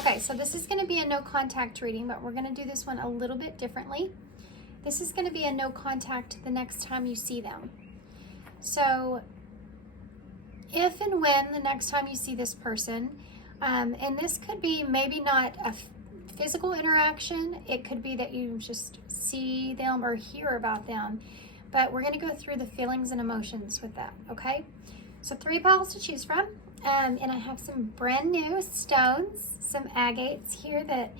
Okay, so this is going to be a no contact reading, but we're going to do this one a little bit differently. This is going to be a no contact the next time you see them. So if and when the next time you see this person, and this could be maybe not a physical interaction, it could be that you just see them or hear about them, but we're going to go through the feelings and emotions with that, okay? So 3 piles to choose from, and I have some brand new stones, some agates here that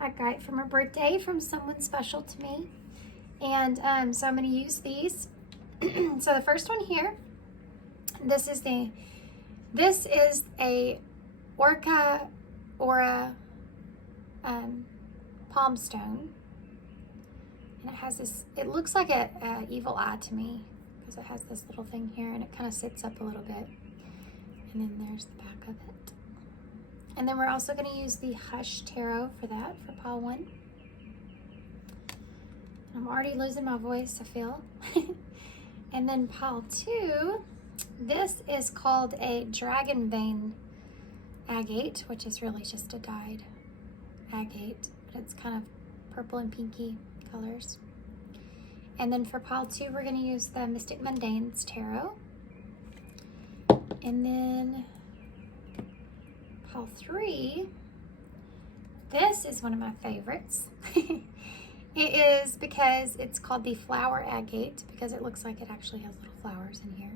I got from a birthday from someone special to me, and so I'm going to use these. So the first one here, this is a Orca Aura palm stone, and it has this, it looks like a evil eye to me because it has this little thing here and it kind of sits up a little bit, and then there's the back of it. And then we're also going to use the Hush Tarot for that, for pile 1. I'm already losing my voice, I feel. And then pile 2, this is called a Dragon Vein agate, which is really just a dyed agate, but it's kind of purple and pinky colors. And then for pile 2, we're going to use the Mystic Mundanes Tarot. And then pile 3, this is one of my favorites. It is because it's called the Flower Agate, because it looks like it actually has little flowers in here.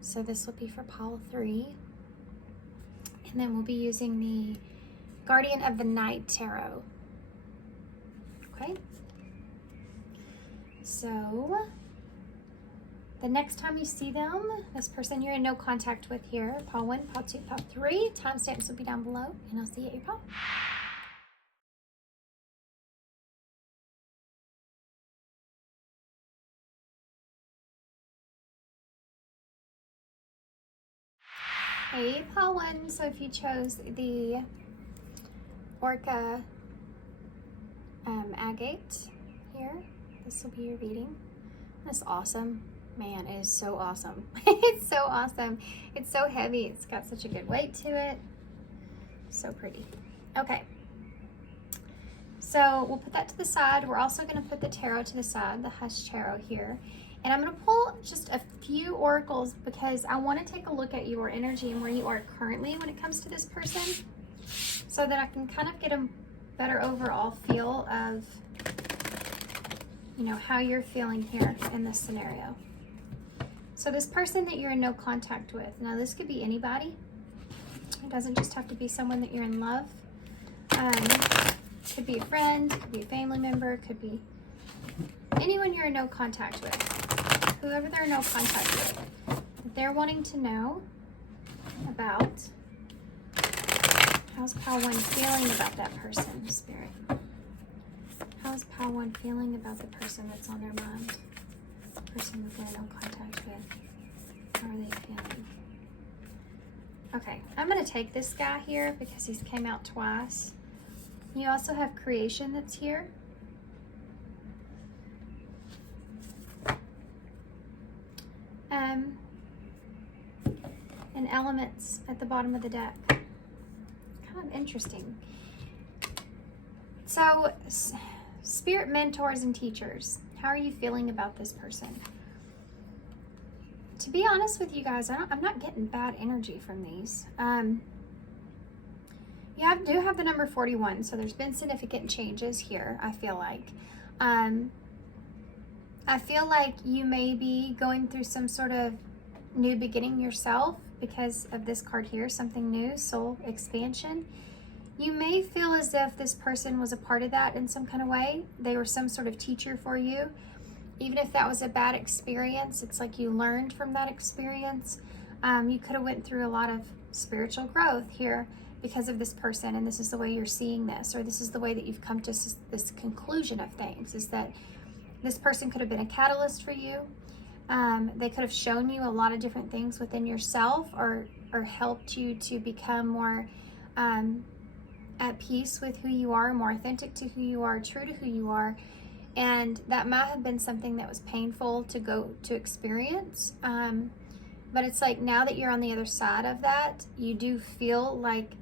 So this will be for pile 3. And then we'll be using the Guardian of the Night Tarot. Okay. So the next time you see them, this person you're in no contact with here, pile 1, pile 2, pile 3, timestamps will be down below, and I'll see you at your pile. Hey, pile 1, so if you chose the Orca agate here, this will be your reading. That's awesome. Man, it is so awesome. It's so awesome. It's so heavy. It's got such a good weight to it. So pretty. Okay. So we'll put that to the side. We're also going to put the tarot to the side, the Hush Tarot here. And I'm going to pull just a few oracles because I want to take a look at your energy and where you are currently when it comes to this person, so that I can kind of get a better overall feel of, you know, how you're feeling here in this scenario. So this person that you're in no contact with, now this could be anybody. It doesn't just have to be someone that you're in love. Could be a friend, could be a family member, could be anyone you're in no contact with. Whoever they're in no contact with, they're wanting to know about, how's pile 1 feeling about that person, Spirit? How's pile 1 feeling about the person that's on their mind? The person that they're in no contact with. How are they feeling? Okay, I'm going to take this guy here because he's came out twice. You also have creation that's here. And elements at the bottom of the deck. Kind of interesting. So, spirit mentors and teachers, how are you feeling about this person? To be honest with you guys, I'm not getting bad energy from these. Yeah, I do have the number 41, so there's been significant changes here, I feel like. I feel like you may be going through some sort of new beginning yourself because of this card here, something new, soul expansion. You may feel as if this person was a part of that in some kind of way. They were some sort of teacher for you. Even if that was a bad experience, it's like you learned from that experience. You could have went through a lot of spiritual growth here because of this person, and this is the way you're seeing this, or this is the way that you've come to this conclusion of things, is that this person could have been a catalyst for you. They could have shown you a lot of different things within yourself, or helped you to become more at peace with who you are, more authentic to who you are, true to who you are. And that might have been something that was painful to go to experience. But it's like now that you're on the other side of that, you do feel like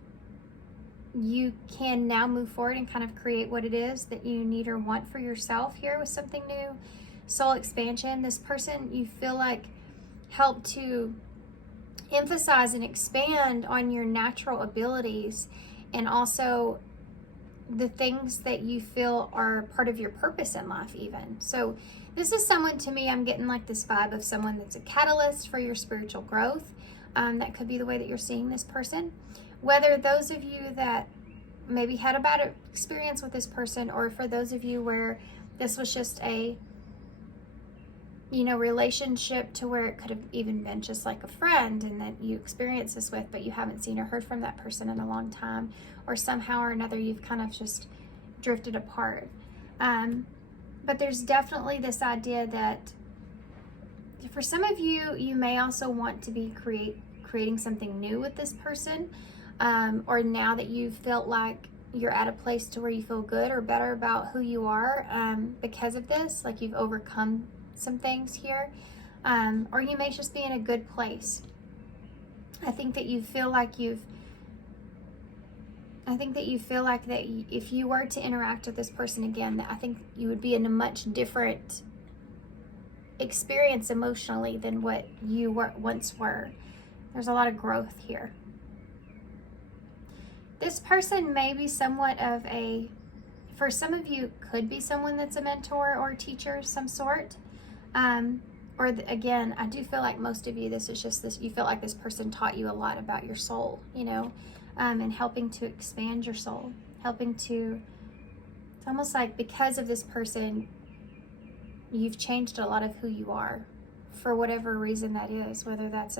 you can now move forward and kind of create what it is that you need or want for yourself here with something new. Soul expansion. This person, you feel like, helped to emphasize and expand on your natural abilities, and also the things that you feel are part of your purpose in life even. So this is someone, to me, I'm getting like this vibe of someone that's a catalyst for your spiritual growth. That could be the way that you're seeing this person. Whether those of you that maybe had a bad experience with this person, or for those of you where this was just a, you know, relationship to where it could have even been just like a friend and that you experienced this with, but you haven't seen or heard from that person in a long time, or somehow or another you've kind of just drifted apart. But there's definitely this idea that for some of you, you may also want to be creating something new with this person, or now that you felt like you're at a place to where you feel good or better about who you are because of this, like you've overcome some things here, or you may just be in a good place. I think that you feel like that if you were to interact with this person again, that I think you would be in a much different experience emotionally than what you once were. There's a lot of growth here. This person may be somewhat of a, for some of you, could be someone that's a mentor or a teacher of some sort. Again, I do feel like most of you, this is just this, you feel like this person taught you a lot about your soul, you know, and helping to expand your soul, it's almost like because of this person, you've changed a lot of who you are for whatever reason that is, whether that's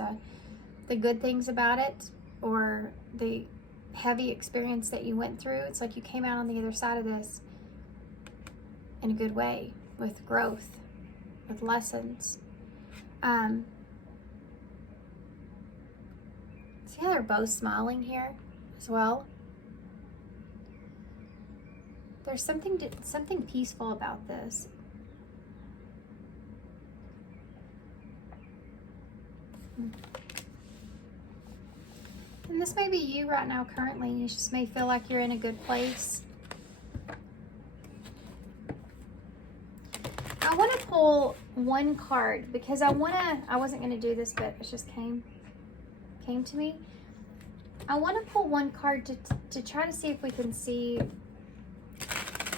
the good things about it or the heavy experience that you went through. It's like you came out on the other side of this in a good way, with growth, with lessons. See how they're both smiling here as well? There's something peaceful about this. And this may be you right now currently. You just may feel like you're in a good place. I want to pull one card because I wasn't going to do this, but it just came to me. I want to pull one card to try to see if we can see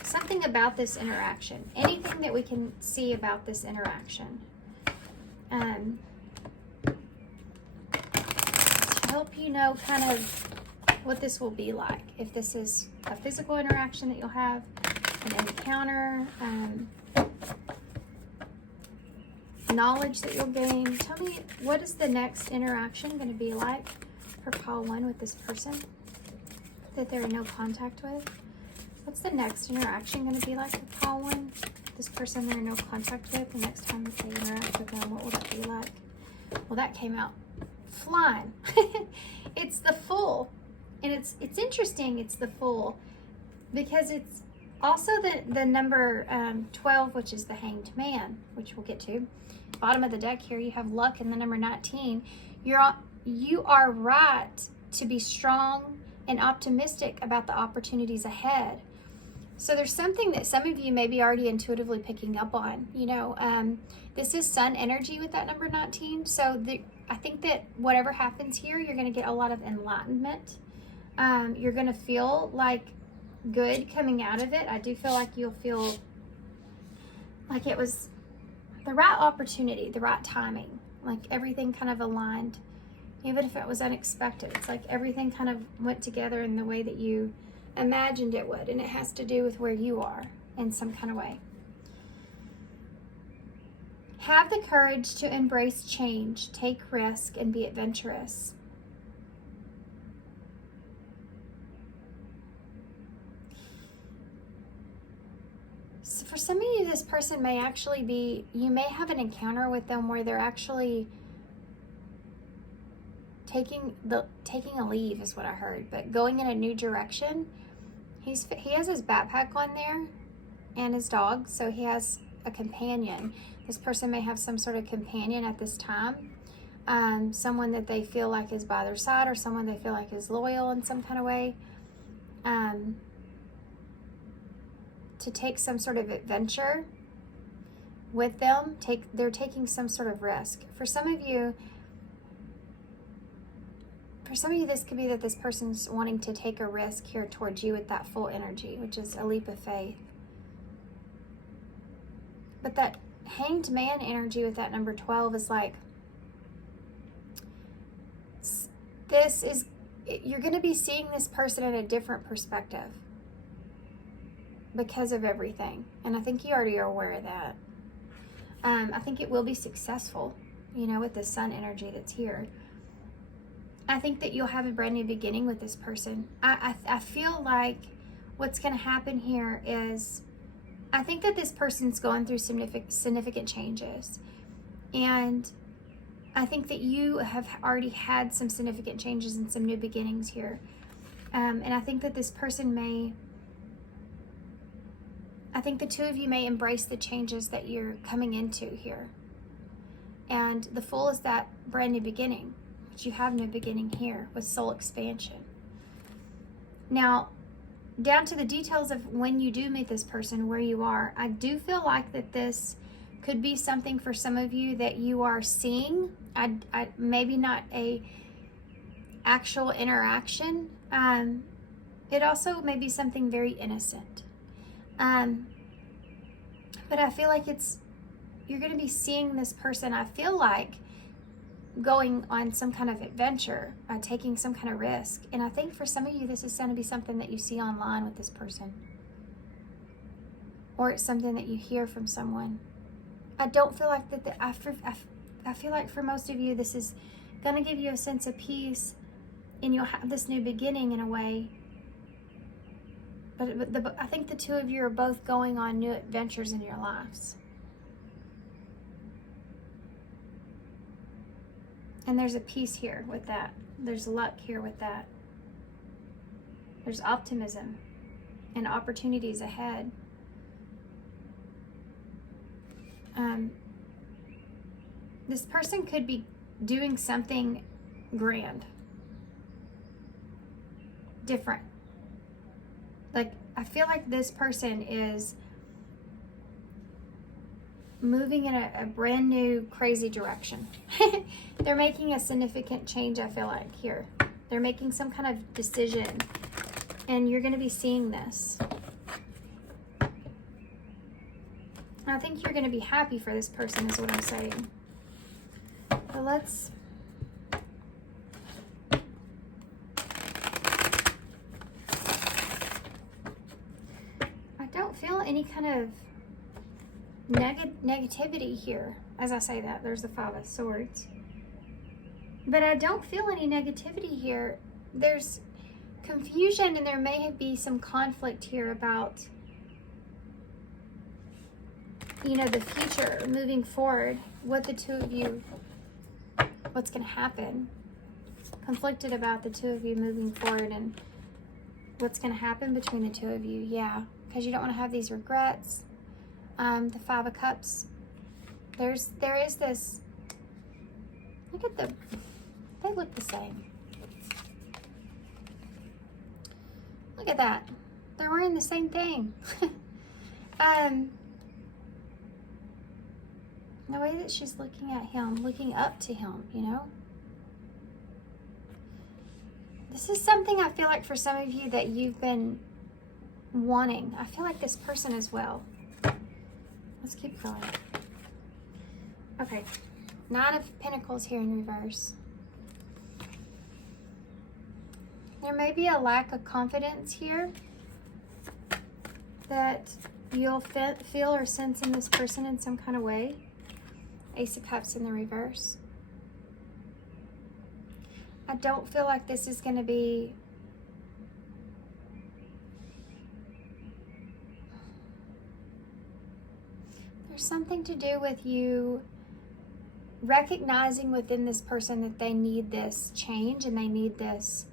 something about this interaction. Anything that we can see about this interaction. To help you know kind of what this will be like. If this is a physical interaction that you'll have, an encounter, knowledge that you'll gain. Tell me, what is the next interaction going to be like for pile 1 with this person that they're in no contact with? What's the next interaction going to be like with pile 1? This person they're in no contact with, the next time that they interact with them, what will that be like? Well, that came out flying. It's the Fool. And it's interesting, it's the Fool, because it's also the number 12, which is the Hanged Man, which we'll get to. Bottom of the deck here, you have luck in the number 19. You are right to be strong and optimistic about the opportunities ahead. So there's something that some of you may be already intuitively picking up on. You know, this is sun energy with that number 19. So I think that whatever happens here, you're going to get a lot of enlightenment. You're going to feel like good coming out of it. I do feel like you'll feel like it was the right opportunity, the right timing, like everything kind of aligned, even if it was unexpected. It's like everything kind of went together in the way that you imagined it would, and it has to do with where you are in some kind of way. Have the courage to embrace change, take risk, and be adventurous. So for some of you, this person may actually be, you may have an encounter with them where they're actually taking a leave is what I heard, but going in a new direction. He has his backpack on there and his dog, so he has a companion. This person may have some sort of companion at this time, someone that they feel like is by their side, or someone they feel like is loyal in some kind of way. to take some sort of adventure with them. They're taking some sort of risk. For some of you, this could be that this person's wanting to take a risk here towards you with that full energy, which is a leap of faith. But that Hanged Man energy with that number 12 is like, you're going to be seeing this person in a different perspective because of everything. And I think you already are aware of that. I think it will be successful, with the Sun energy that's here. I think that you'll have a brand new beginning with this person. I feel like what's going to happen here is, I think that this person's going through significant changes. And I think that you have already had some significant changes and some new beginnings here. And I think that this person I think the two of you may embrace the changes that you're coming into here. And the Fool is that brand new beginning, but you have no beginning here with soul expansion. Now, down to the details of when you do meet this person, where you are, I do feel like that this could be something for some of you that you are seeing. Maybe not a actual interaction. It also may be something very innocent. But I feel like you're going to be seeing this person, I feel like, going on some kind of adventure, taking some kind of risk. And I think for some of you, this is going to be something that you see online with this person. Or it's something that you hear from someone. I don't feel like that. I feel like for most of you, this is going to give you a sense of peace, and you'll have this new beginning in a way. But I think the two of you are both going on new adventures in your lives. And there's a peace here with that. There's luck here with that. There's optimism and opportunities ahead. This person could be doing something grand, different. Like, I feel like this person is moving in a brand new crazy direction. They're making a significant change, I feel like, here. They're making some kind of decision, and you're going to be seeing this. I think you're going to be happy for this person is what I'm saying. But let's... I don't feel any kind of negativity here. As I say that, there's the Five of Swords. But I don't feel any negativity here. There's confusion, and there may be some conflict here about, the future, moving forward, what the two of you, what's going to happen. Conflicted about the two of you moving forward and what's going to happen between the two of you. Yeah, because you don't want to have these regrets. The Five of Cups. There is this. Look at them. They look the same. Look at that. They're wearing the same thing. The way that she's looking at him, looking up to him, This is something I feel like for some of you that you've been wanting. I feel like this person as well. Let's keep going. Okay. 9 of Pentacles here in reverse. There may be a lack of confidence here that you'll feel or sense in this person in some kind of way. Ace of Cups in the reverse. I don't feel like this is going to be... There's something to do with you recognizing within this person that they need this change and they need this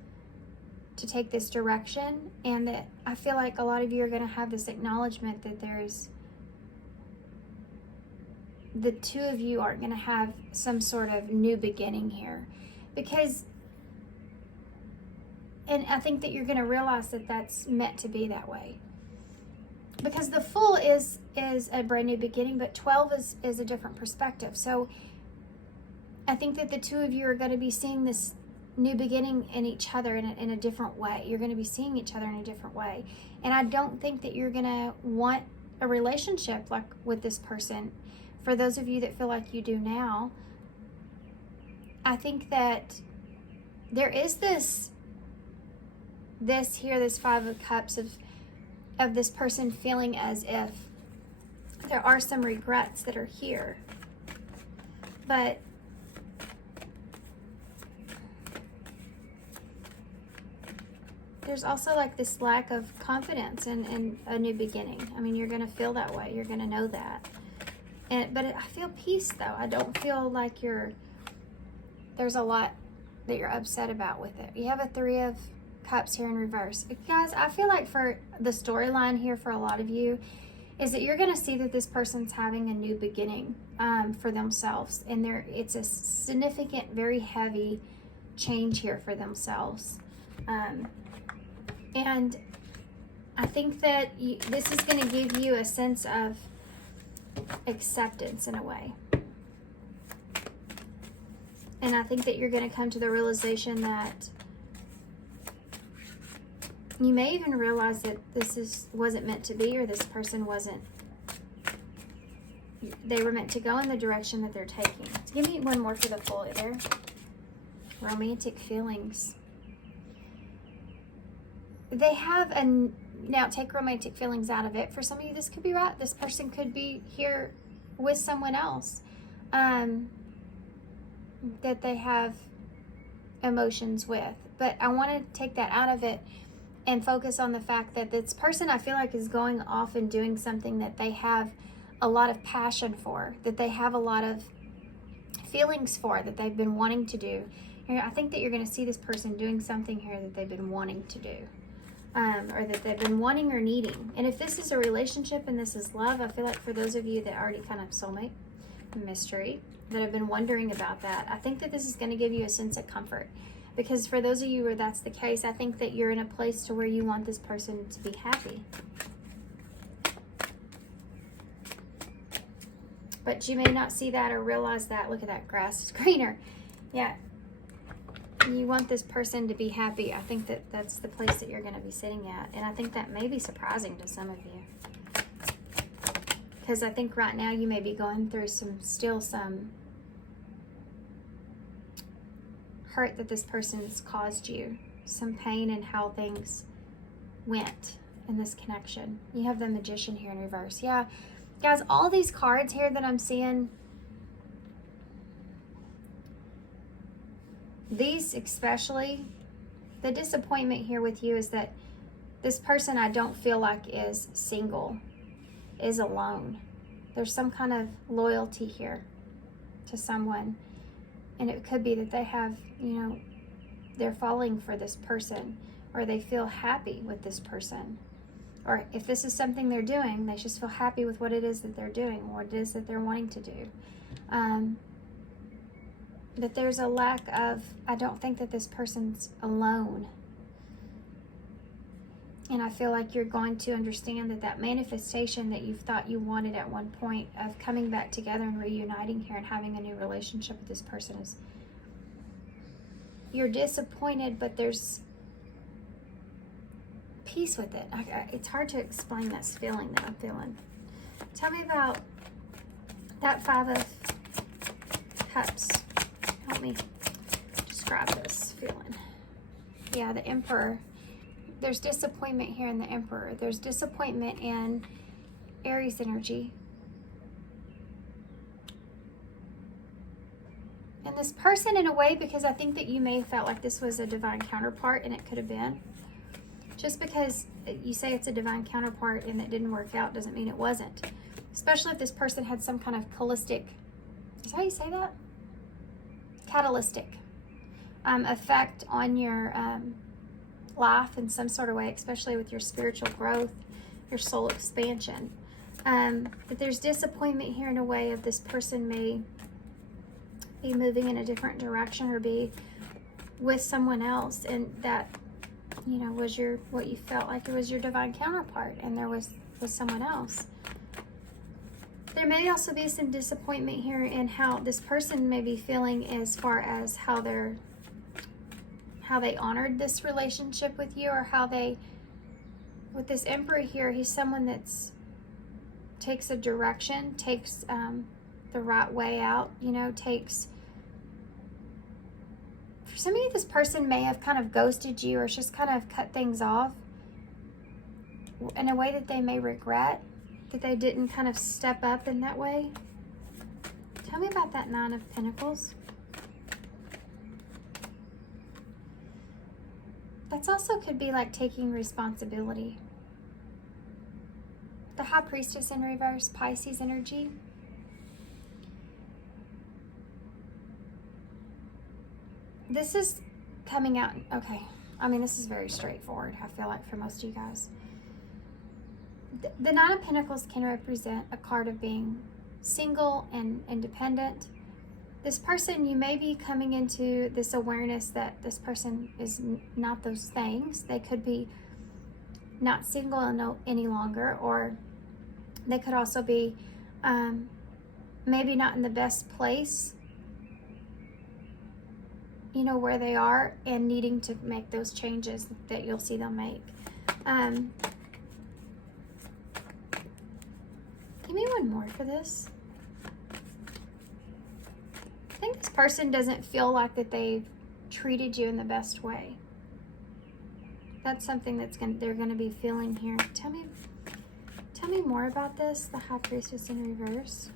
to take this direction, and that I feel like a lot of you are going to have this acknowledgement that the two of you aren't going to have some sort of new beginning here, because And I think that you're going to realize that that's meant to be that way. Because the Fool is a brand new beginning, but 12 is a different perspective. So I think that the two of you are going to be seeing this new beginning in each other in a different way. You're going to be seeing each other in a different way. And I don't think that you're going to want a relationship like with this person. For those of you that feel like you do now, I think that there is this Five of Cups of this person feeling as if there are some regrets that are here. But there's also like this lack of confidence in a new beginning. I mean, you're going to feel that way. You're going to know that. But I feel peace, though. I don't feel like there's a lot that you're upset about with it. You have a Three of Cups here in reverse. Guys, I feel like for the storyline here for a lot of you is that you're going to see that this person's having a new beginning for themselves. And it's a significant, very heavy change here for themselves. And I think that this is going to give you a sense of acceptance in a way. And I think that you're going to come to the realization that you may even realize that this wasn't meant to be, or this person wasn't. They were meant to go in the direction that they're taking. Give me one more for the Fool there. Romantic feelings. They have now take romantic feelings out of it. For some of you, this could be right. This person could be here with someone else that they have emotions with. But I want to take that out of it and focus on the fact that this person, I feel like, is going off and doing something that they have a lot of passion for, that they have a lot of feelings for, that they've been wanting to do. I think that you're going to see this person doing something here that they've been wanting to do. Or that they've been wanting or needing. And if this is a relationship and this is love, I feel like for those of you that already kind of soulmate mystery, that have been wondering about that, I think that this is going to give you a sense of comfort. Because for those of you where that's the case, I think that you're in a place to where you want this person to be happy. But you may not see that or realize that. Look at that, grass is greener. Yeah. You want this person to be happy. I think that that's the place that you're going to be sitting at. And I think that may be surprising to some of you. Because I think right now you may be going through some hurt that this person's caused you. Some pain in how things went in this connection. You have the Magician here in reverse. Yeah, guys, all these cards here that I'm seeing, these especially, the disappointment here with you is that this person, I don't feel like is single, is alone. There's some kind of loyalty here to someone. And it could be that they have, they're falling for this person, or they feel happy with this person. Or if this is something they're doing, they just feel happy with what it is that they're doing, or what it is that they're wanting to do. But there's a lack of, I don't think that this person's alone. And I feel like you're going to understand that manifestation that you thought you wanted at one point of coming back together and reuniting here and having a new relationship with this person is, you're disappointed, but there's peace with it. It's hard to explain this feeling that I'm feeling. Tell me about that Five of Cups. Help me describe this feeling. Yeah, the Emperor. There's disappointment here in the Emperor. There's disappointment in Aries energy. And this person, in a way, because I think that you may have felt like this was a divine counterpart, and it could have been. Just because you say it's a divine counterpart and it didn't work out doesn't mean it wasn't. Especially if this person had some kind of holistic, is that how you say that? Catalytic effect on your life in some sort of way, especially with your spiritual growth, your soul expansion. But there's disappointment here in a way of this person may be moving in a different direction or be with someone else, and that you know, was what you felt like it was your divine counterpart, and there was someone else. There may also be some disappointment here in how this person may be feeling as far as how they honored this relationship with you, or how they, with this Emperor here, he's someone that's takes a direction, takes the right way out, you know, takes, for some of you, this person may have kind of ghosted you or just kind of cut things off in a way that they may regret, that they didn't kind of step up in that way. Tell me about that Nine of Pentacles. That's also could be like taking responsibility. The High Priestess in reverse, Pisces energy. This is coming out, okay. I mean, this is very straightforward, I feel like, for most of you guys. The Nine of Pentacles can represent a card of being single and independent. This person, you may be coming into this awareness that this person is not those things. They could be not single any longer, or they could also be maybe not in the best place, you know, where they are, and needing to make those changes that you'll see them make. Give me one more for this. I think this person doesn't feel like that they've treated you in the best way. That's something that's they're gonna be feeling here. Tell me more about this. The High Priestess in reverse.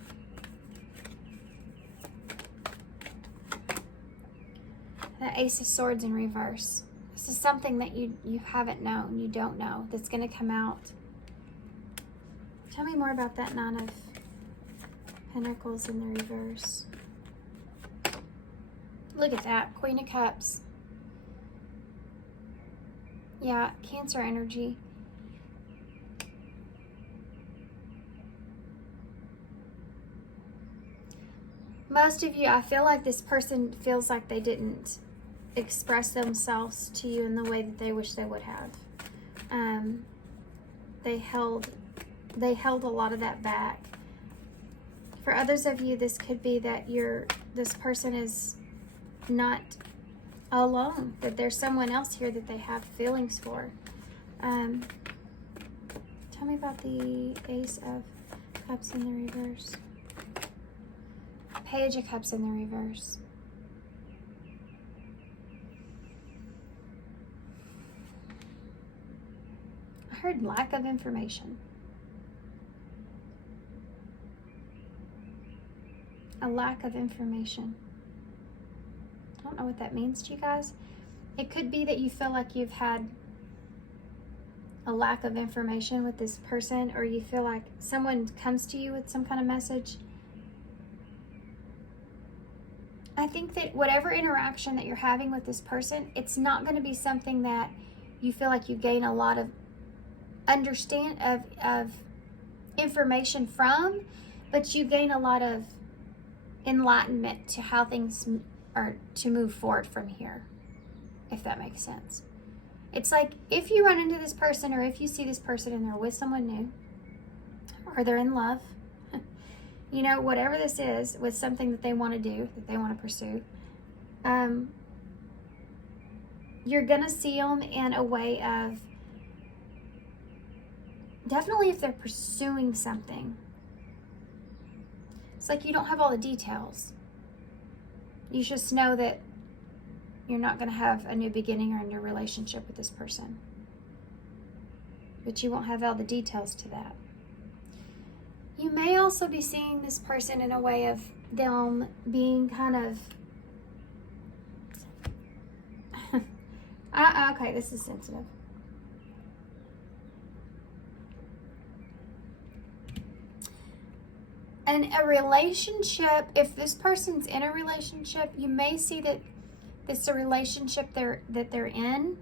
The Ace of Swords in reverse. This is something that you haven't known, you don't know, that's gonna come out. Tell me more about that Nine of Pentacles in the reverse. Look at that, Queen of Cups. Yeah, Cancer energy. Most of you, I feel like this person feels like they didn't express themselves to you in the way that they wish they would have. They held a lot of that back. For others of you, this could be that this person is not alone, that there's someone else here that they have feelings for. Tell me about the Ace of Cups in the reverse. Page of Cups in the reverse. I heard lack of information. A lack of information. I don't know what that means to you guys. It could be that you feel like you've had a lack of information with this person, or you feel like someone comes to you with some kind of message. I think that whatever interaction that you're having with this person, it's not going to be something that you feel like you gain a lot of of information from, but you gain a lot of enlightenment to how things are to move forward from here, if that makes sense. It's like if you run into this person, or if you see this person and they're with someone new, or they're in love, you know, whatever this is, with something that they want to do, that they want to pursue, you're going to see them in a way of, definitely if they're pursuing something, it's like you don't have all the details. You just know that you're not going to have a new beginning or a new relationship with this person. But you won't have all the details to that. You may also be seeing this person in a way of them being kind of... okay, this is sensitive. And a relationship, if this person's in a relationship, you may see that it's a relationship that they're in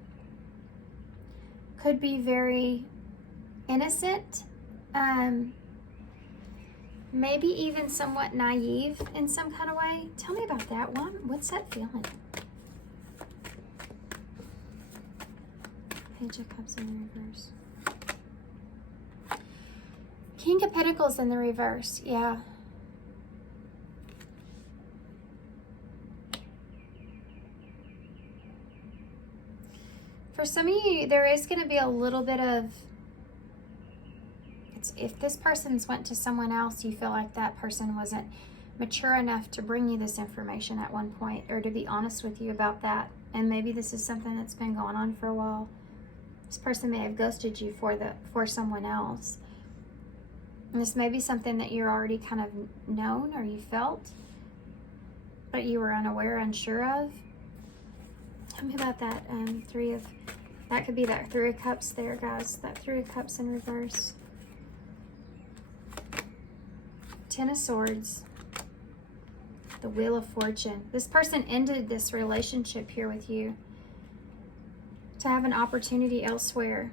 could be very innocent, maybe even somewhat naive in some kind of way. Tell me about that one. What's that feeling? Page of Cups in the reverse. King of Pentacles in the reverse. Yeah. For some of you, there is going to be a little bit of, if this person's went to someone else, you feel like that person wasn't mature enough to bring you this information at one point, or to be honest with you about that. And maybe this is something that's been going on for a while. This person may have ghosted you for someone else. And this may be something that you're already kind of known or you felt, but you were unaware, unsure of. Tell me about that that could be that Three of Cups there, guys. That Three of Cups in reverse. Ten of Swords. The Wheel of Fortune. This person ended this relationship here with you to have an opportunity elsewhere.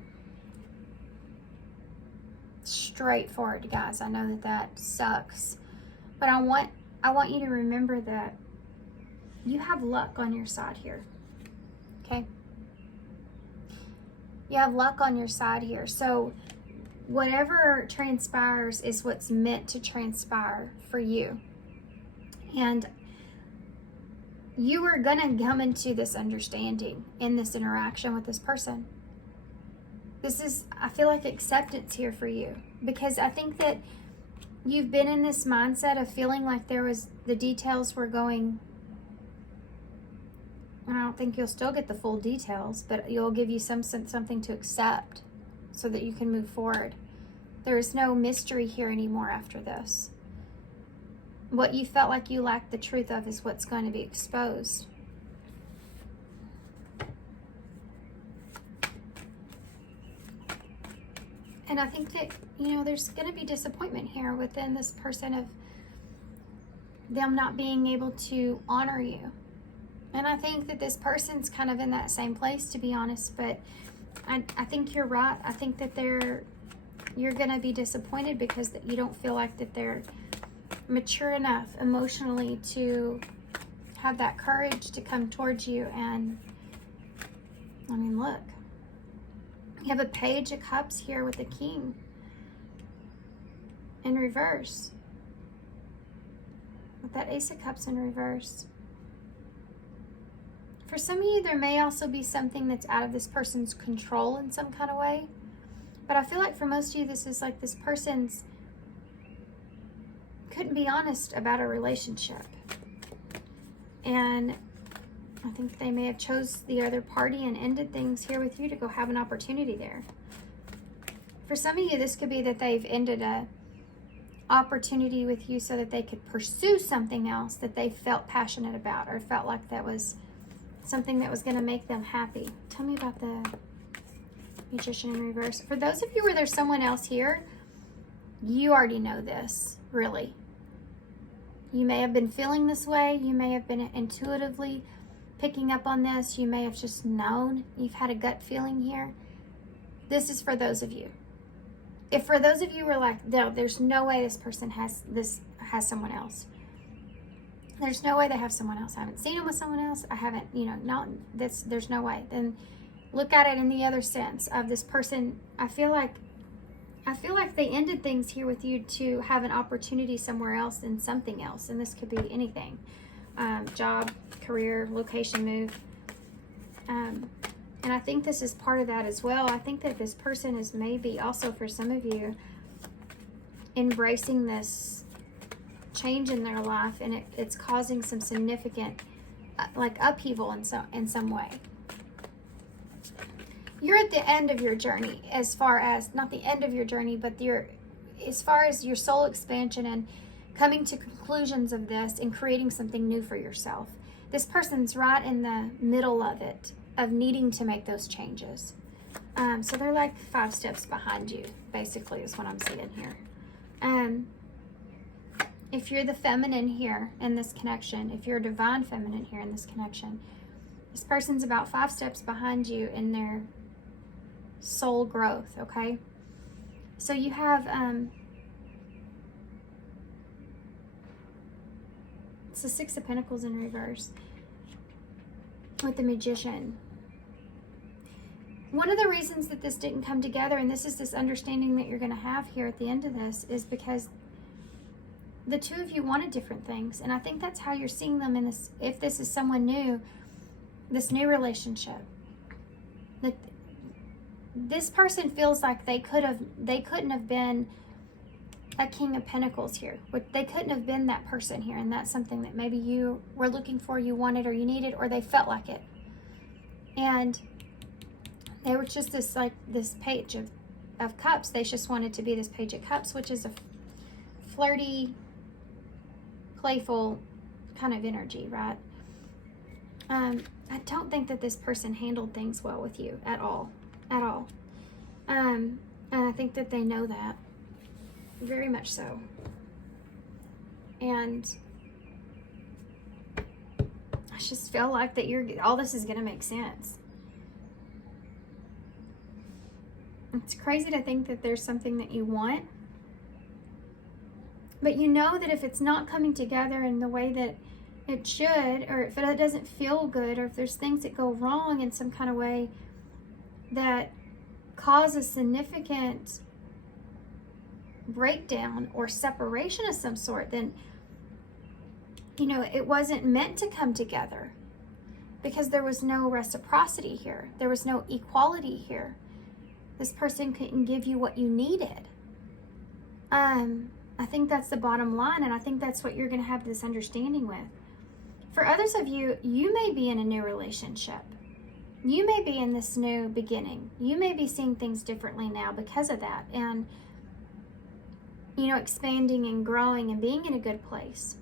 Straightforward, guys. I know that sucks, but I want you to remember that you have luck on your side here. Okay? You have luck on your side here. So whatever transpires is what's meant to transpire for you. And you are going to come into this understanding in this interaction with this person. I feel like acceptance here for you, because I think that you've been in this mindset of feeling like the details were going, and I don't think you'll still get the full details, but you'll give you something to accept so that you can move forward. There is no mystery here anymore after this. What you felt like you lacked the truth of is what's going to be exposed. And I think that, there's going to be disappointment here within this person of them not being able to honor you. And I think that this person's kind of in that same place, to be honest, but I think you're right. I think that you're going to be disappointed because that you don't feel like that they're mature enough emotionally to have that courage to come towards you. And I mean, look, you have a Page of Cups here with the King in reverse, with that Ace of Cups in reverse. For some of you, there may also be something that's out of this person's control in some kind of way, but I feel like for most of you, this is like this person's couldn't be honest about a relationship, and I think they may have chose the other party and ended things here with you to go have an opportunity there. For some of you, this could be that they've ended a opportunity with you so that they could pursue something else that they felt passionate about or felt like that was something that was going to make them happy. Tell me about the Magician in reverse. For those of you where there's someone else here, you already know this, really. You may have been feeling this way. You may have been intuitively picking up on this. You may have just known. You've had a gut feeling here. This is for those of you. If for those of you who are like, no, there's no way this person has someone else. There's no way they have someone else. I haven't seen them with someone else. I haven't, there's no way. Then look at it in the other sense of this person. I feel like they ended things here with you to have an opportunity somewhere else and something else. And this could be anything. Job, career, location move. And I think this is part of that as well. I think that this person is maybe also, for some of you, embracing this change in their life, and it's causing some significant upheaval in some way. You're at the end of your journey, as far as, not the end of your journey, but as far as your soul expansion and coming to conclusions of this and creating something new for yourself. This person's right in the middle of it, of needing to make those changes. So they're like 5 steps behind you, basically, is what I'm seeing here. If you're the feminine here in this connection, if you're a divine feminine here in this connection, this person's about 5 steps behind you in their soul growth, okay? So you have, it's the 6 of Pentacles in reverse with the Magician. One of the reasons that this didn't come together, and this is this understanding that you're going to have here at the end of this, is because the two of you wanted different things. And I think that's how you're seeing them in this, if this is someone new, this new relationship. That this person feels like they couldn't have been a King of Pentacles here. They couldn't have been that person here. And that's something that maybe you were looking for, you wanted, or you needed, or they felt like it. And they were just this, like, this Page of Cups. They just wanted to be this Page of Cups, which is a flirty, playful kind of energy, right? I don't think that this person handled things well with you at all. And I think that they know that. Very much so. And I just feel like that all this is going to make sense. It's crazy to think that there's something that you want, but you know that if it's not coming together in the way that it should, or if it doesn't feel good, or if there's things that go wrong in some kind of way that cause a significant breakdown or separation of some sort, then, you know, it wasn't meant to come together, because there was no reciprocity here. There was no equality here. This person couldn't give you what you needed. I think that's the bottom line, and I think that's what you're going to have this understanding with. For others of you, you may be in a new relationship. You may be in this new beginning. You may be seeing things differently now because of that, and, you know, expanding and growing and being in a good place.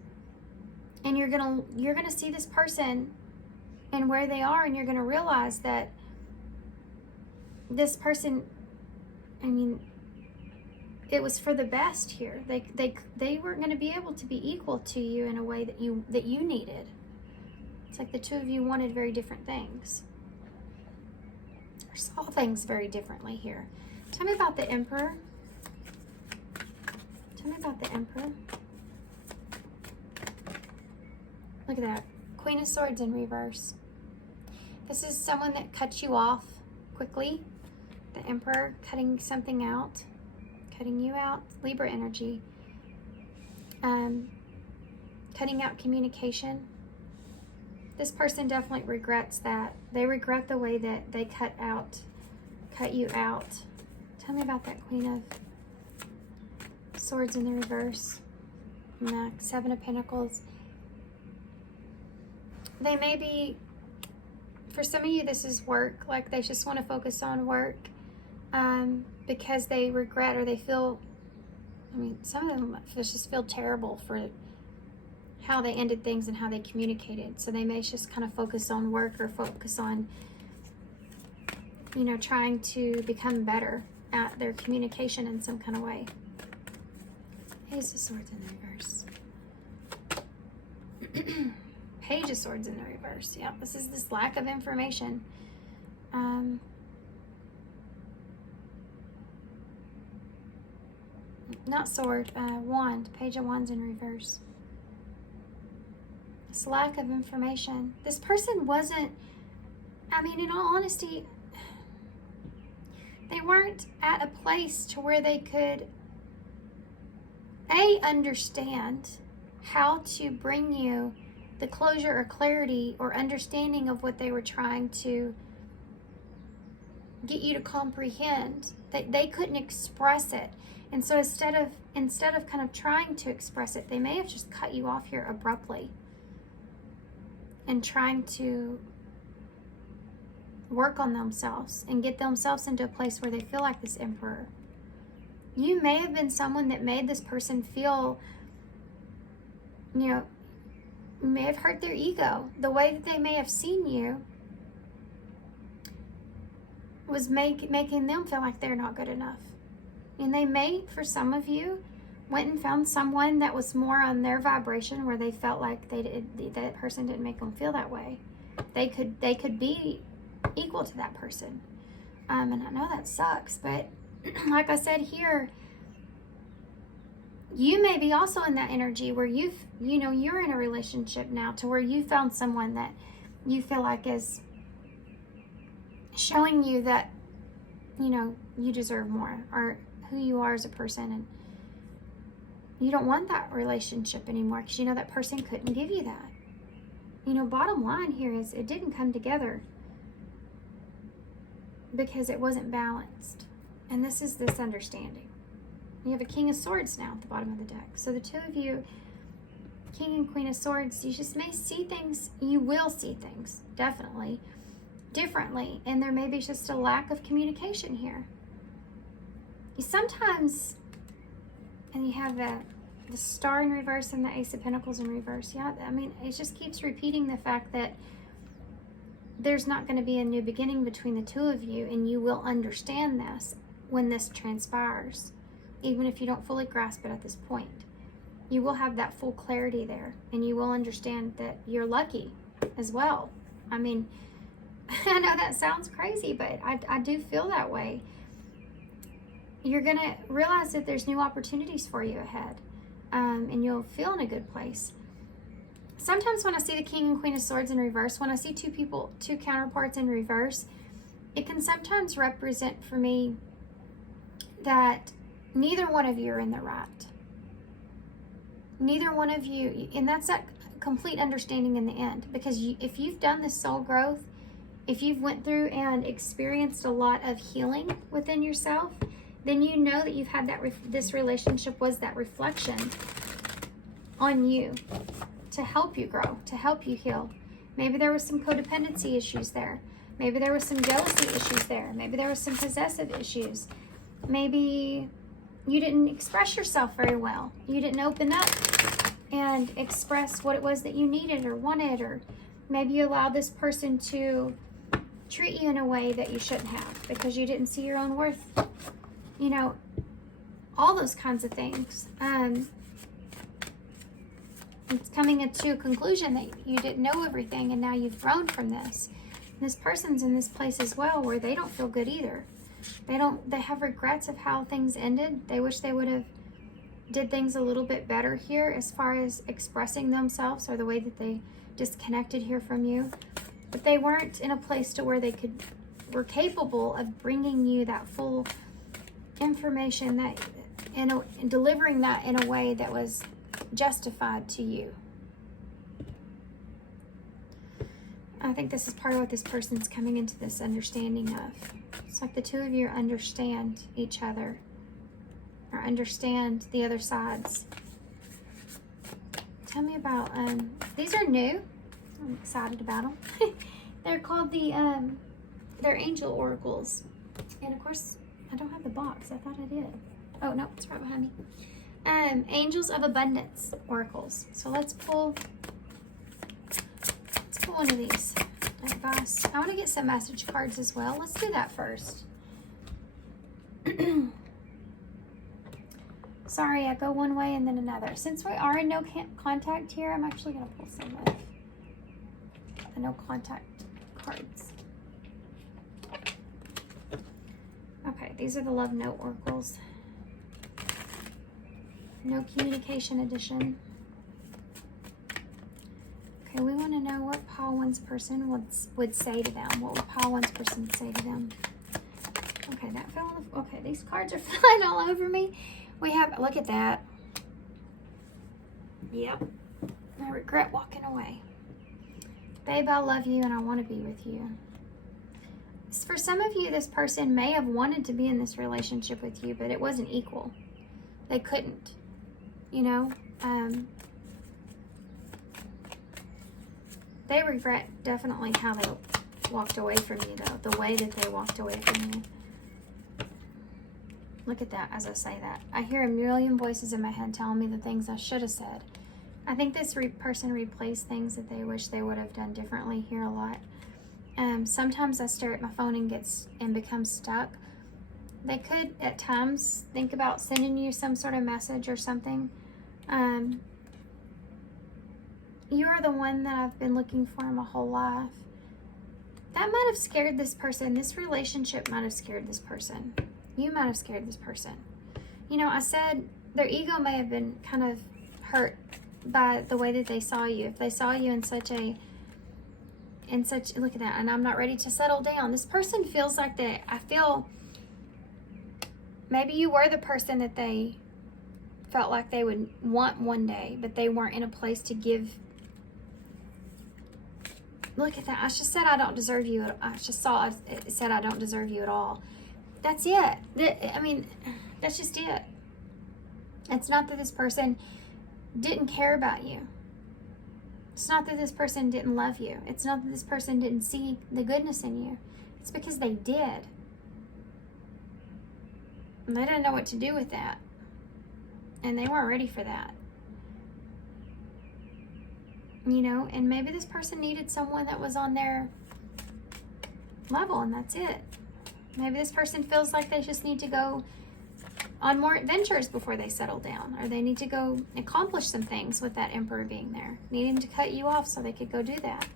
And you're gonna see this person and where they are, and you're gonna realize that this person, I mean, it was for the best here. They weren't going to be able to be equal to you in a way that you needed. It's like the two of you wanted very different things, or saw things very differently here. Tell me about the Emperor. Tell me about the Emperor. Look at that. Queen of Swords in reverse. This is someone that cuts you off quickly. The Emperor, cutting something out, cutting you out. Libra energy. Cutting out communication. This person definitely regrets that. They regret the way that they cut you out. Tell me about that Queen of Swords in the reverse. And the Seven of Pentacles. They may be, for some of you, this is work. Like they just want to focus on work. Because they regret, or they feel, I mean, some of them just feel terrible for how they ended things and how they communicated. So they may just kind of focus on work, or focus on, you know, trying to become better at their communication in some kind of way. Ace of Swords in the reverse. Page of Swords in the reverse. Yeah, this is this lack of information. Not sword, wand. Page of Wands in reverse. This lack of information. This person wasn't, I mean, in all honesty, they weren't at a place to where they could, understand how to bring you the closure or clarity or understanding of what they were trying to get you to comprehend. They couldn't express it. And so instead of kind of trying to express it, they may have just cut you off here abruptly and trying to work on themselves and get themselves into a place where they feel like this Emperor. You may have been someone that made this person feel, you know, may have hurt their ego. The way that they may have seen you was making them feel like they're not good enough. And they may, for some of you, went and found someone that was more on their vibration, where they felt like that person didn't make them feel that way. They could be equal to that person. And I know that sucks, but like I said here, you may be also in that energy where you're in a relationship now to where you found someone that you feel like is showing you that you know, you deserve more, or who you are as a person, and you don't want that relationship anymore because you know that person couldn't give you that. You know, bottom line here is it didn't come together because it wasn't balanced. And this is this understanding. You have a King of Swords now at the bottom of the deck. So the two of you, King and Queen of Swords, you just may see things, you will see things, definitely, differently. And there may be just a lack of communication here. You sometimes, and you have the Star in reverse and the Ace of Pentacles in reverse. Yeah, I mean, it just keeps repeating the fact that there's not going to be a new beginning between the two of you, and you will understand this when this transpires. Even if you don't fully grasp it at this point, you will have that full clarity there, and you will understand that you're lucky as well. I mean, I know that sounds crazy, but I do feel that way. You're going to realize that there's new opportunities for you ahead, and you'll feel in a good place. Sometimes when I see the King and Queen of Swords in reverse, when I see two counterparts in reverse, it can sometimes represent for me that neither one of you are in the right. Neither one of you, and that's that complete understanding in the end. Because if you've done this soul growth, if you've went through and experienced a lot of healing within yourself, then you know that you've had that, this relationship was that reflection on you to help you grow, to help you heal. Maybe there was some codependency issues there. Maybe there was some jealousy issues there. Maybe there was some possessive issues. Maybe you didn't express yourself very well. You didn't open up and express what it was that you needed or wanted, or maybe you allowed this person to treat you in a way that you shouldn't have because you didn't see your own worth. You know, all those kinds of things. It's coming to a conclusion that you didn't know everything, and now you've grown from this. And this person's in this place as well where they don't feel good either. They have regrets of how things ended. They wish they would have did things a little bit better here as far as expressing themselves, or the way that they disconnected here from you. But they weren't in a place to where they were capable of bringing you that full information, that and delivering that in a way that was justified to you. I think this is part of what this person's coming into this understanding of. It's like the two of you understand each other, or understand the other sides. Tell me about, these are new. I'm excited about them. They're called they're Angel Oracles. And of course, I don't have the box. I thought I did. Oh, no, it's right behind me. Angels of Abundance Oracles. So let's pull one of these. Advice. I want to get some message cards as well. Let's do that first. Sorry, I go one way and then another. Since we are in no contact here, I'm actually going to pull some of the no contact cards. Okay, these are the Love Note Oracles. No Communication Edition. Okay, we want to know what Paul One's person would say to them. What would Paul One's person say to them? Okay, that fell on the... Okay, these cards are flying all over me. We have... Look at that. Yep. I regret walking away. Babe, I love you and I want to be with you. For some of you, this person may have wanted to be in this relationship with you, but it wasn't equal. They couldn't. You know? They regret definitely how they walked away from you, though. The way that they walked away from you. Look at that as I say that. I hear a million voices in my head telling me the things I should have said. I think this person replays things that they wish they would have done differently here a lot. Sometimes I stare at my phone and become stuck. They could, at times, think about sending you some sort of message or something. You are the one that I've been looking for my whole life. That might have scared this person. This relationship might have scared this person. You might have scared this person. You know, I said their ego may have been kind of hurt by the way that they saw you. If they saw you in such, look at that, and I'm not ready to settle down. This person feels like I feel Maybe you were the person that they felt like they would want one day, but they weren't in a place to give. Look at that. I just said I don't deserve you. I just saw it said I don't deserve you at all. That's it. I mean, that's just it. It's not that this person didn't care about you. It's not that this person didn't love you. It's not that this person didn't see the goodness in you. It's because they did. And they didn't know what to do with that. And they weren't ready for that. You know, and maybe this person needed someone that was on their level, and that's it. Maybe this person feels like they just need to go on more adventures before they settle down, or they need to go accomplish some things with that Emperor being there, needing to cut you off so they could go do that.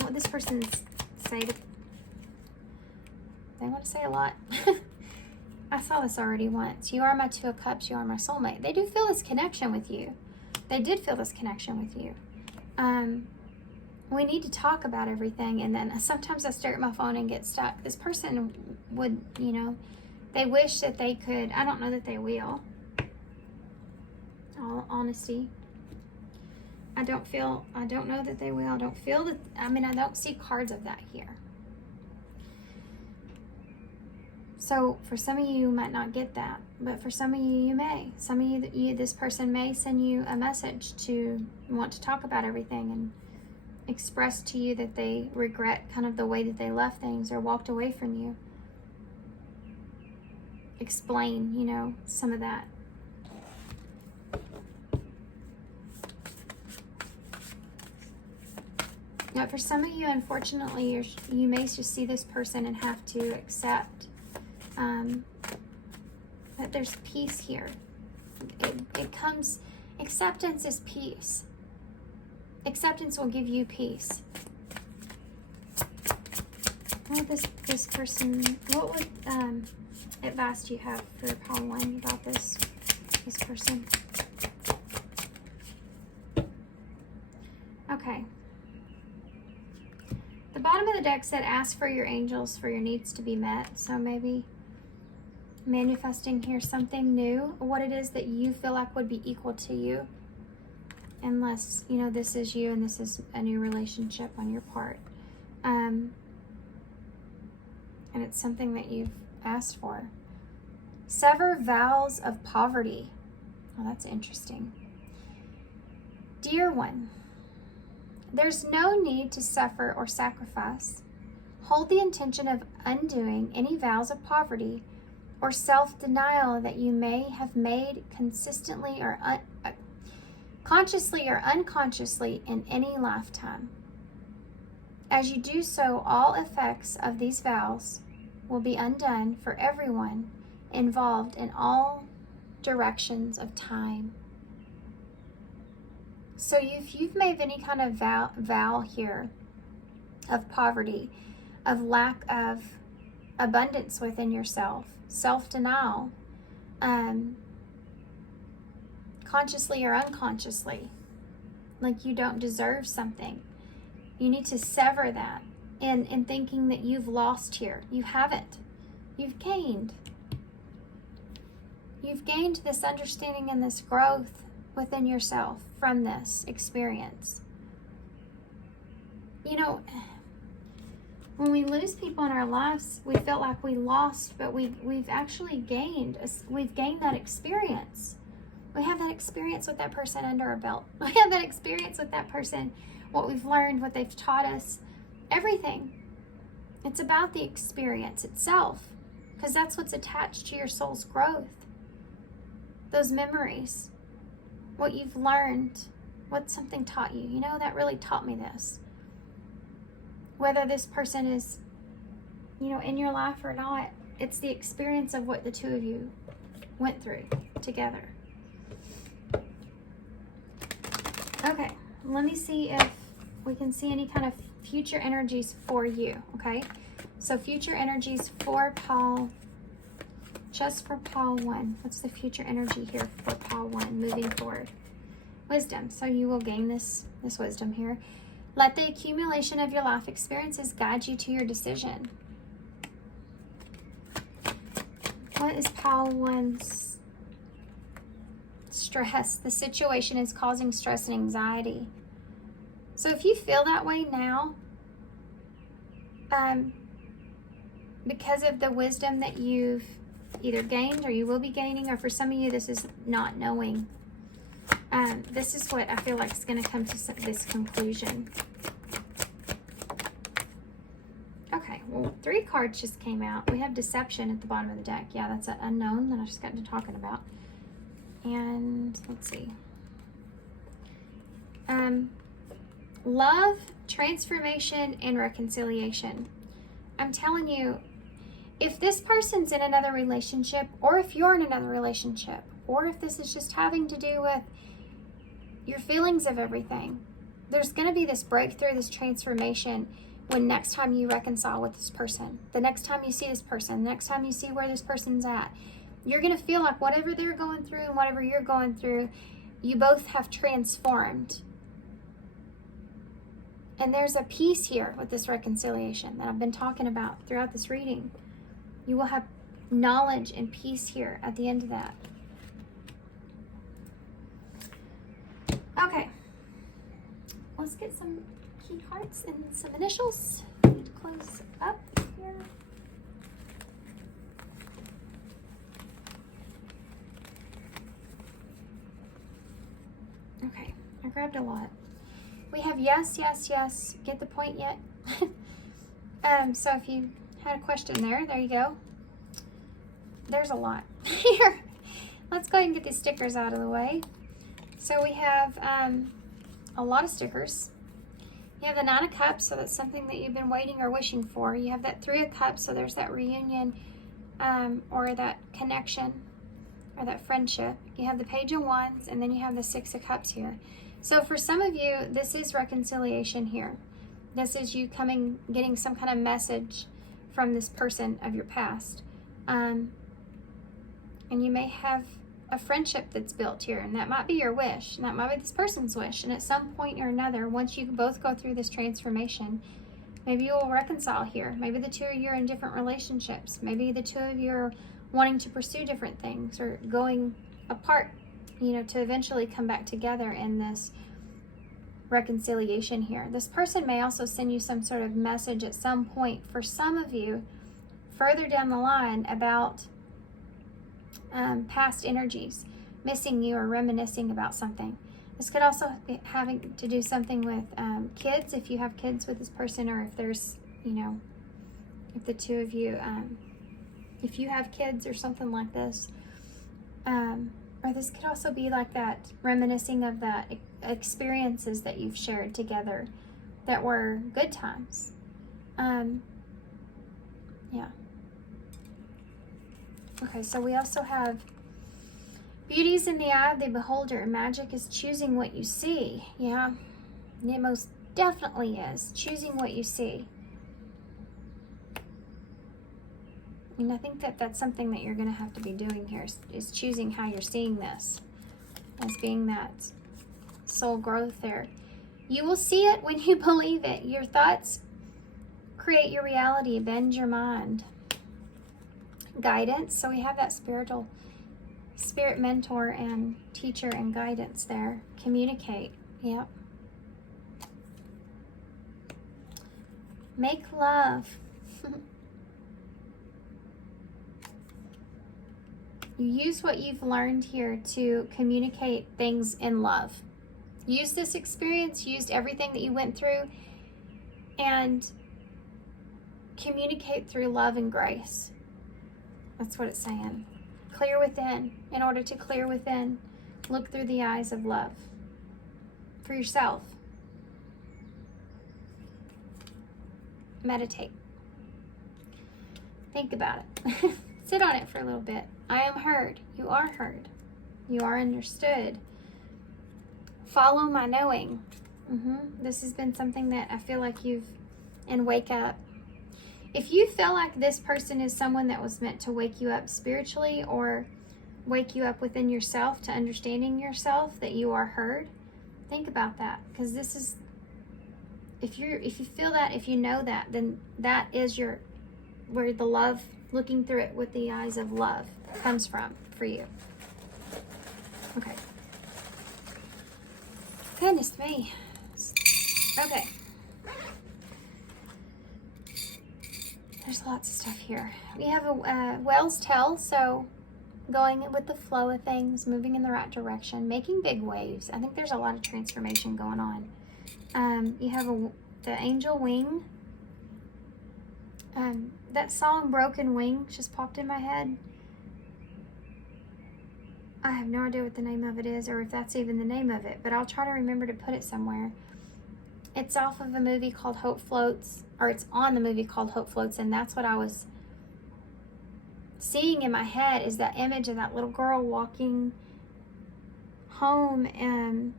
What this person say? They want to say a lot. I saw this already once. You are my Two of Cups. You are my soulmate. They do feel this connection with you. They did feel this connection with you. We need to talk about everything. And then sometimes I stare at my phone and get stuck. This person would, you know, they wish that they could. I don't know that they will. All honesty. I don't know that they will. I don't feel that. I mean, I don't see cards of that here. So for some of you might not get that, but for some of you, you may. Some of you, this person may send you a message to want to talk about everything and express to you that they regret kind of the way that they left things or walked away from you. Explain, you know, some of that. Now, for some of you, unfortunately, you may just see this person and have to accept that there's peace here. It comes, acceptance is peace. Acceptance will give you peace. What would this person, what would advice do you have for pile 1 about this person? Okay. The bottom of the deck said, ask for your angels for your needs to be met. So maybe manifesting here something new, what it is that you feel like would be equal to you, unless, you know, this is you and this is a new relationship on your part. And it's something that you've asked for. Sever vows of poverty. Oh, that's interesting. Dear one, there's no need to suffer or sacrifice. Hold the intention of undoing any vows of poverty or self-denial that you may have made consistently or consciously or unconsciously in any lifetime. As you do so, all effects of these vows will be undone for everyone involved in all directions of time. So if you've made any kind of vow here of poverty, of lack of abundance within yourself, self-denial, consciously or unconsciously, like you don't deserve something, you need to sever that in thinking that you've lost here. You haven't. You've gained. You've gained this understanding and this growth within yourself from this experience. You know, when we lose people in our lives, we feel like we lost, but we've actually gained. We've gained that experience. We have that experience with that person under our belt. We have that experience with that person, what we've learned, what they've taught us, everything. It's about the experience itself, because that's what's attached to your soul's growth. Those memories, what you've learned, what something taught you. You know, that really taught me this. Whether this person is, you know, in your life or not, it's the experience of what the two of you went through together. Okay, let me see if we can see any kind of future energies for you, okay? So future energies for Paul, just for Paul 1. What's the future energy here for Paul 1 moving forward? Wisdom. So you will gain this wisdom here. Let the accumulation of your life experiences guide you to your decision. What is pile one's stress? The situation is causing stress and anxiety. So if you feel that way now, because of the wisdom that you've either gained or you will be gaining, or for some of you, this is not knowing. This is what I feel like is going to come to this conclusion. Okay, well, 3 cards just came out. We have deception at the bottom of the deck. Yeah, that's an unknown that I just got into talking about. And let's see. Love, transformation, and reconciliation. I'm telling you, if this person's in another relationship, or if you're in another relationship, or if this is just having to do with your feelings of everything, there's going to be this breakthrough, this transformation when next time you reconcile with this person, the next time you see this person, the next time you see where this person's at, you're going to feel like whatever they're going through and whatever you're going through, you both have transformed. And there's a peace here with this reconciliation that I've been talking about throughout this reading. You will have knowledge and peace here at the end of that. Okay. Let's get some key cards and some initials. Close up here. Okay. I grabbed a lot. We have yes, yes, yes. Get the point yet? So if you had a question there you go. There's a lot here. Let's go ahead and get these stickers out of the way. So we have a lot of stickers. You have the 9 of Cups, so that's something that you've been waiting or wishing for. You have that 3 of Cups, so there's that reunion or that connection or that friendship. You have the Page of Wands, and then you have the 6 of Cups here. So for some of you, this is reconciliation here. This is you getting some kind of message from this person of your past. And you may have a friendship that's built here, and that might be your wish, and that might be this person's wish. And at some point or another, once you both go through this transformation, maybe you will reconcile here. Maybe the 2 of you are in different relationships. Maybe the 2 of you are wanting to pursue different things or going apart, to eventually come back together in this reconciliation here. This person may also send you some sort of message at some point, for some of you, further down the line about past energies, missing you or reminiscing about something. This could also be having to do something with kids, if you have kids with this person, or if there's, if the 2 of you, if you have kids or something like this. Or this could also be like that, reminiscing of that experiences that you've shared together that were good times. Yeah. Okay, so we also have beauty's in the eye of the beholder. Magic is choosing what you see. Yeah, it most definitely is. Choosing what you see. And I think that that's something that you're going to have to be doing here, is choosing how you're seeing this as being that soul growth there. You will see it when you believe it. Your thoughts create your reality. Bend your mind. Guidance. So we have that spirit mentor and teacher and guidance there. Communicate. Yep. Make love. You use what you've learned here to communicate things in love. Use this experience, used everything that you went through, and communicate through love and grace. That's what it's saying. Clear within. In order to clear within, look through the eyes of love for yourself. Meditate. Think about it. Sit on it for a little bit. I am heard. You are heard. You are understood. Follow my knowing. This has been something that I feel like and wake up. If you feel like this person is someone that was meant to wake you up spiritually or wake you up within yourself to understanding yourself, that you are heard, think about that. Because this is, if you feel that, if you know that, then that is where the love looking through it with the eyes of love comes from for you. Okay. Goodness me. Okay. There's lots of stuff here. We have a whale's tail, so going with the flow of things, moving in the right direction, making big waves. I think there's a lot of transformation going on. You have the angel wing. That song Broken Wings just popped in my head. I have no idea what the name of it is, or if that's even the name of it, but I'll try to remember to put it somewhere. It's off of a movie called Hope Floats, or it's on the movie called Hope Floats, and that's what I was seeing in my head, is that image of that little girl walking home, and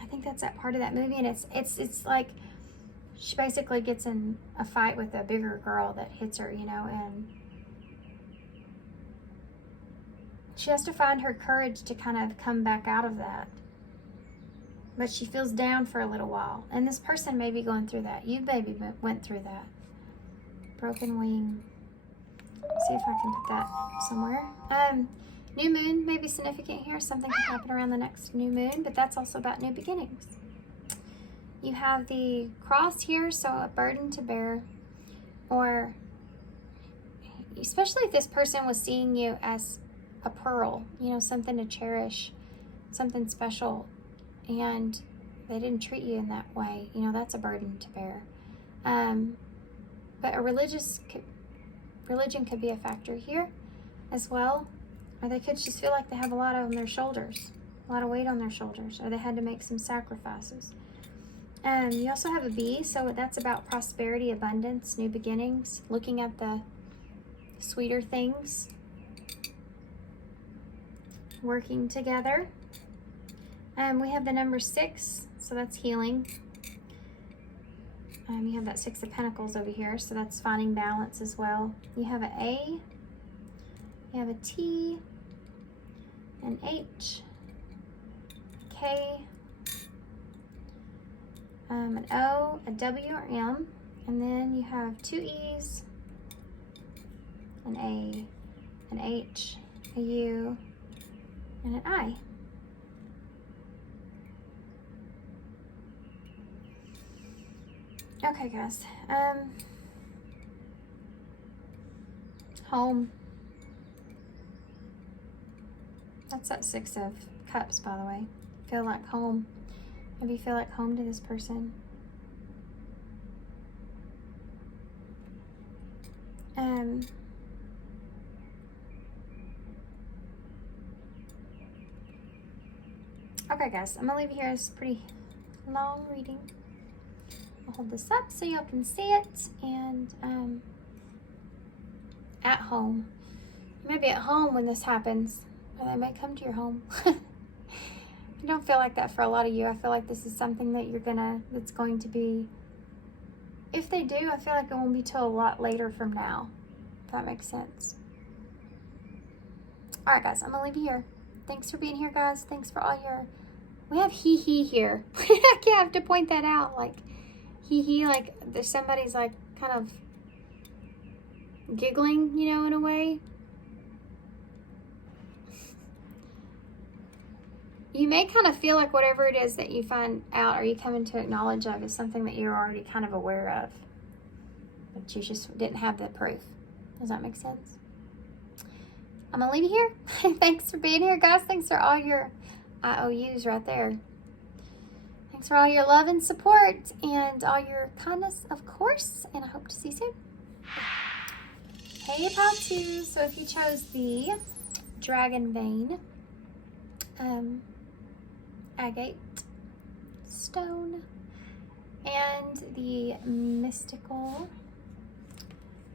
I think that's that part of that movie, and it's like she basically gets in a fight with a bigger girl that hits her, you know, and she has to find her courage to kind of come back out of that. But she feels down for a little while. And this person may be going through that. You maybe went through that. Broken wing. Let's see if I can put that somewhere. New moon may be significant here. Something can happen around the next new moon, but that's also about new beginnings. You have the cross here, so a burden to bear. Or, especially if this person was seeing you as a pearl, you know, something to cherish, something special, and they didn't treat you in that way, you know, that's a burden to bear. But a religion could be a factor here as well, or they could just feel like they have a lot on their shoulders, a lot of weight on their shoulders, or they had to make some sacrifices. You also have a bee, so that's about prosperity, abundance, new beginnings, looking at the sweeter things, working together. We have the number 6, so that's healing. You have that 6 of Pentacles over here, so that's finding balance as well. You have an A, you have a T, an H, K, an O, a W or M, and then you have 2 E's, an A, an H, a U, and an I. Okay, guys. Home. That's that 6 of Cups, by the way. Feel like home. Maybe you feel like home to this person. Okay, guys. I'm gonna leave you here. It's pretty long reading. I'll hold this up so y'all can see it. And at home. You may be at home when this happens, or they may come to your home. I don't feel like that for a lot of you. I feel like this is something that that's going to be, if they do, I feel like it won't be till a lot later from now, if that makes sense. All right, guys, I'm gonna leave you here. Thanks for being here, guys. Thanks for all your, we have he here. I have to point that out, like he, like there's somebody's like kind of giggling, you know, in a way. You may kind of feel like whatever it is that you find out or you come into knowledge of is something that you're already kind of aware of, but you just didn't have the proof. Does that make sense? I'm gonna leave you here. Thanks for being here, guys. Thanks for all your IOUs right there. Thanks for all your love and support and all your kindness, of course, and I hope to see you soon. Hey, Pile 2. So if you chose the Dragon Vein, agate stone, and the mystical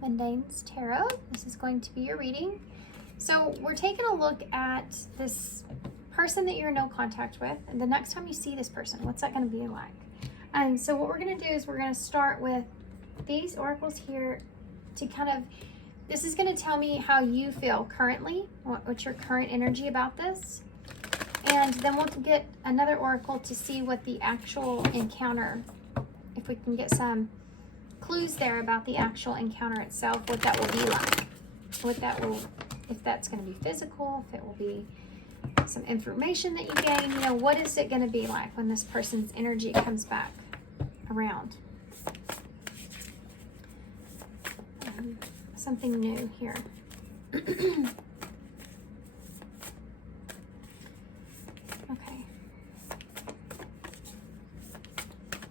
Mundane's Tarot, this is going to be your reading. So we're taking a look at this person that you're in no contact with, and the next time you see this person, what's that going to be like? And so what we're going to do is we're going to start with these oracles here to kind of, this is going to tell me how you feel currently, what's your current energy about this. And then we'll get another oracle to see what the actual encounter, if we can get some clues there about the actual encounter itself, what that will be like. What that will, if that's going to be physical, if it will be some information that you gain, you know, what is it going to be like when this person's energy comes back around? Something new here. Okay.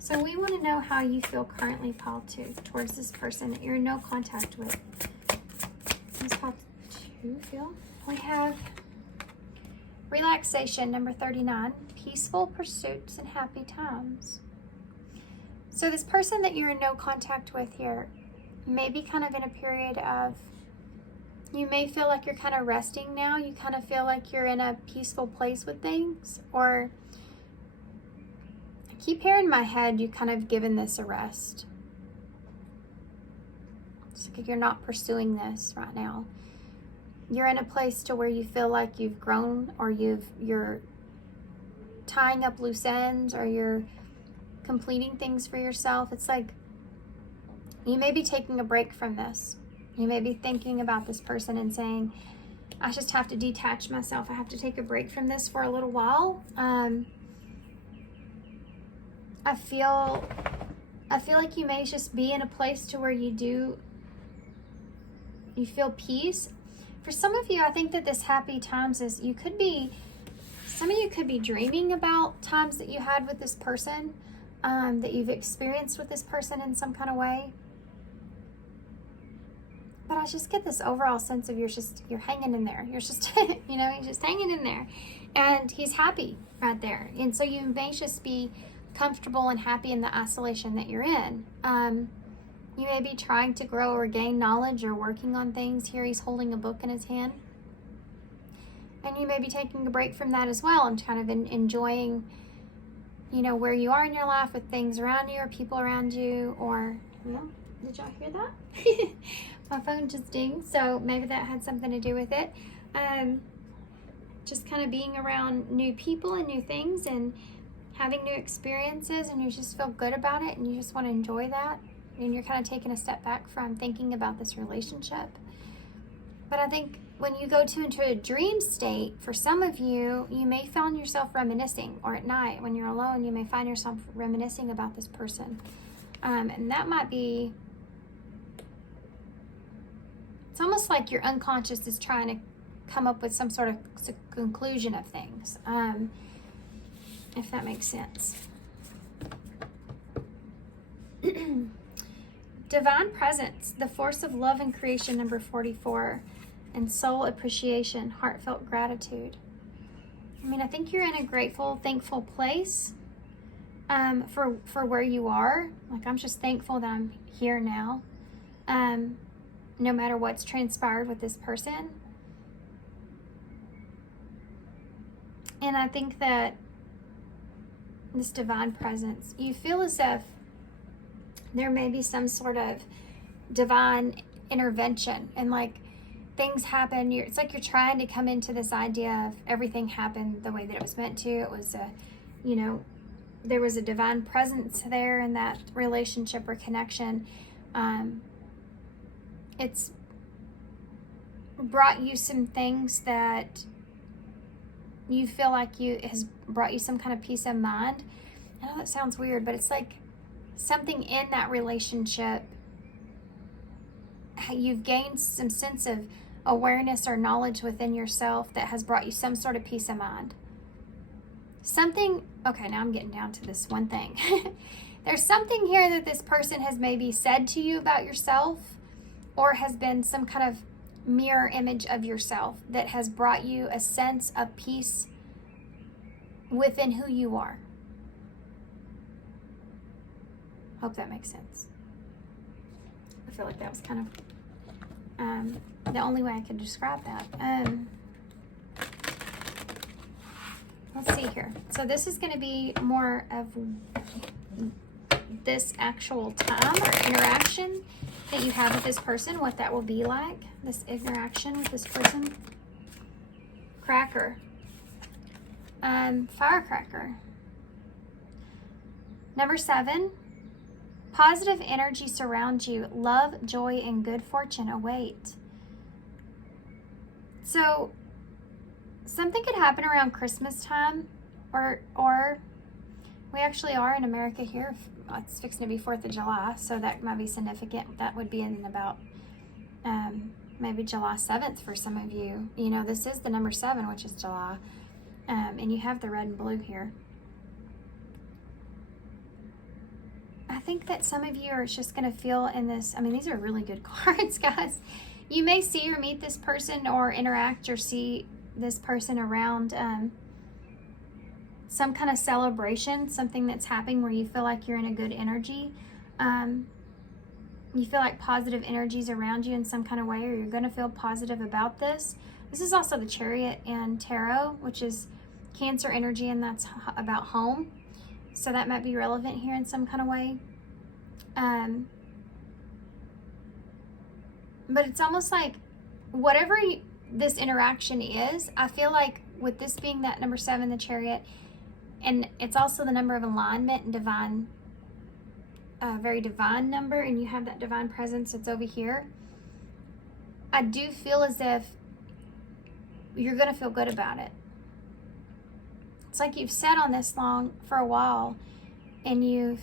So we want to know how you feel currently, pile 2, towards this person that you're in no contact with. Let's pile 2 feel. We have relaxation, number 39, peaceful pursuits and happy times. So this person that you're in no contact with here may be kind of in a period of, you may feel like you're kind of resting now. You kind of feel like you're in a peaceful place with things, or I keep hearing in my head, you kind of given this a rest. It's like you're not pursuing this right now. You're in a place to where you feel like you've grown, or you're tying up loose ends, or you're completing things for yourself. It's like you may be taking a break from this. You may be thinking about this person and saying, I just have to detach myself. I have to take a break from this for a little while. I feel like you may just be in a place to where you feel peace. For some of you, I think that this happy times is, some of you could be dreaming about times that you had with this person, that you've experienced with this person in some kind of way. But I just get this overall sense of you're hanging in there. You're just, you know, you're just hanging in there. And he's happy right there. And so you may just be comfortable and happy in the isolation that you're in. You may be trying to grow or gain knowledge or working on things. Here he's holding a book in his hand. And you may be taking a break from that as well and kind of enjoying, you know, where you are in your life with things around you or people around you. Or, you know, did y'all hear that? My phone just dinged, so maybe that had something to do with it. Just kind of being around new people and new things and having new experiences, and you just feel good about it and you just want to enjoy that. And you're kind of taking a step back from thinking about this relationship. But I think when you go into a dream state, for some of you, you may find yourself reminiscing, or at night when you're alone, you may find yourself reminiscing about this person. And that might be, it's almost like your unconscious is trying to come up with some sort of conclusion of things, if that makes sense. Divine presence, the force of love and creation, number 44, and soul appreciation, heartfelt gratitude. I mean, I think you're in a grateful, thankful place for where you are. Like, I'm just thankful that I'm here now, no matter what's transpired with this person. And I think that this divine presence, you feel as if there may be some sort of divine intervention, and like things happen. It's like you're trying to come into this idea of everything happened the way that it was meant to. It was you know, there was a divine presence there in that relationship or connection. It's brought you some things that you feel like has brought you some kind of peace of mind. I know that sounds weird, but it's like something in that relationship, you've gained some sense of awareness or knowledge within yourself that has brought you some sort of peace of mind. Something, okay, now I'm getting down to this one thing. There's something here that this person has maybe said to you about yourself, or has been some kind of mirror image of yourself that has brought you a sense of peace within who you are. Hope that makes sense. I feel like that was kind of the only way I could describe that. Let's see here. So this is going to be more of this actual time or interaction that you have with this person, what that will be like, this interaction with this person. Cracker. Firecracker. Number 7. Positive energy surrounds you. Love, joy, and good fortune await. So something could happen around Christmas time, or we actually are in America here. It's fixing to be 4th of July, so that might be significant. That would be in about maybe July 7th for some of you. You know, this is the number 7, which is July, and you have the red and blue here. I think that some of you are just going to feel in this. I mean, these are really good cards, guys. You may see or meet this person or interact or see this person around some kind of celebration, something that's happening where you feel like you're in a good energy. You feel like positive energies around you in some kind of way, or you're going to feel positive about this. This is also the Chariot and Tarot, which is Cancer energy, and that's about home. So that might be relevant here in some kind of way. But it's almost like whatever this interaction is, I feel like with this being that number 7, the Chariot, and it's also the number of alignment and divine, very divine number, and you have that divine presence that's over here. I do feel as if you're going to feel good about it. It's like you've sat on this long for a while, and you've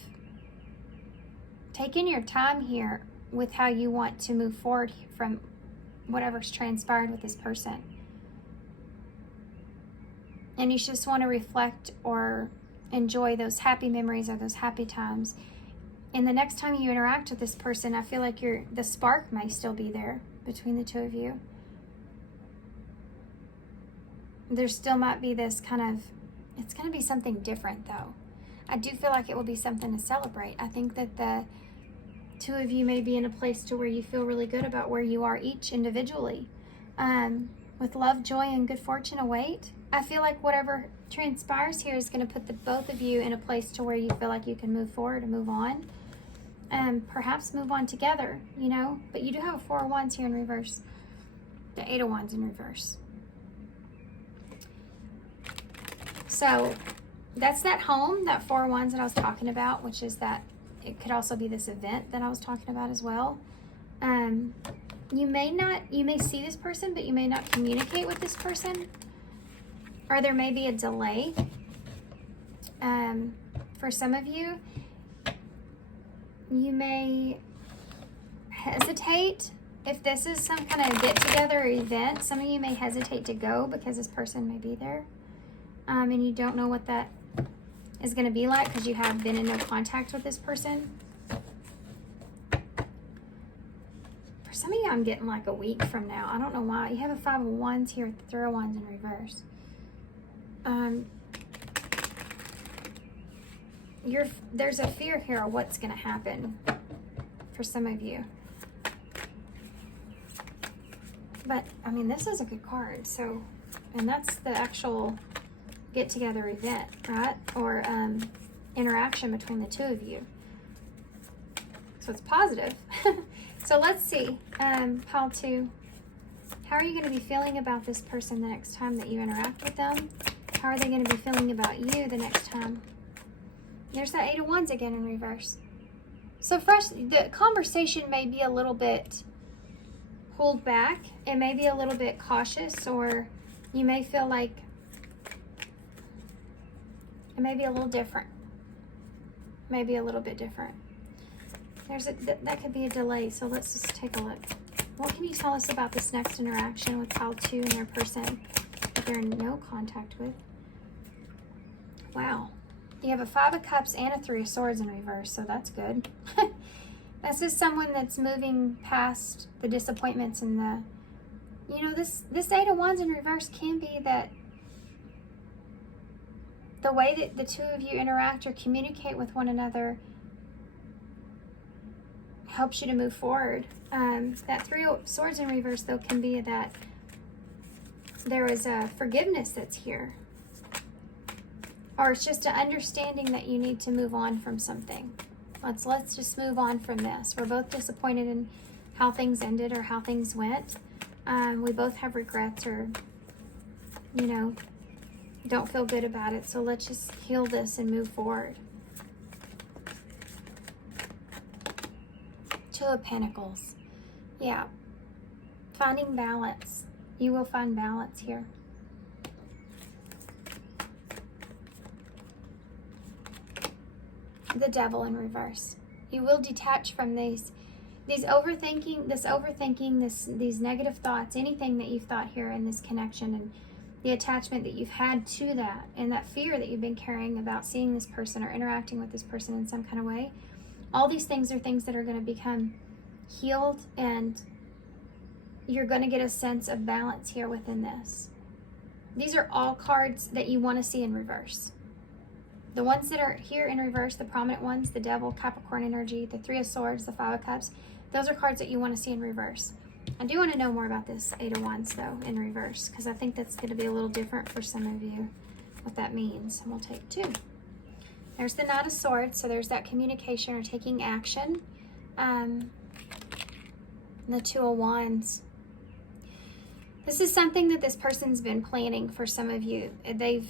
taken your time here with how you want to move forward from whatever's transpired with this person. And you just want to reflect or enjoy those happy memories or those happy times. And the next time you interact with this person, I feel like the spark may still be there between the two of you. There still might be this kind of, it's going to be something different though. I do feel like it will be something to celebrate. I think that the two of you may be in a place to where you feel really good about where you are each individually. With love, joy, and good fortune await. I feel like whatever transpires here is going to put the both of you in a place to where you feel like you can move forward and move on. Perhaps move on together, you know. But you do have a 4 of Wands here in reverse. The 8 of Wands in reverse. So that's that home, that 4 of Wands that I was talking about, which is that it could also be this event that I was talking about as well. You may see this person, but you may not communicate with this person. Or there may be a delay. For some of you, you may hesitate. If this is some kind of get-together or event, some of you may hesitate to go because this person may be there. And you don't know what that is going to be like because you have been in no contact with this person. For some of you, I'm getting like a week from now. I don't know why. You have a 5 of Wands here with the 3 of Wands in reverse. There's a fear here of what's going to happen for some of you. But, I mean, this is a good card. So, and that's the actual get-together event, right? Or interaction between the two of you. So it's positive. So let's see, pile 2. How are you going to be feeling about this person the next time that you interact with them? How are they going to be feeling about you the next time? There's that 8 of Wands again in reverse. So the conversation may be a little bit pulled back. It may be a little bit cautious, or you may feel like it may be a little different. Maybe a little bit different. That could be a delay, so let's just take a look. What can you tell us about this next interaction with pile 2 and their person that they're in no contact with? Wow. You have a 5 of Cups and a 3 of Swords in reverse, so that's good. This is someone that's moving past the disappointments and this 8 of Wands in reverse can be that the way that the two of you interact or communicate with one another helps you to move forward. That 3 of Swords in reverse, though, can be that there is a forgiveness that's here. Or it's just an understanding that you need to move on from something. Let's just move on from this. We're both disappointed in how things ended or how things went. We both have regrets or, don't feel good about it. So let's just heal this and move forward. Two of Pentacles. Yeah. Finding balance. You will find balance here. The Devil in reverse. You will detach from these overthinking, these negative thoughts, anything that you've thought here in this connection, and the attachment that you've had to that, and that fear that you've been carrying about seeing this person or interacting with this person in some kind of way. All these things are things that are going to become healed, and you're going to get a sense of balance here within this. These are all cards that you want to see in reverse. The ones that are here in reverse, the prominent ones, the Devil, Capricorn energy, the Three of Swords, the Five of Cups, those are cards that you want to see in reverse. I do want to know more about this Eight of Wands, though, in reverse, because I think that's going to be a little different for some of you, what that means. And we'll take two. There's the Knight of Swords, so there's that communication or taking action. The Two of Wands. This is something that this person's been planning for some of you. They've,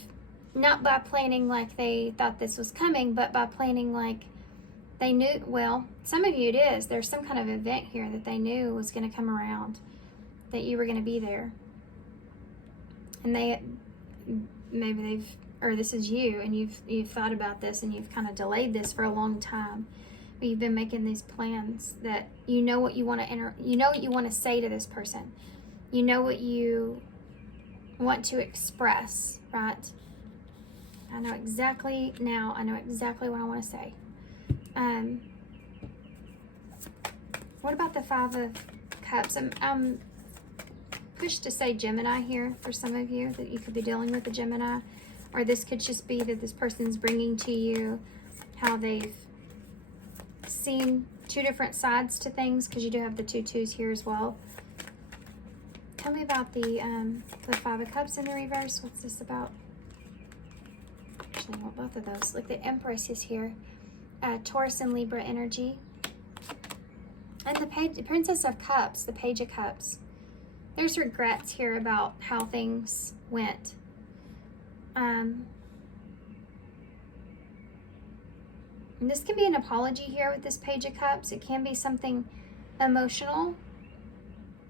not by planning like they thought this was coming, but by planning like they knew, well, some of you it is. There's some kind of event here that they knew was going to come around, that you were going to be there. And maybe they've, or this is you, and you've thought about this, and you've kind of delayed this for a long time. But you've been making these plans that you know what you want to you know what you want to say to this person. You know what you want to express, right? I know exactly now. I know exactly what I want to say. What about the Five of Cups? I'm pushed to say Gemini here for some of you, that you could be dealing with a Gemini, or this could just be that this person's bringing to you how they've seen two different sides to things, because you do have the two twos here as well. Tell me about the Five of Cups in the reverse. What's this about? Actually, I want both of those. Look, the Empress is here. Taurus and Libra energy. And the Princess of Cups, the Page of Cups. There's regrets here about how things went. And this can be an apology here with this Page of Cups. It can be something emotional.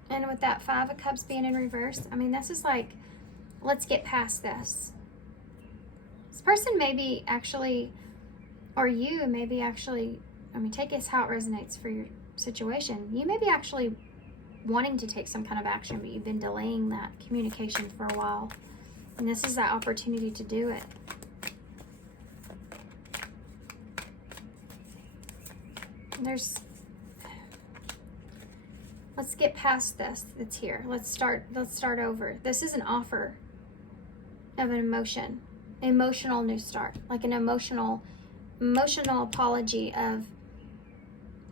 And with that Five of Cups being in reverse, I mean, this is like, let's get past this. This person may be actually, or you may be actually, I mean, take this how it resonates for your situation. You may be actually wanting to take some kind of action, but you've been delaying that communication for a while. And this is that opportunity to do it. Let's get past this that's here. Let's start over. This is an offer of an emotional new start, like an emotional apology of,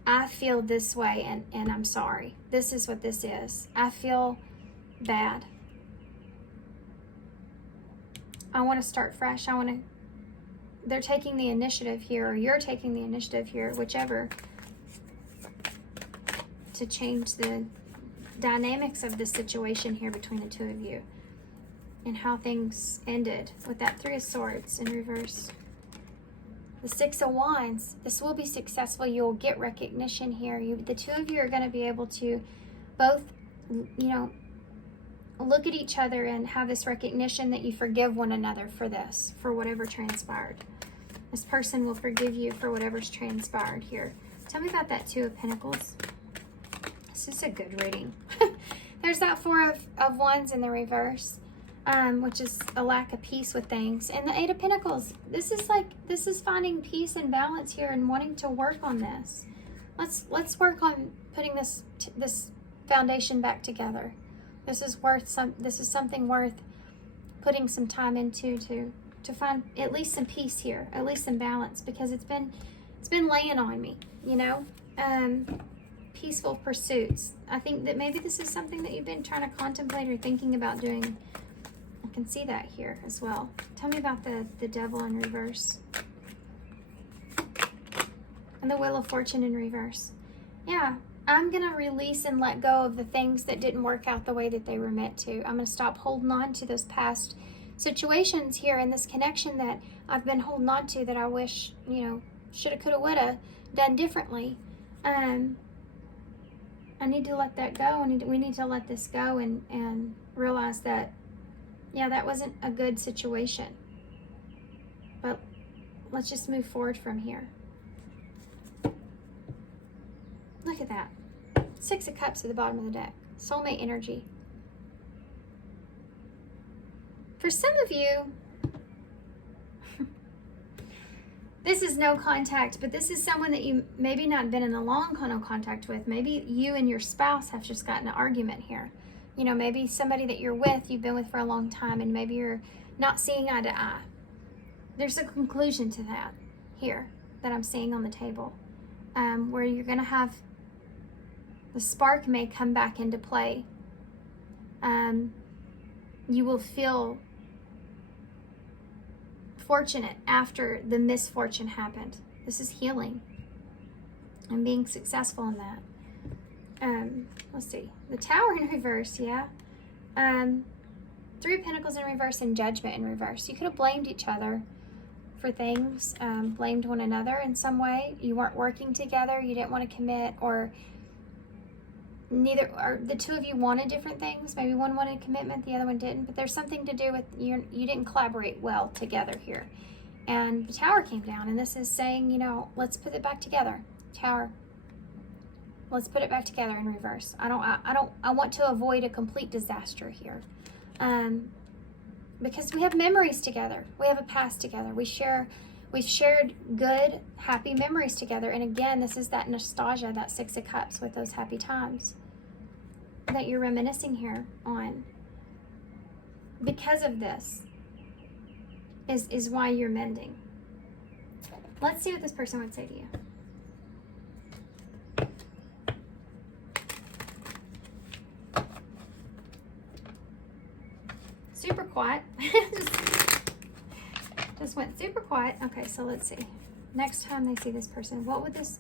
I feel this way and I'm sorry. This is what this is. I feel bad. I want to start fresh. They're taking the initiative here, or you're taking the initiative here, whichever, to change the dynamics of the situation here between the two of you, and how things ended with that Three of Swords in reverse. The Six of Wands. This will be successful. You'll get recognition here. The two of you are going to be able to both, look at each other and have this recognition that you forgive one another for this, for whatever transpired. This person will forgive you for whatever's transpired here. Tell me about that Two of Pentacles. This is a good reading. There's that Four of Wands in the reverse, which is a lack of peace with things. And the Eight of Pentacles. This is finding peace and balance here and wanting to work on this. Let's work on putting this foundation back together. This is something worth putting some time into to find at least some peace here, at least some balance, because it's been laying on me, peaceful pursuits. I think that maybe this is something that you've been trying to contemplate or thinking about doing. I can see that here as well. Tell me about the Devil in reverse. And the Wheel of Fortune in reverse. Yeah, I'm going to release and let go of the things that didn't work out the way that they were meant to. I'm going to stop holding on to those past situations here in this connection that I've been holding on to, that I wish, shoulda, coulda, woulda done differently. I need to let that go. We need to let this go and realize that, yeah, that wasn't a good situation. But let's just move forward from here. Look at that. 6 of Cups at the bottom of the deck. Soulmate energy. For some of you, this is no contact, but this is someone that you maybe not been in a long contact with. Maybe you and your spouse have just gotten an argument here. You know, maybe somebody that you're with, you've been with for a long time, and maybe you're not seeing eye to eye. There's a conclusion to that here that I'm seeing on the table, where you're going to have, the spark may come back into play. You will feel fortunate after the misfortune happened. This is healing and being successful in that. Let's see, the Tower in reverse, yeah. 3 of Pentacles in reverse and Judgment in reverse. You could have blamed each other for things, blamed one another in some way. You weren't working together, you didn't want to commit, or neither, or the two of you wanted different things. Maybe one wanted commitment, the other one didn't, but there's something to do with you didn't collaborate well together here. And the Tower came down, and this is saying, you know, let's put it back together. Tower, let's put it back together in reverse. I want to avoid a complete disaster here, because we have memories together. We have a past together. We've shared good, happy memories together. And again, this is that nostalgia, that 6 of Cups with those happy times that you're reminiscing here on. Because of this is why you're mending. Let's see what this person would say to you. Super quiet. Just went super quiet. Okay, so let's see. Next time they see this person, what would this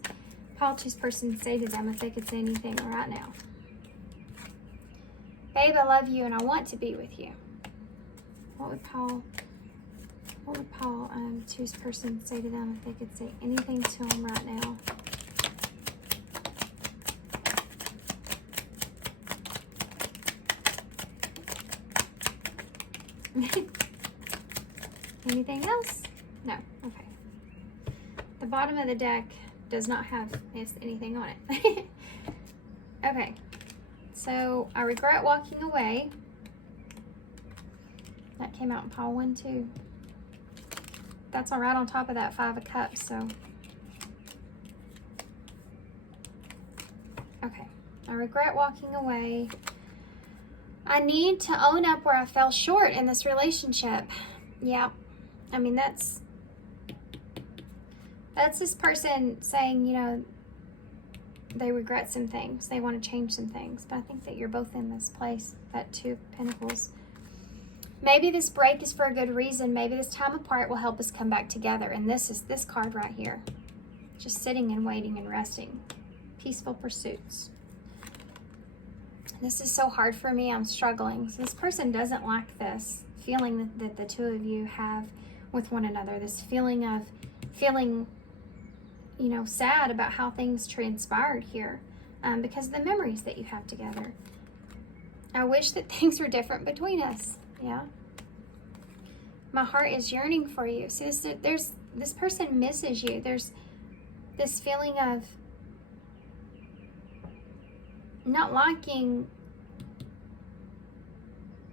pile 2's person say to them if they could say anything right now? Babe, I love you and I want to be with you. What would pile 2's person say to them if they could say anything to them right now? Anything else? No. Okay. The bottom of the deck does not have anything on it. Okay. So I regret walking away. That came out in pile 1 too. That's all right on top of that 5 of Cups. So okay. I regret walking away. I need to own up where I fell short in this relationship. Yeah. I mean, that's this person saying, you know, they regret some things. They want to change some things. But I think that you're both in this place, that 2 of Pentacles. Maybe this break is for a good reason. Maybe this time apart will help us come back together. And this is this card right here. Just sitting and waiting and resting. Peaceful pursuits. This is so hard for me. I'm struggling. So this person doesn't like this feeling that the 2 of you have with one another. This feeling, you know, sad about how things transpired here, because of the memories that you have together. I wish that things were different between us. Yeah. My heart is yearning for you. See, this person misses you. There's this feeling of not liking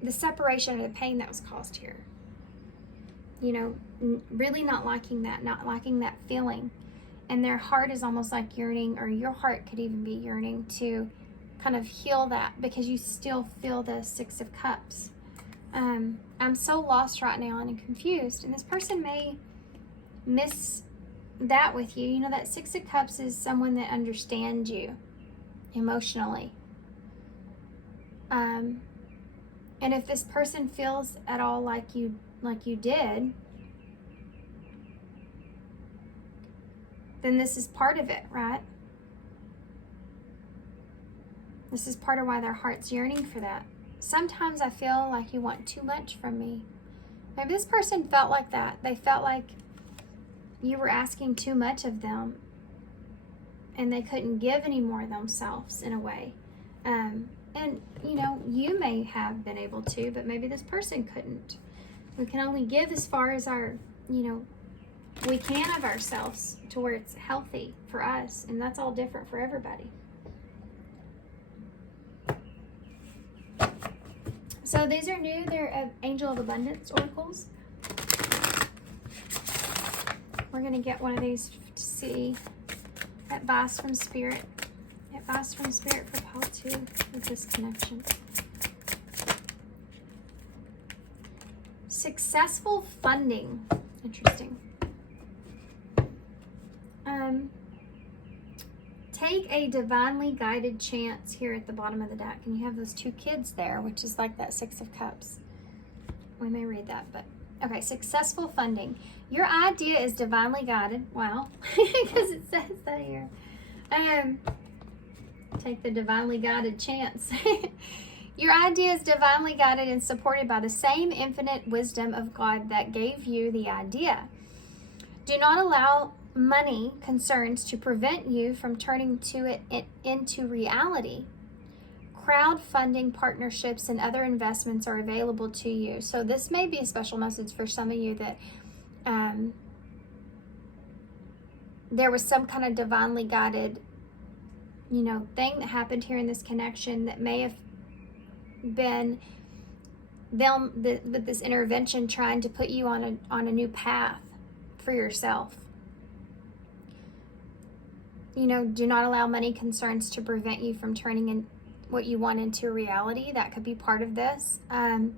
the separation or the pain that was caused here. You know, really not liking that feeling. And their heart is almost like yearning, or your heart could even be yearning to kind of heal that, because you still feel the 6 of Cups. I'm so lost right now and confused. And this person may miss that with you. You know, that 6 of Cups is someone that understands you emotionally. And if this person feels at all like you did, then this is part of it, right? This is part of why their heart's yearning for that. Sometimes I feel like you want too much from me. Maybe this person felt like that. They felt like you were asking too much of them. and they couldn't give any more of themselves in a way. And, you know, you may have been able to, but maybe this person couldn't. We can only give as far as our, you know, we can of ourselves to where it's healthy for us. And that's all different for everybody. So these are new. They're Angel of Abundance Oracles. We're going to get one of these to see advice from Spirit. Advice from Spirit for Paul 2 with this connection. Successful funding. Interesting. Take a divinely guided chance here at the bottom of the deck. And you have those 2 kids there, which is like that 6 of Cups. We may read that, but okay. Successful funding. Your idea is divinely guided. Wow. Because it says that here. Take the divinely guided chance. Your idea is divinely guided and supported by the same infinite wisdom of God that gave you the idea. Do not allow money concerns to prevent you from turning it into reality. Crowdfunding partnerships and other investments are available to you. So this may be a special message for some of you that there was some kind of divinely guided, you know, thing that happened here in this connection that may have been them with this intervention trying to put you on a new path for yourself. You know, do not allow money concerns to prevent you from turning in what you want into reality. That could be part of this. And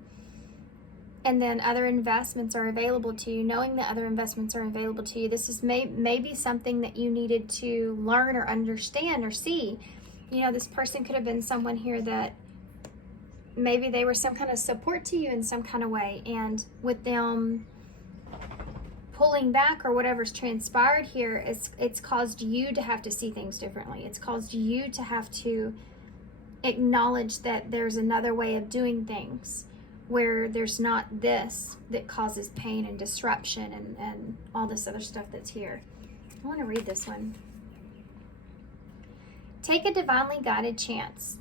then other investments are available to you. Knowing that other investments are available to you. This is maybe something that you needed to learn or understand or see. You know, this person could have been someone here that maybe they were some kind of support to you in some kind of way. And with them pulling back or whatever's transpired here, it's caused you to have to see things differently. It's caused you to have to acknowledge that there's another way of doing things where there's not this that causes pain and disruption and all this other stuff that's here. I want to read this one. Take a divinely guided chance.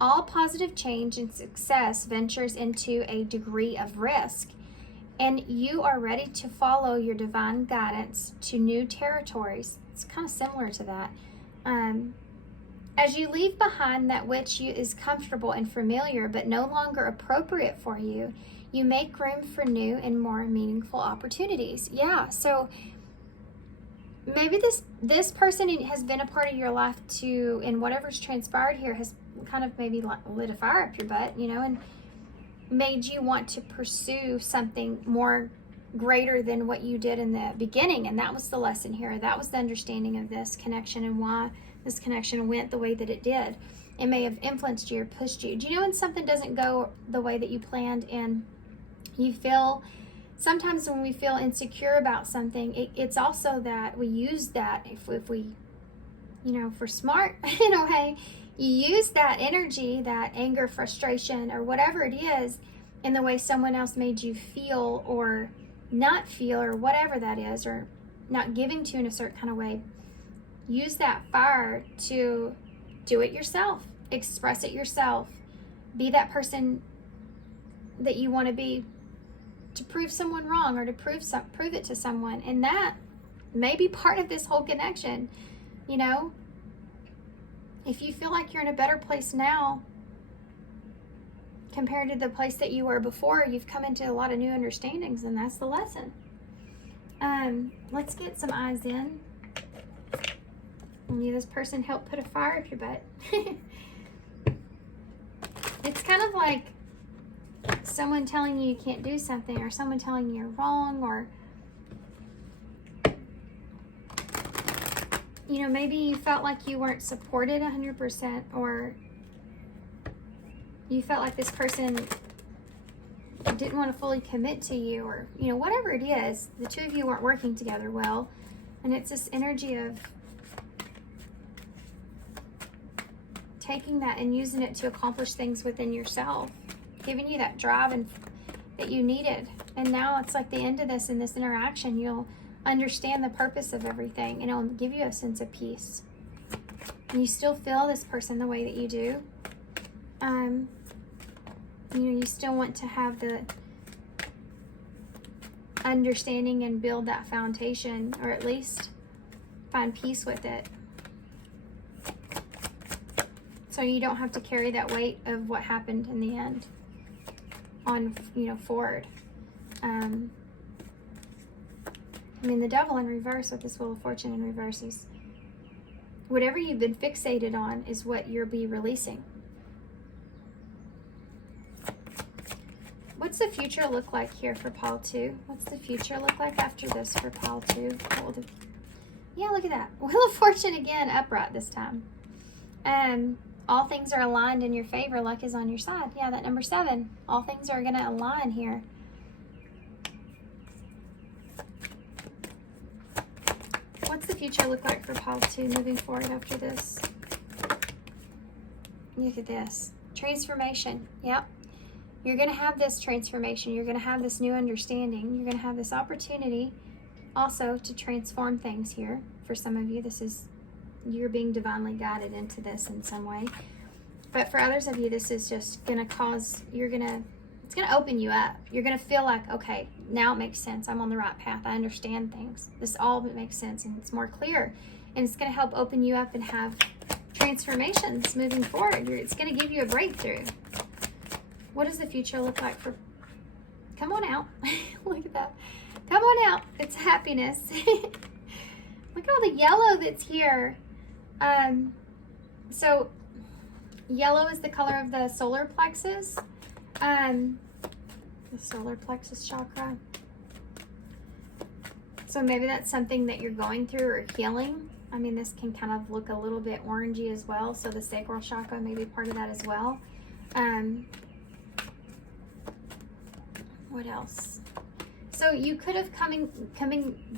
All positive change and success ventures into a degree of risk, and you are ready to follow your divine guidance to new territories. It's kind of similar to that. As you leave behind that which is comfortable and familiar but no longer appropriate for you, you make room for new and more meaningful opportunities. Yeah, so maybe this person has been a part of your life too, and whatever's transpired here has kind of maybe lit a fire up your butt, you know, and made you want to pursue something more greater than what you did in the beginning. And that was the lesson here. That was the understanding of this connection and why this connection went the way that it did. It may have influenced you or pushed you. Do you know when something doesn't go the way that you planned and you feel, sometimes when we feel insecure about something, it's also that we use that, if we, you know, if we're smart in a way, you use that energy, that anger, frustration, or whatever it is, in the way someone else made you feel or not feel, or whatever that is, or not giving to in a certain kind of way. Use that fire to do it yourself, express it yourself, be that person that you want to be, to prove someone wrong or to prove it to someone. And that may be part of this whole connection, you know. If you feel like you're in a better place now compared to the place that you were before, you've come into a lot of new understandings, and that's the lesson. Let's get some eyes in. This person helped put a fire up your butt. It's kind of like someone telling you can't do something, or someone telling you you're wrong, or you know, maybe you felt like you weren't supported 100%, or you felt like this person didn't want to fully commit to you, or, you know, whatever it is, the two of you weren't working together well. And it's this energy of taking that and using it to accomplish things within yourself, giving you that drive and that you needed. And now it's like the end of this, in this interaction, you'll understand the purpose of everything, and it'll give you a sense of peace. and you still feel this person the way that you do. You know, you still want to have the understanding and build that foundation, or at least find peace with it, so you don't have to carry that weight of what happened in the end on, you know, forward. I mean, the devil in reverse with this Wheel of Fortune in reverse is whatever you've been fixated on is what you'll be releasing. What's the future look like here for pile 2? What's the future look like after this for pile 2? Yeah, look at that. Wheel of Fortune again, upright this time. All things are aligned in your favor. Luck is on your side. Yeah, that number 7. All things are going to align here. What's the future look like for pile 2 moving forward after this? Look at this. Transformation. Yep. You're going to have this transformation. You're going to have this new understanding. You're going to have this opportunity also to transform things here. For some of you, this is, you're being divinely guided into this in some way. But for others of you, this is just going to cause, it's going to open you up. You're going to feel like, okay, now it makes sense. I'm on the right path. I understand things. This all makes sense and it's more clear. And it's going to help open you up and have transformations moving forward. It's going to give you a breakthrough. What does the future look like for, come on out. Look at that. Come on out. It's happiness. Look at all the yellow that's here. So yellow is the color of the solar plexus. The solar plexus chakra. So maybe that's something that you're going through or healing. I mean, this can kind of look a little bit orangey as well. So the sacral chakra may be part of that as well. What else? So you could have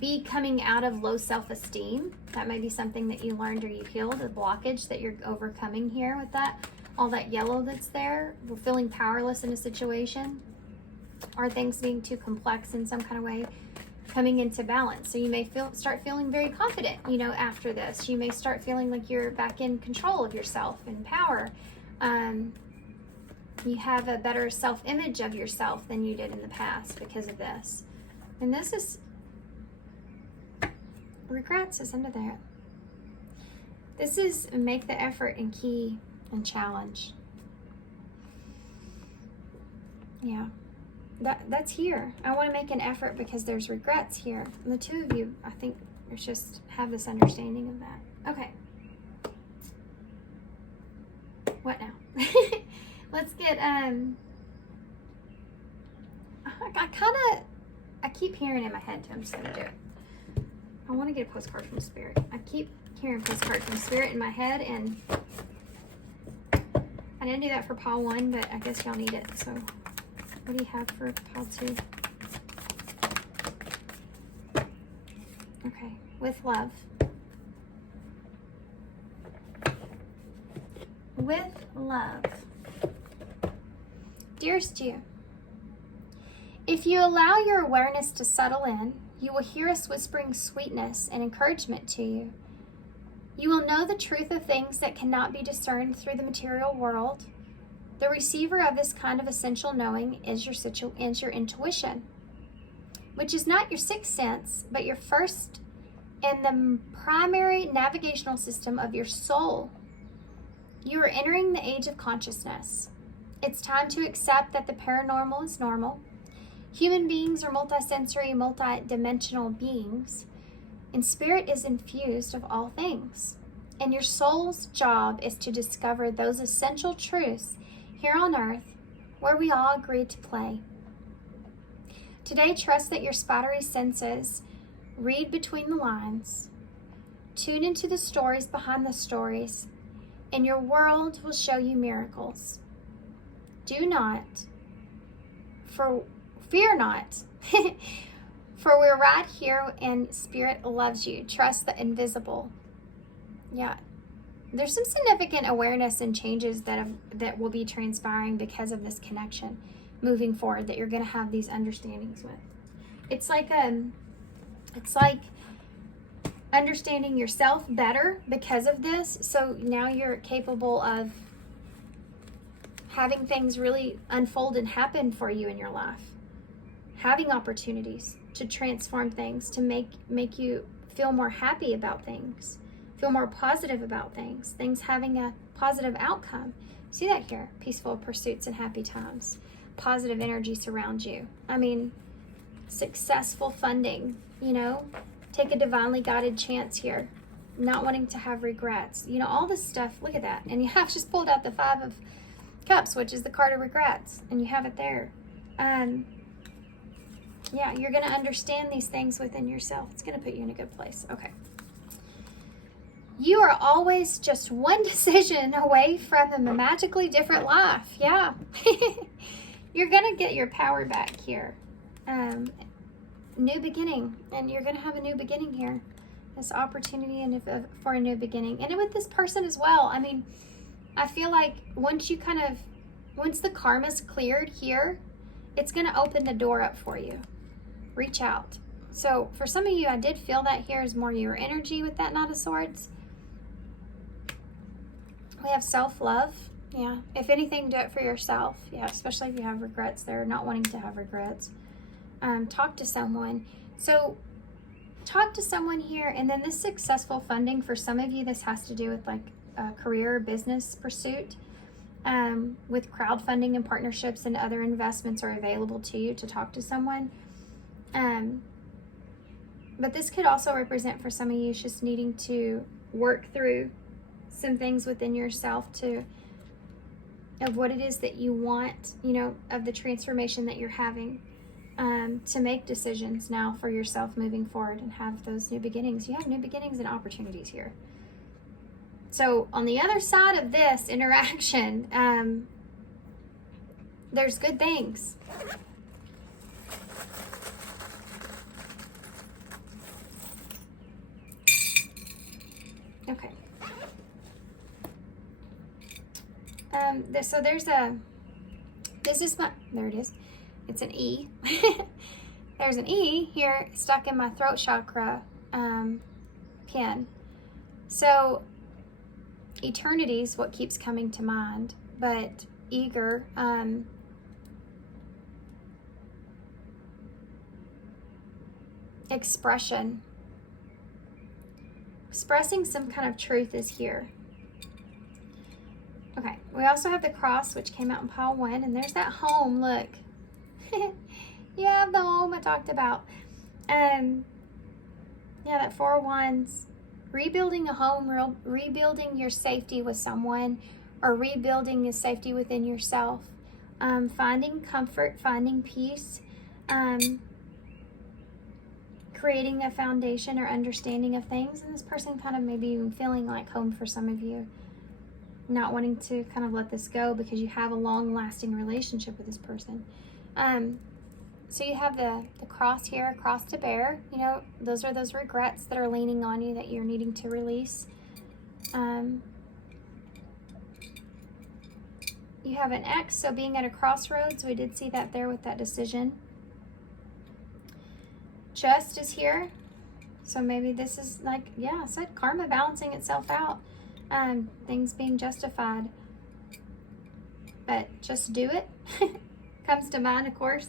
be coming out of low self-esteem. That may be something that you learned or you healed, a blockage that you're overcoming here with that. All that yellow that's there. We're feeling powerless in a situation. Or things being too complex in some kind of way. Coming into balance. So you may start feeling very confident, you know, after this. You may start feeling like you're back in control of yourself and power. You have a better self-image of yourself than you did in the past because of this. And this is, regrets is under there. This is make the effort and key and challenge. Yeah, that's here. I want to make an effort because there's regrets here. And the two of you, I think, just have this understanding of that. Okay. What now? Let's get, I keep hearing in my head, so I'm just going to do it. I want to get a postcard from Spirit. I keep hearing postcard from Spirit in my head, and I didn't do that for pile 1, but I guess y'all need it. So what do you have for pile 2? Okay, with love. With love. Dearest you, if you allow your awareness to settle in, you will hear us whispering sweetness and encouragement to you. You will know the truth of things that cannot be discerned through the material world. The receiver of this kind of essential knowing is your intuition, which is not your sixth sense, but your first and the primary navigational system of your soul. You are entering the age of consciousness. It's time to accept that the paranormal is normal. Human beings are multisensory, multidimensional beings, and spirit is infused of all things. And your soul's job is to discover those essential truths here on earth where we all agree to play. Today, trust that your spidery senses read between the lines, tune into the stories behind the stories, and your world will show you miracles. Do not, fear not, for we're right here and Spirit loves you. Trust the invisible. Yeah, there's some significant awareness and changes that will be transpiring because of this connection moving forward that you're going to have these understandings with. It's like understanding yourself better because of this. So now you're capable of having things really unfold and happen for you in your life. Having opportunities to transform things, to make you feel more happy about things, feel more positive about things having a positive outcome. See that here? Peaceful pursuits and happy times. Positive energy surrounds you. I mean, successful funding, you know, take a divinely guided chance here. Not wanting to have regrets. You know, all this stuff, look at that. And you have just pulled out the 5 of Cups, which is the card of regrets. And you have it there. Yeah, you're going to understand these things within yourself. It's going to put you in a good place. Okay. You are always just one decision away from a magically different life. Yeah. You're going to get your power back here. New beginning. And you're going to have a new beginning here. This opportunity for a new beginning. And with this person as well. I mean, I feel like once the karma's cleared here, it's going to open the door up for you. Reach out. So for some of you, I did feel that here is more your energy with that Knight of Swords. We have self-love. Yeah. If anything, do it for yourself. Yeah. Especially if you have regrets there, not wanting to have regrets. Talk to someone. So talk to someone here. And then this successful funding, for some of you, this has to do with like a career or business pursuit. With crowdfunding and partnerships and other investments are available to you to talk to someone. But this could also represent for some of you just needing to work through some things within yourself of what it is that you want, you know, of the transformation that you're having, to make decisions now for yourself moving forward and have those new beginnings. You have new beginnings and opportunities here. So on the other side of this interaction, there's good things. Okay. So there's there it is. It's an E. There's an E here stuck in my throat chakra pin. So eternity is what keeps coming to mind, but eager, expression, expressing some kind of truth is here. Okay, we also have the cross, which came out in pile 1, and there's that home, look. Yeah, the home I talked about. Yeah, that 4 of Wands. Rebuilding a home, rebuilding your safety with someone, or rebuilding your safety within yourself. Finding comfort, finding peace, creating a foundation or understanding of things. And this person kind of maybe even feeling like home for some of you. Not wanting to kind of let this go because you have a long-lasting relationship with this person. So you have the cross here, cross to bear. You know, those are those regrets that are leaning on you that you're needing to release. You have an X, so being at a crossroads. We did see that there with that decision. Chest is here. So maybe this is like, yeah, I said karma balancing itself out. Things being justified. But just do it. Comes to mind, of course.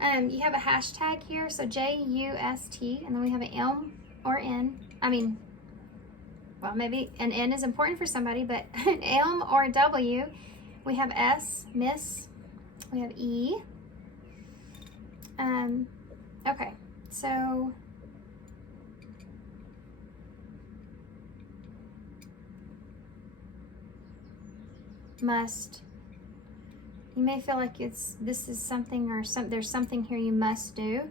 You have a hashtag here, so JUST, and then we have an M or N. I mean, well, maybe an N is important for somebody, but an M or a W. We have S, miss. We have E. Okay, so must. You may feel like this is something or there's something here you must do.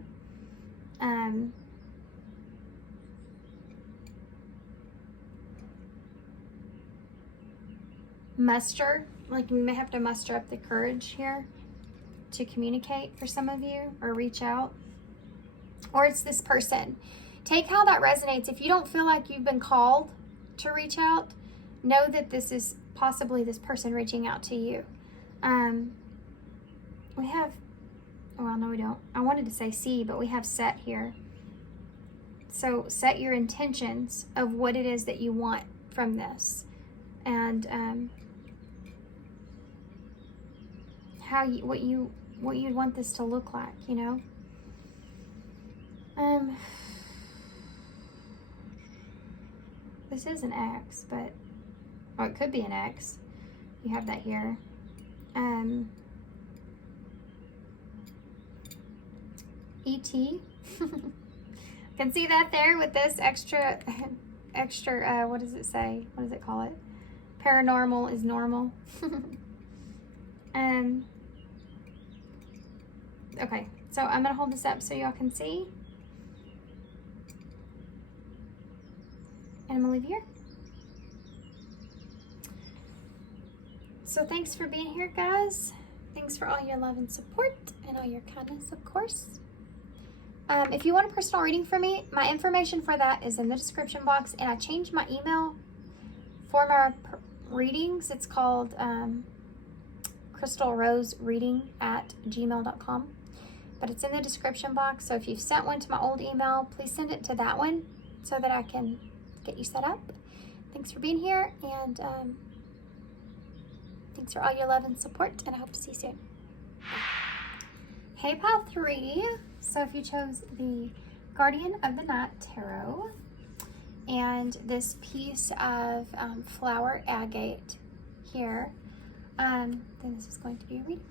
Muster, like you may have to muster up the courage here to communicate for some of you or reach out. Or it's this person. Take how that resonates. If you don't feel like you've been called to reach out, know that this is possibly this person reaching out to you. We have, well, no, we don't. I wanted to say C, but we have set here. So set your intentions of what it is that you want from this, and what you want this to look like, you know. This is an X, but it could be an X. You have that here. ET. Can see that there with this extra, what does it say? What does it call it? Paranormal is normal. Okay, so I'm gonna hold this up so y'all can see. And I'm gonna leave here. So thanks for being here, guys. Thanks for all your love and support and all your kindness, of course. If you want a personal reading from me, my information for that is in the description box, and I changed my email for my readings. It's called crystalrosereading@gmail.com, but it's in the description box. So if you've sent one to my old email, please send it to that one so that I can get you set up. Thanks for being here, and thanks for all your love and support, and I hope to see you soon. Hey, pile 3. So if you chose the Guardian of the Night Tarot and this piece of flower agate here, then this is going to be a reading.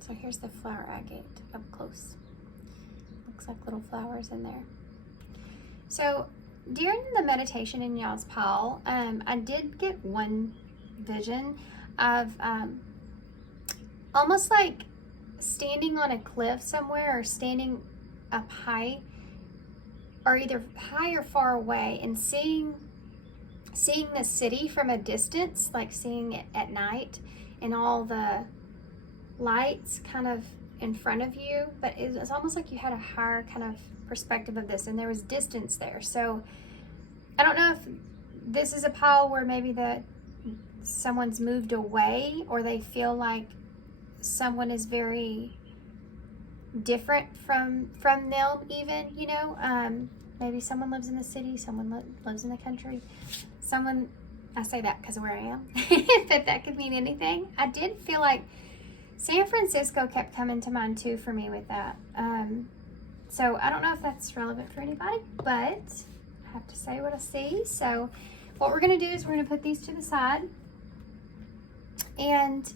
So here's the flower agate up close. Looks like little flowers in there. So during the meditation in y'all's pile, I did get one vision of almost like standing on a cliff somewhere, or standing up high, or either high or far away, and seeing the city from a distance, like seeing it at night and all the lights kind of in front of you. But it's almost like you had a higher kind of perspective of this, and there was distance there. So I don't know if this is a pile where maybe someone's moved away, or they feel like someone is very different from them, even, you know. Maybe someone lives in the city, someone lives in the country, someone, I say that because of where I am, but that could mean anything. I did feel like San Francisco kept coming to mind too for me with that. So I don't know if that's relevant for anybody, but I have to say what I see. So what we're going to do is we're going to put these to the side, and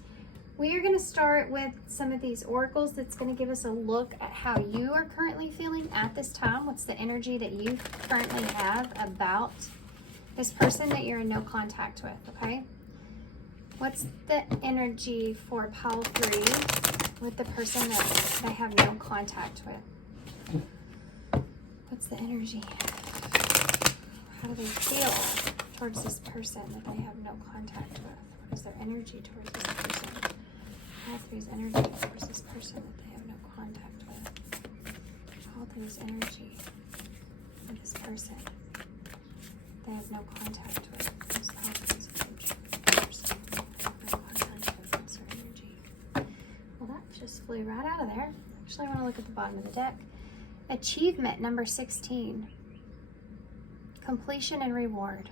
we are going to start with some of these oracles that's going to give us a look at how you are currently feeling at this time. What's the energy that you currently have about this person that you're in no contact with, okay? What's the energy for pile 3 with the person that they have no contact with? What's the energy? How do they feel towards this person that they have no contact with? What is their energy towards this person? Pile 3's energy towards this person that they have no contact with. Pile 3's energy for this person they have no contact with. What's Pile 3's energy for this person they have no contact with? What's their energy? Well, that just flew right out of there. Actually, I want to look at the bottom of the deck. Achievement number 16. Completion and reward.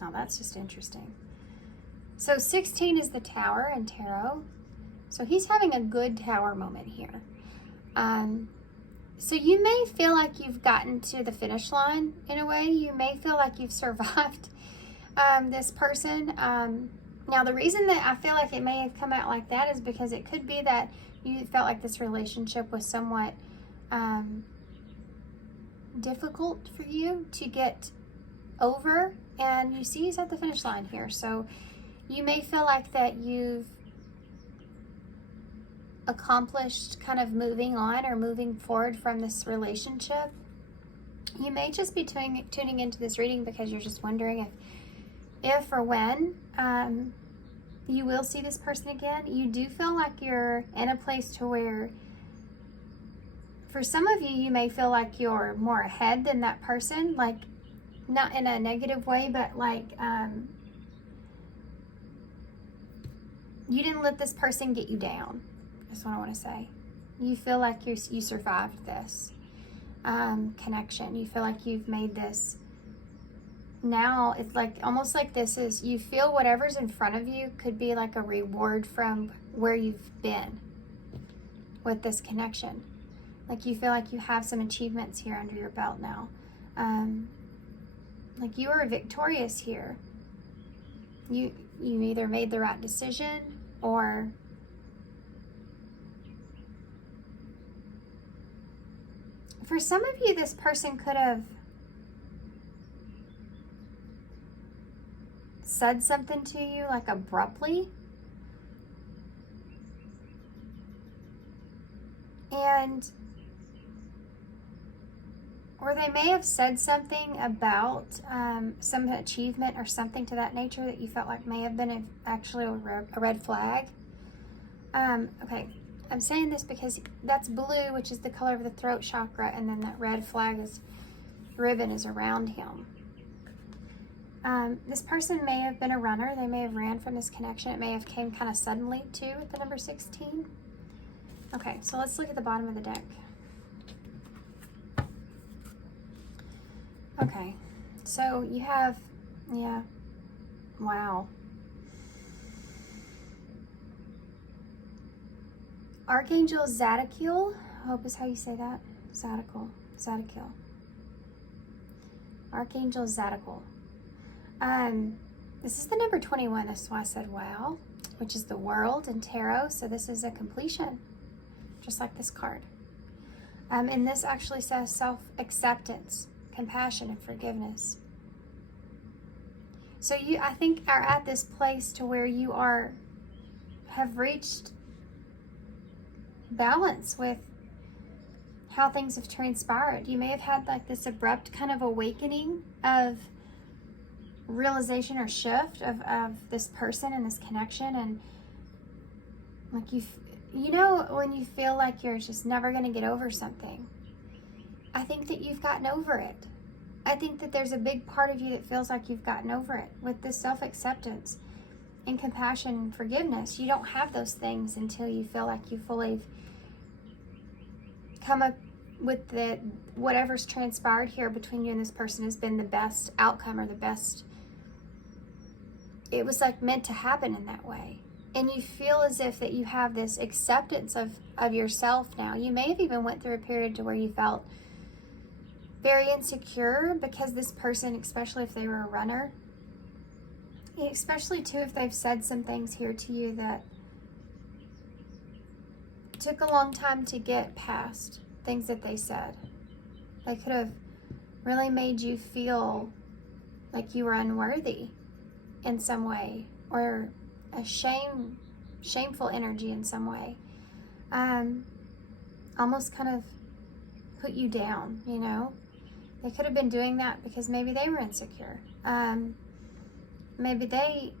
Now that's just interesting. So 16 is the Tower in tarot. So he's having a good Tower moment here. So you may feel like you've gotten to the finish line in a way. You may feel like you've survived this person. Now the reason that I feel like it may have come out like that is because it could be that you felt like this relationship was somewhat difficult for you to get over, and you see he's at the finish line here. So you may feel like that you've accomplished kind of moving on or moving forward from this relationship. You may just be tuning into this reading because you're just wondering if or when you will see this person again. You do feel like you're in a place to where, for some of you, you may feel like you're more ahead than that person, like not in a negative way, but like you didn't let this person get you down. That's what I want to say. You feel like you survived this. connection. You feel like you've made this. Now it's like almost like this is, you feel whatever's in front of you could be like a reward from where you've been with this connection. Like you feel like you have some achievements here under your belt now. Like you were victorious here. You either made the right decision, or for some of you, this person could have said something to you like abruptly, and or they may have said something about some achievement or something to that nature that you felt like may have been actually a red flag. Okay, I'm saying this because that's blue, which is the color of the throat chakra, and then that red flag ribbon is around him. This person may have been a runner. They may have ran from this connection. It may have came kind of suddenly too with the number 16. Okay, so let's look at the bottom of the deck. Okay, so you have, yeah, wow. Archangel Zadkiel, I hope is how you say that. Zadkiel. Archangel Zadkiel. This is the number 21, that's why I said wow, which is the world in tarot, so this is a completion, just like this card. And this actually says self-acceptance, compassion, and forgiveness. So you, I think, are at this place to where you have reached balance with how things have transpired. You may have had like this abrupt kind of awakening of realization or shift of this person and this connection, and like you know when you feel like you're just never going to get over something, I think that you've gotten over it. I think that there's a big part of you that feels like you've gotten over it with this self-acceptance and compassion and forgiveness. You don't have those things until you feel like you fully come up with the whatever's transpired here between you and this person has been the best outcome, or the best, it was like meant to happen in that way. And you feel as if that you have this acceptance of yourself now. You may have even went through a period to where you felt very insecure because this person, especially if they were a runner, especially too if they've said some things here to you that took a long time to get past, things that they said. They could have really made you feel like you were unworthy in some way, or a shameful energy in some way. Almost kind of put you down, you know? They could have been doing that because maybe they were insecure. Maybe they,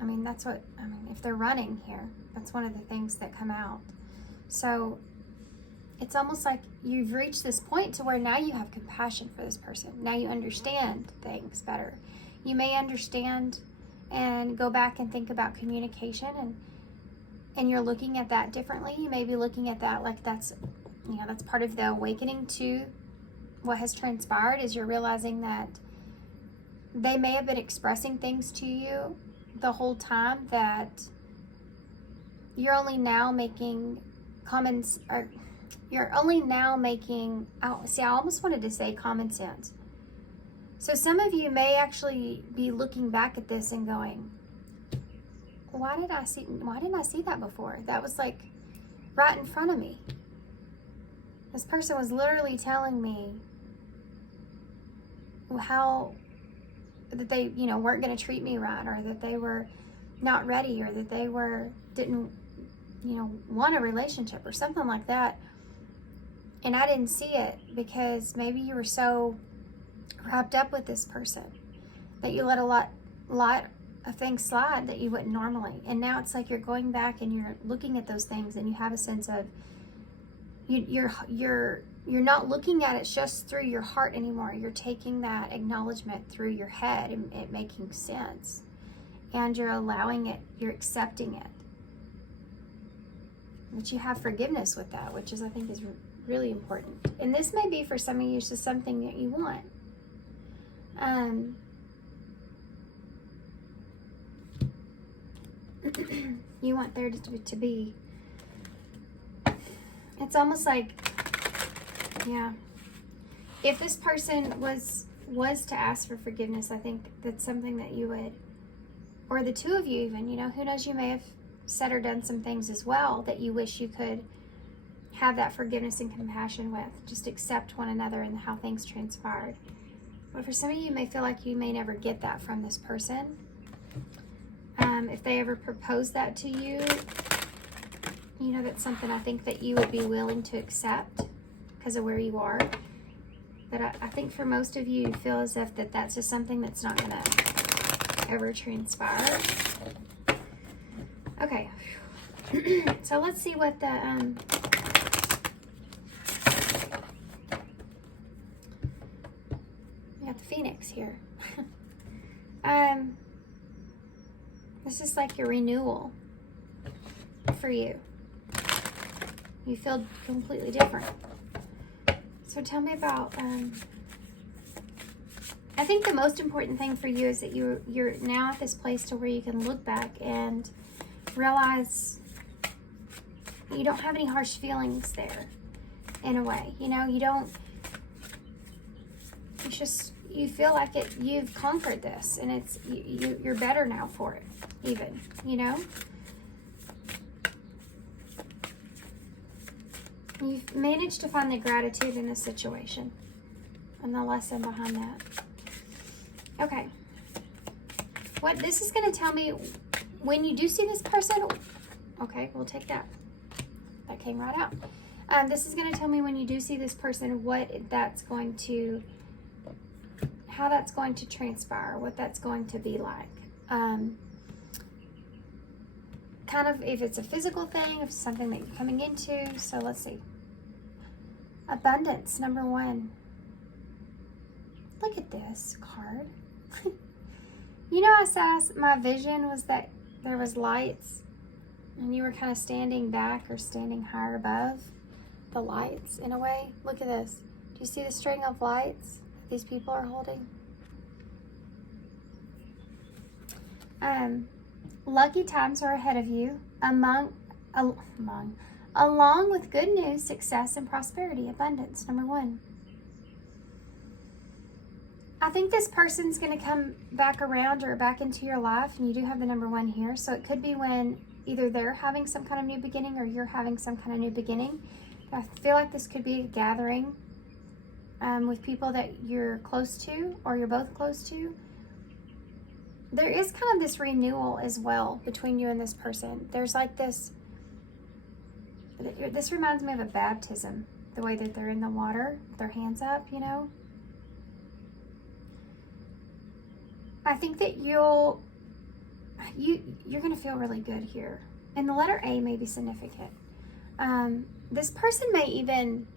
if they're running here, that's one of the things that come out. So it's almost like you've reached this point to where now you have compassion for this person. Now you understand things better. You may understand and go back and think about communication, and you're looking at that differently. You may be looking at that like that's part of the awakening to what has transpired, is you're realizing that they may have been expressing things to you the whole time, that you're only now making comments, or you're only now making, I almost wanted to say common sense. So some of you may actually be looking back at this and going, why didn't I see that before? That was like right in front of me. This person was literally telling me how that they, weren't going to treat me right, or that they were not ready, or that they didn't want a relationship or something like that. And I didn't see it because maybe you were so wrapped up with this person that you let a lot of things slide that you wouldn't normally. And now it's like you're going back and you're looking at those things, and you have a sense of you're not looking at it just through your heart anymore. You're taking that acknowledgement through your head and it making sense, and you're allowing it, you're accepting it. But you have forgiveness with that, which is, I think, is really important. And this may be for some of you just something that you want. You want there to be. It's almost like, yeah. If this person was to ask for forgiveness, I think that's something that you would, or the two of you even, you know, who knows, you may have said or done some things as well that you wish you could have that forgiveness and compassion with. Just accept one another and how things transpired. But for some of you, you may feel like you may never get that from this person. If they ever propose that to you, you know, that's something I think that you would be willing to accept because of where you are. But I think for most of you, you feel as if that's just something that's not going to ever transpire. Okay. So let's see what the... we got the Phoenix here. This is like your renewal for you. You feel completely different. So tell me about, I think the most important thing for you is that you're now at this place to where you can look back and realize you don't have any harsh feelings there, in a way. You know, you don't, it's just, you feel like you've conquered this, and it's, you're better now for it, even, you know? You've managed to find the gratitude in the situation and the lesson behind that. Okay. What this is going to tell me, when you do see this person, okay, we'll take that. That came right out. This is going to tell me when you do see this person, what that's going to, how that's going to transpire, what that's going to be like. Kind of if it's a physical thing, if it's something that you're coming into. So let's see. Abundance, number 1. Look at this card. You know, I said my vision was that there was lights and you were kind of standing back or standing higher above the lights in a way. Look at this. Do you see the string of lights that these people are holding? Lucky times are ahead of you, along with good news, success, and prosperity, abundance, number 1. I think this person's going to come back around or back into your life, and you do have the number 1 here, so it could be when either they're having some kind of new beginning or you're having some kind of new beginning. I feel like this could be a gathering with people that you're close to or you're both close to. There is kind of this renewal as well between you and this person. There's like this reminds me of a baptism, the way that they're in the water, with their hands up, you know. I think that you're going to feel really good here. And the letter A may be significant. This person may even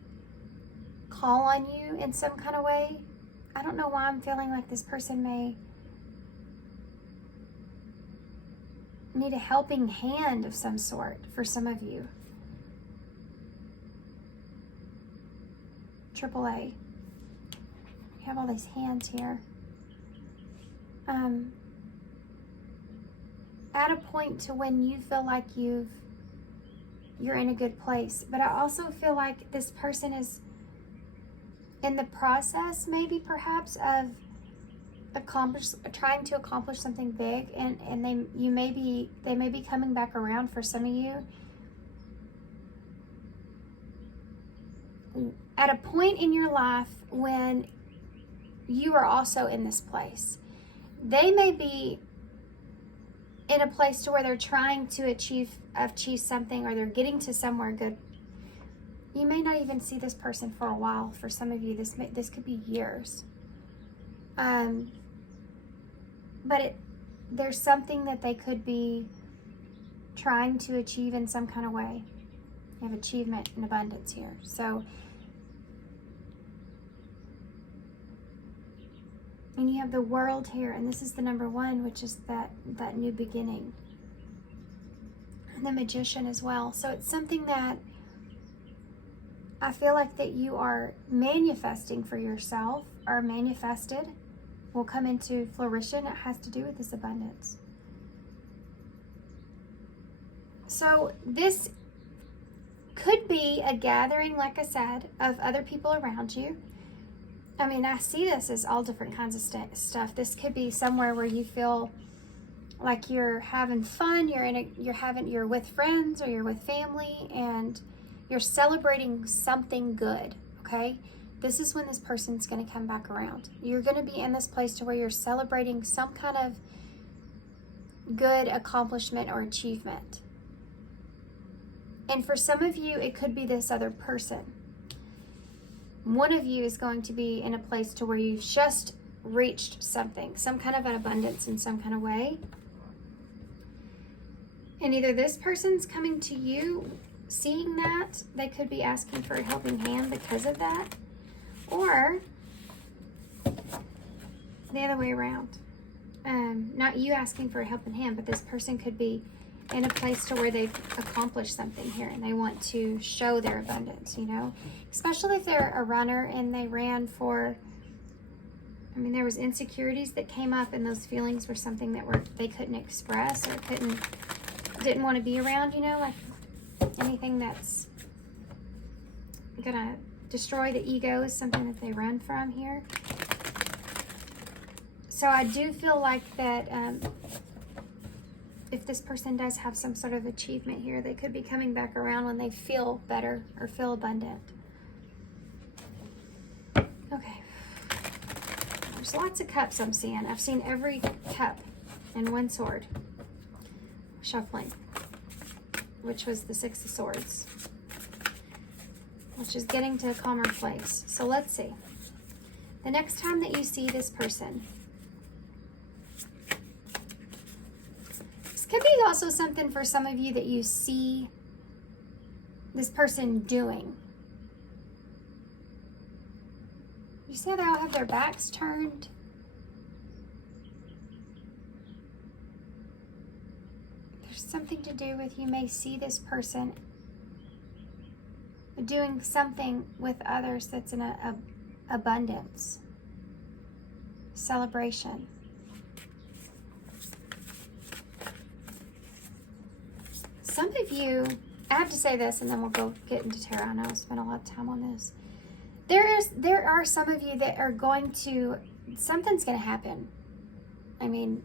call on you in some kind of way. I don't know why I'm feeling like this person may need a helping hand of some sort for some of you. AAA. You have all these hands here. At a point to when you feel like you're in a good place. But I also feel like this person is in the process, maybe perhaps, of trying to accomplish something big, and they may be coming back around for some of you at a point in your life when you are also in this place. They may be in a place to where they're trying to achieve something, or they're getting to somewhere good. You may not even see this person for a while. For some of you, this could be years. But there's something that they could be trying to achieve in some kind of way. You have achievement and abundance here. So, and you have the world here, and this is the number 1, which is that new beginning. And the Magician as well. So it's something that I feel like that you are manifesting for yourself, or manifested, will come into fruition. It has to do with this abundance. So this could be a gathering, like I said, of other people around you. I mean, I see this as all different kinds of stuff. This could be somewhere where you feel like you're having fun, you're with friends, or you're with family, and you're celebrating something good, okay? This is when this person's going to come back around. You're going to be in this place to where you're celebrating some kind of good accomplishment or achievement. And for some of you, it could be this other person. One of you is going to be in a place to where you've just reached something, some kind of an abundance in some kind of way. And either this person's coming to you, seeing that, they could be asking for a helping hand because of that, or the other way around. Not you asking for a helping hand, but this person could be in a place to where they've accomplished something here and they want to show their abundance, you know, especially if they're a runner and they ran for, I mean, there was insecurities that came up, and those feelings were something that they couldn't express or didn't want to be around, you know, like anything that's gonna destroy the ego is something that they run from here. So I do feel like that if this person does have some sort of achievement here, they could be coming back around when they feel better or feel abundant. Okay. There's lots of cups I'm seeing. I've seen every cup and one sword. Shuffling, which was the Six of Swords, which is getting to a calmer place. So let's see. The next time that you see this person, this could be also something for some of you that you see this person doing. You see how they all have their backs turned? Something to do with, you may see this person doing something with others that's in a abundance, celebration. Some of you, I have to say this and then we'll go get into tarot. I know I spent a lot of time on this. There are some of you that are going to, something's going to happen. I mean,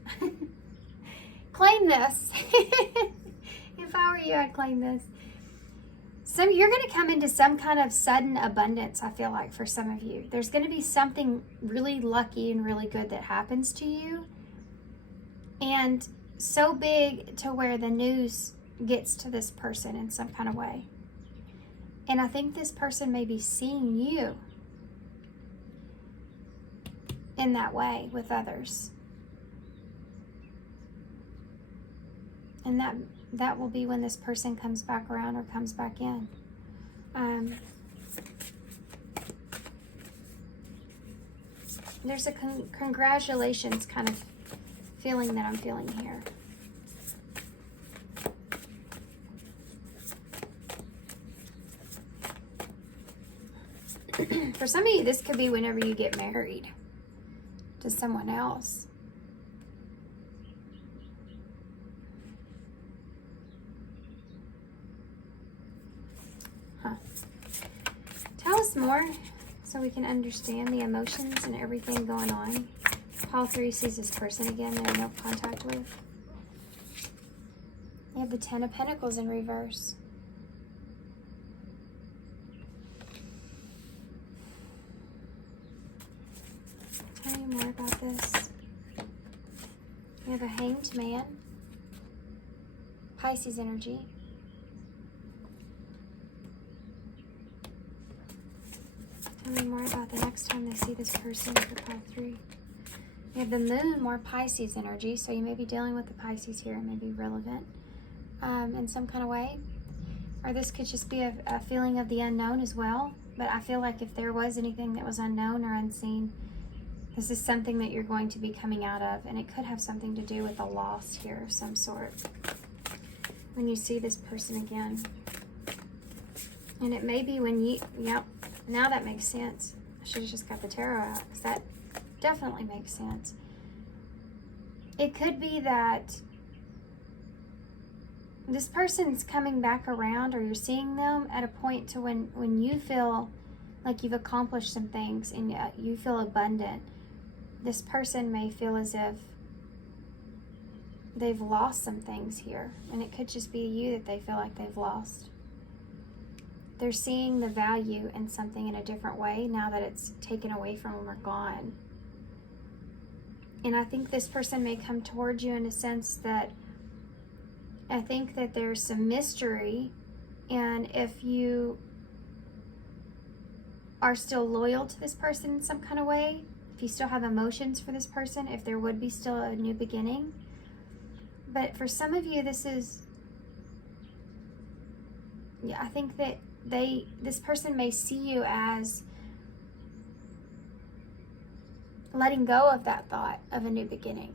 claim this. If I were you, I'd claim this. So you're going to come into some kind of sudden abundance, I feel like, for some of you. There's going to be something really lucky and really good that happens to you. And so big to where the news gets to this person in some kind of way. And I think this person may be seeing you in that way with others. And that will be when this person comes back around or comes back in. There's a congratulations kind of feeling that I'm feeling here. For some of you, this could be whenever you get married to someone else. Tell us more so we can understand the emotions and everything going on. Paul 3 sees this person again they're in no contact with. You have the 10 of Pentacles in reverse. Tell me more about this. You have a Hanged Man. Pisces energy. Tell me more about the next time they see this person for Paul 3. You have the Moon, more Pisces energy, so you may be dealing with the Pisces here. It may be relevant in some kind of way. Or this could just be a feeling of the unknown as well. But I feel like if there was anything that was unknown or unseen, this is something that you're going to be coming out of. And it could have something to do with a loss here of some sort when you see this person again. And it may be when you, yep, now that makes sense. I should have just got the tarot out because that definitely makes sense. It could be that this person's coming back around, or you're seeing them at a point to when you feel like you've accomplished some things and you feel abundant. This person may feel as if they've lost some things here, and it could just be you that they feel like they've lost. They're seeing the value in something in a different way now that it's taken away from them or gone. And I think this person may come towards you in a sense that I think that there's some mystery, and if you are still loyal to this person in some kind of way, if you still have emotions for this person, if there would be still a new beginning. But for some of you, this is, yeah, I think that this person may see you as letting go of that thought of a new beginning.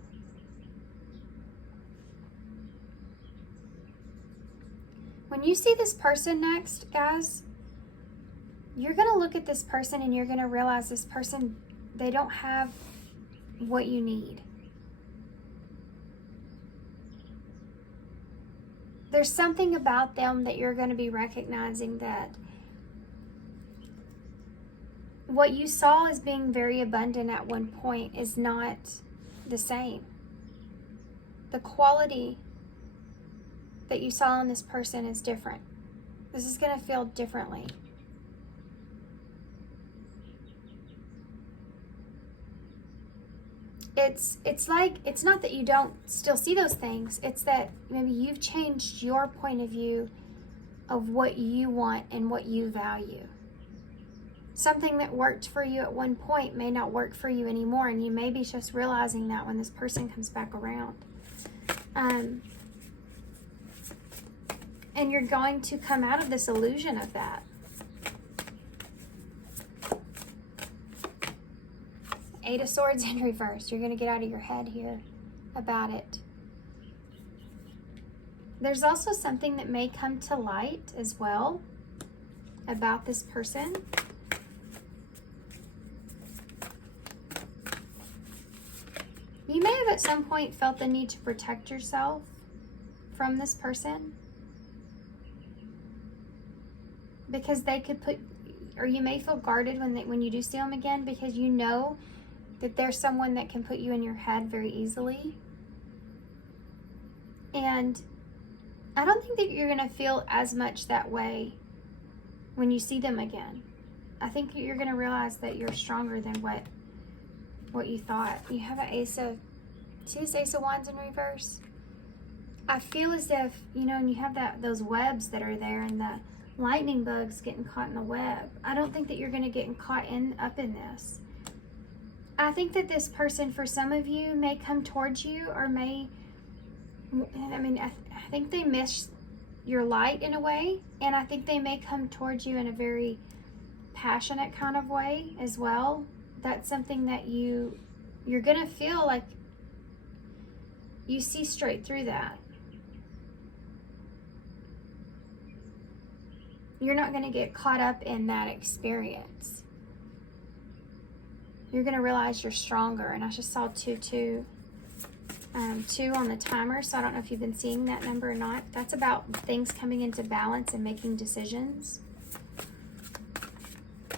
When you see this person next, guys, you're going to look at this person and you're going to realize this person, they don't have what you need. There's something about them that you're going to be recognizing that what you saw as being very abundant at one point is not the same. The quality that you saw in this person is different. This is going to feel differently. It's like, it's not that you don't still see those things. It's that maybe you've changed your point of view of what you want and what you value. Something that worked for you at one point may not work for you anymore, and you may be just realizing that when this person comes back around. And you're going to come out of this illusion of that. Eight of Swords in reverse. You're going to get out of your head here about it. There's also something that may come to light as well about this person. You may have at some point felt the need to protect yourself from this person, because they could put, or you may feel guarded when you do see them again, because you know that there's someone that can put you in your head very easily. And I don't think that you're going to feel as much that way when you see them again. I think you're going to realize that you're stronger than what you thought. You have an see this Ace of Wands in reverse? I feel as if, and you have those webs that are there, and the lightning bugs getting caught in the web. I don't think that you're going to get caught up in this. I think that this person, for some of you, may come towards you, or I think they miss your light in a way, and I think they may come towards you in a very passionate kind of way as well. That's something that you're going to feel like you see straight through that. You're not going to get caught up in that experience. You're going to realize you're stronger. And I just saw 2 on the timer, so I don't know if you've been seeing that number or not. That's about things coming into balance and making decisions.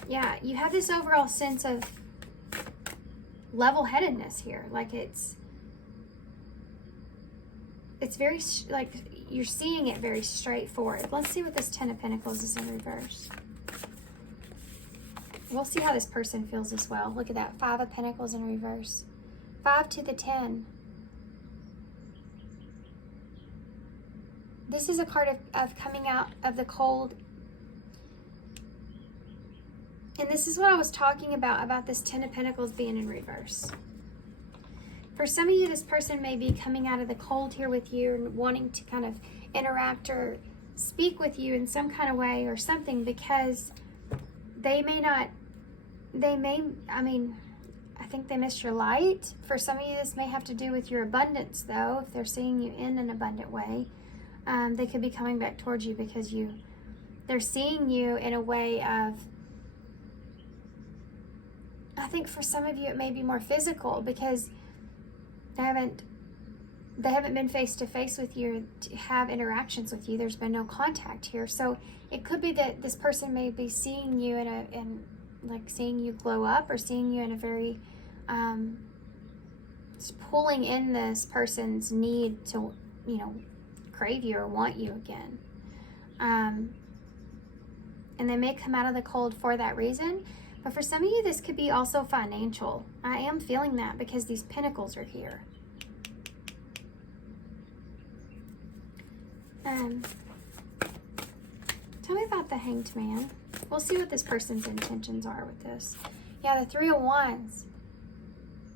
Yeah, you have this overall sense of level-headedness here. Like it's very, like, you're seeing it very straightforward. Let's see what this 10 of Pentacles is in reverse. We'll see how this person feels as well. Look at that, 5 of Pentacles in reverse. 5 to the 10. This is a card of coming out of the cold. And this is what I was talking about this 10 of Pentacles being in reverse. For some of you, this person may be coming out of the cold here with you and wanting to kind of interact or speak with you in some kind of way or something, because I think they missed your light. For some of you, this may have to do with your abundance, though. If they're seeing you in an abundant way, they could be coming back towards you because they're seeing you in a way of, I think for some of you it may be more physical, because they haven't been face to face with you to have interactions with you. There's been no contact here. So it could be that this person may be seeing you in like seeing you glow up, or seeing you in a very it's pulling in this person's need to, you know, crave you or want you again. And they may come out of the cold for that reason. But for some of you, this could be also financial. I am feeling that because these pentacles are here. Tell me about the Hanged Man. We'll see what this person's intentions are with this. Yeah, the Three of Wands.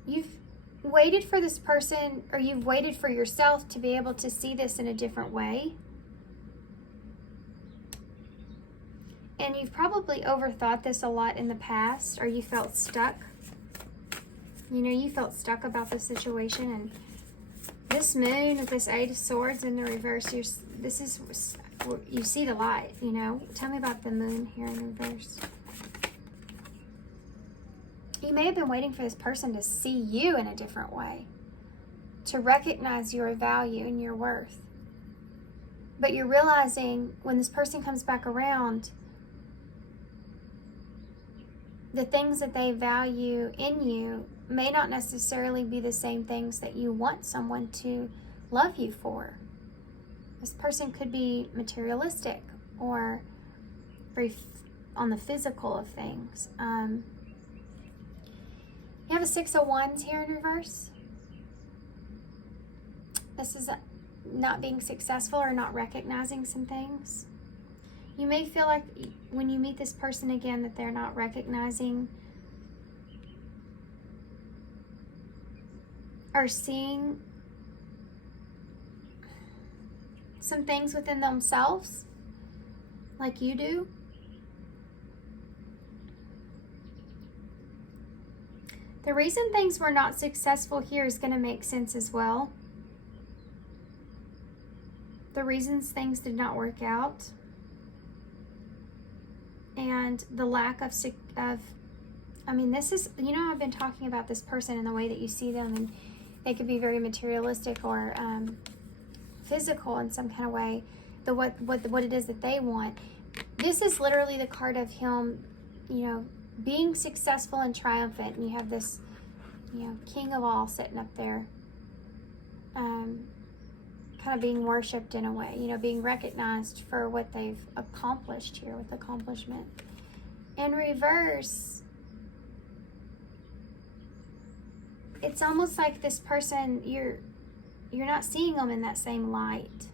You've waited for this person, or you've waited for yourself to be able to see this in a different way. And you've probably overthought this a lot in the past, or you felt stuck. You know, you felt stuck about the situation. And this moon with this Eight of Swords in the reverse, you see the light, you know. Tell me about the moon here in reverse. You may have been waiting for this person to see you in a different way, to recognize your value and your worth. But you're realizing when this person comes back around, the things that they value in you may not necessarily be the same things that you want someone to love you for. This person could be materialistic or very on the physical of things. You have a Six of Wands here in reverse. This is not being successful or not recognizing some things. You may feel like when you meet this person again that they're not recognizing or seeing some things within themselves like you do. The reason things were not successful here is going to make sense as well. The reasons things did not work out, and the lack of I mean, this is, you know, I've been talking about this person and the way that you see them, and they could be very materialistic or physical in some kind of way, what it is that they want. This is literally the card of him, you know, being successful and triumphant, and you have this, you know, king of all sitting up there, kind of being worshipped in a way, you know, being recognized for what they've accomplished here with accomplishment. In reverse, it's almost like this person, you're not seeing them in that same light.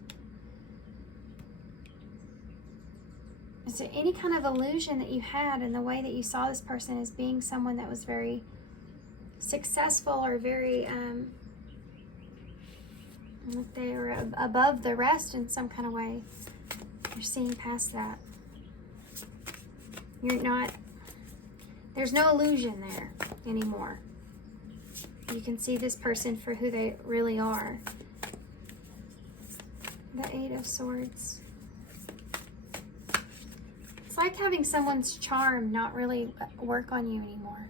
Is there any kind of illusion that you had in the way that you saw this person as being someone that was very successful or very, they were above the rest in some kind of way? You're seeing past that. You're not, there's no illusion there anymore. You can see this person for who they really are. The Eight of Swords. It's like having someone's charm not really work on you anymore.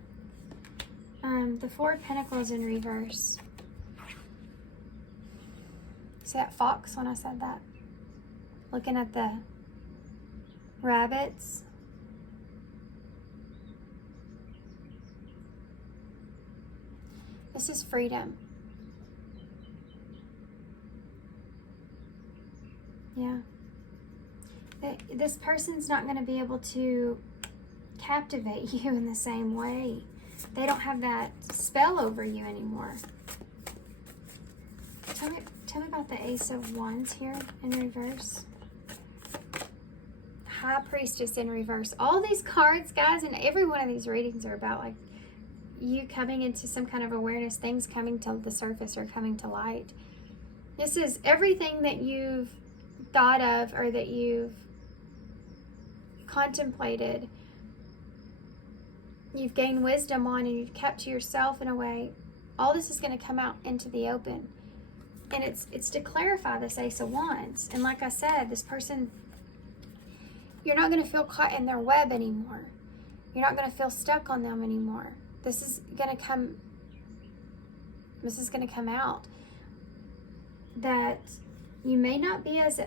The Four of Pentacles in reverse. See that fox when I said that? Looking at the rabbits. This is freedom. Yeah. This person's not going to be able to captivate you in the same way. They don't have that spell over you anymore. Tell me about the Ace of Wands here in reverse. High Priestess in reverse. All these cards, guys, and every one of these readings are about like you coming into some kind of awareness, things coming to the surface or coming to light. This is everything that you've thought of or that you've contemplated, you've gained wisdom on, and you've kept to yourself in a way. All this is going to come out into the open, and it's to clarify this Ace of Wands. And like I said, this person, you're not going to feel caught in their web anymore. You're not going to feel stuck on them anymore. This is going to come out that you may not be as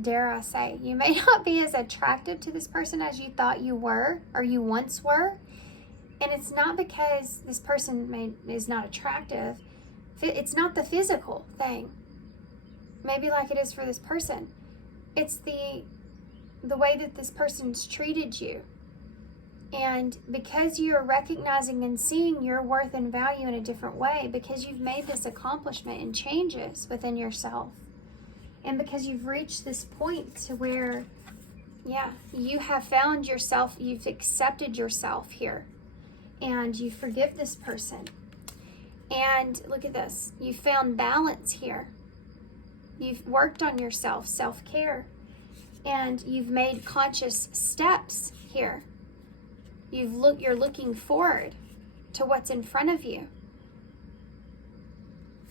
dare I say, you may not be as attractive to this person as you thought you were, or you once were. And it's not because this person is not attractive. It's not the physical thing. Maybe like it is for this person. It's the way that this person's treated you. And because you are recognizing and seeing your worth and value in a different way, because you've made this accomplishment and changes within yourself, and because you've reached this point to where, you have found yourself, you've accepted yourself here, and you forgive this person. And look at this, you found balance here. You've worked on yourself, self-care, and you've made conscious steps here. You're looking forward to what's in front of you.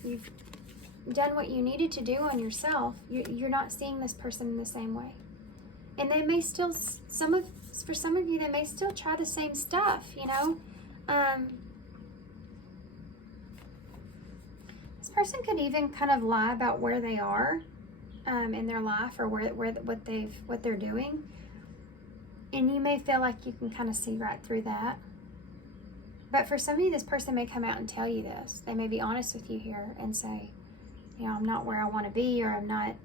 You've done what you needed to do on yourself. You're not seeing this person in the same way. And they may still, for some of you, they may still try the same stuff, This person could even kind of lie about where they are in their life, or what they're doing. And you may feel like you can kind of see right through that. But for some of you, this person may come out and tell you this. They may be honest with you here and say, I'm not where I want to be, or I'm not,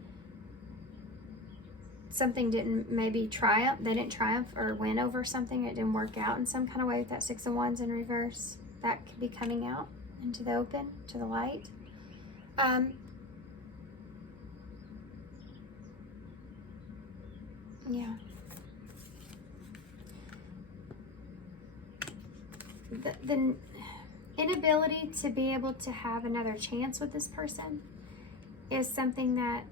something didn't maybe triumph, they didn't triumph or win over something, it didn't work out in some kind of way with that Six of Wands in reverse. That could be coming out into the open, to the light. The inability to be able to have another chance with this person is something that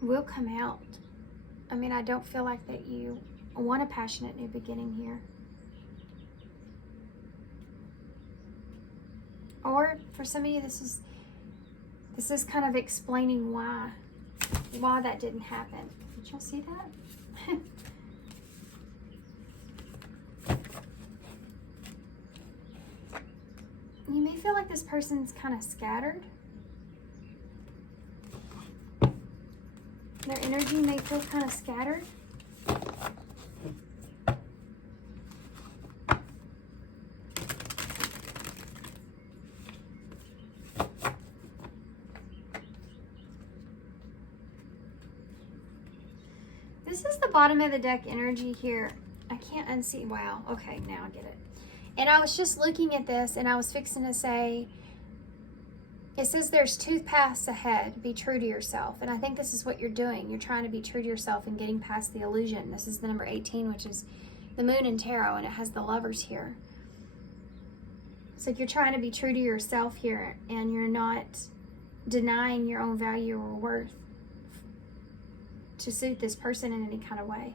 will come out. I don't feel like that you want a passionate new beginning here. Or for some of you, this is kind of explaining why that didn't happen. Did y'all see that? You may feel like this person's kind of scattered. Their energy may feel kind of scattered. This is the bottom of the deck energy here. I can't unsee. Wow. Okay, now I get it. And I was just looking at this, and I was fixing to say, it says there's 2 paths ahead. Be true to yourself. And I think this is what you're doing. You're trying to be true to yourself and getting past the illusion. This is the number 18, which is the moon in tarot, and it has the lovers here. So you're trying to be true to yourself here, and you're not denying your own value or worth to suit this person in any kind of way.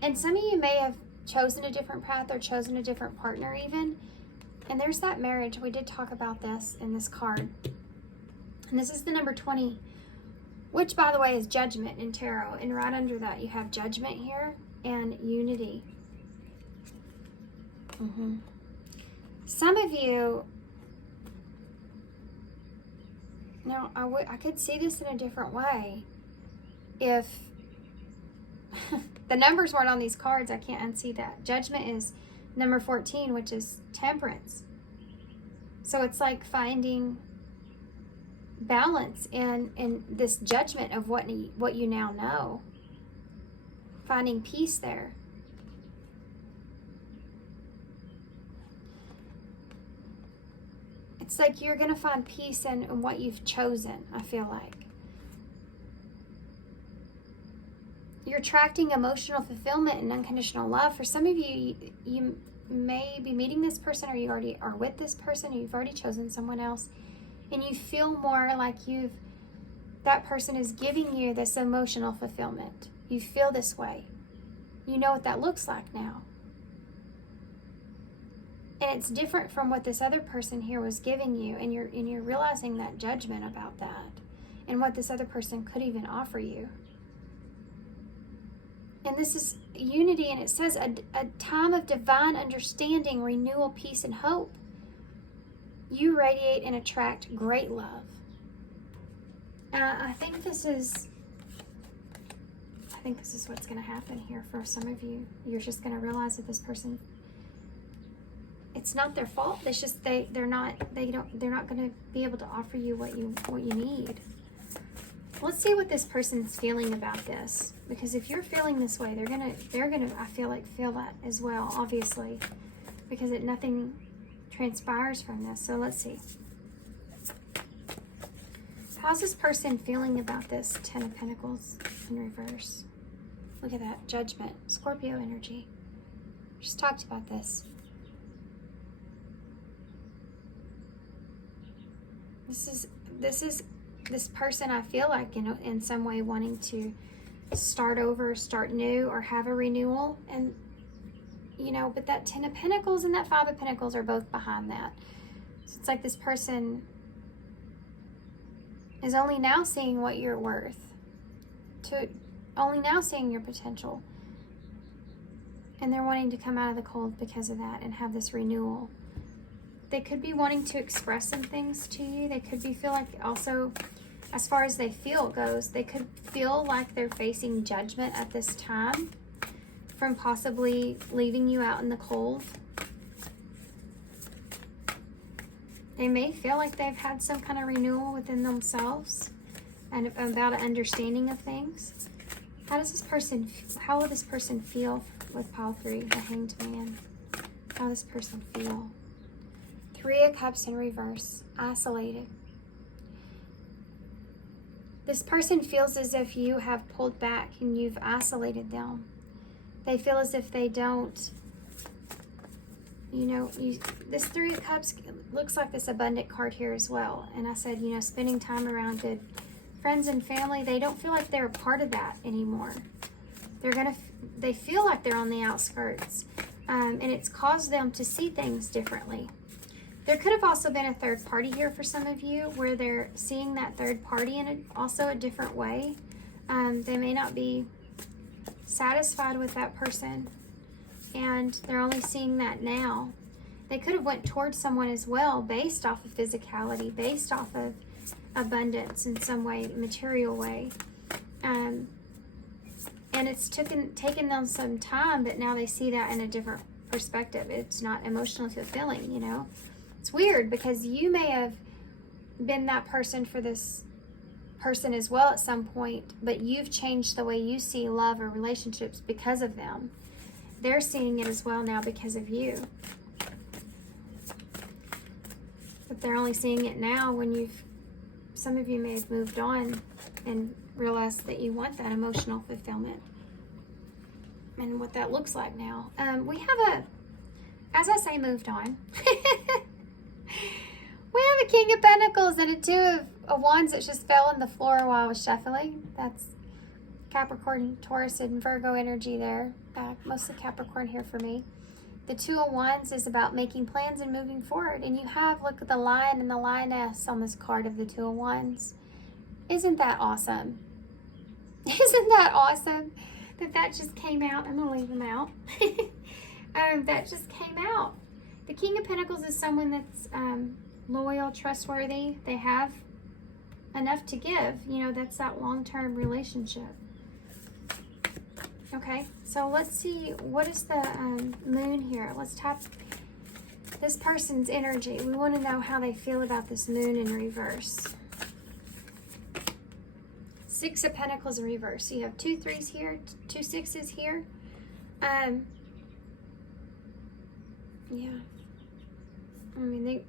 And some of you may have chosen a different path or chosen a different partner even. And there's that marriage. We did talk about this in this card. And this is the number 20, which by the way is judgment in tarot. And right under that you have judgment here and unity. Some of you, now I could see this in a different way. If the numbers weren't on these cards, I can't unsee that. Judgment is number 14, which is temperance. So it's like finding balance in this judgment of what you now know. Finding peace there. It's like you're going to find peace in what you've chosen, I feel like. You're attracting emotional fulfillment and unconditional love. For some of you, you may be meeting this person, or you already are with this person, or you've already chosen someone else, and you feel more like that person is giving you this emotional fulfillment. You feel this way. You know what that looks like now. And it's different from what this other person here was giving you, and you're realizing that judgment about that. and what this other person could even offer you. And this is unity, and it says a time of divine understanding, renewal, peace, and hope. You radiate and attract great love. I think this is what's going to happen here for some of you. You're just going to realize that this person, it's not their fault. It's just they're not going to be able to offer you what you need. Let's see what this person's feeling about this, because if you're feeling this way, they're gonna I feel that as well, obviously, because nothing transpires from this. So let's see. How's this person feeling about this Ten of Pentacles in reverse? Look at that, Judgment, Scorpio energy. Just talked about this. This person, I feel like, in some way wanting to start over, start new, or have a renewal. And, but that Ten of Pentacles and that Five of Pentacles are both behind that. So it's like this person is only now seeing what you're worth, only now seeing your potential. And they're wanting to come out of the cold because of that and have this renewal. They could be wanting to express some things to you. They could feel like also, as far as they feel goes, they could feel like they're facing judgment at this time from possibly leaving you out in the cold. They may feel like they've had some kind of renewal within themselves and about an understanding of things. How will this person feel with pile 3, the Hanged Man? How will this person feel? 3 of Cups in reverse, isolated. This person feels as if you have pulled back and you've isolated them. They feel as if they don't, this 3 of Cups looks like this abundant card here as well. And I said, spending time around good friends and family, they don't feel like they're a part of that anymore. They feel like they're on the outskirts, and it's caused them to see things differently. There could have also been a third party here for some of you, where they're seeing that third party in also a different way. They may not be satisfied with that person, and they're only seeing that now. They could have went towards someone as well based off of physicality, based off of abundance in some way, material way. And it's taken them some time, but now they see that in a different perspective. It's not emotionally fulfilling, It's weird because you may have been that person for this person as well at some point, but you've changed the way you see love or relationships because of them. They're seeing it as well now because of you. But they're only seeing it now when some of you may have moved on and realized that you want that emotional fulfillment and what that looks like now. We have as I say, moved on. We have a King of Pentacles and a 2 of Wands that just fell on the floor while I was shuffling. That's Capricorn, Taurus, and Virgo energy there. Mostly Capricorn here for me. The 2 of Wands is about making plans and moving forward. And you have, look at the lion and the lioness on this card of the 2 of Wands. Isn't that awesome? Isn't that awesome that just came out? I'm going to leave them out. That just came out. The King of Pentacles is someone that's loyal, trustworthy. They have enough to give. That's that long-term relationship. Okay, so let's see, what is the moon here? Let's tap this person's energy. We want to know how they feel about this moon in reverse. 6 of Pentacles in reverse. So you have 2 3s here, 2 6s here. Yeah. I mean,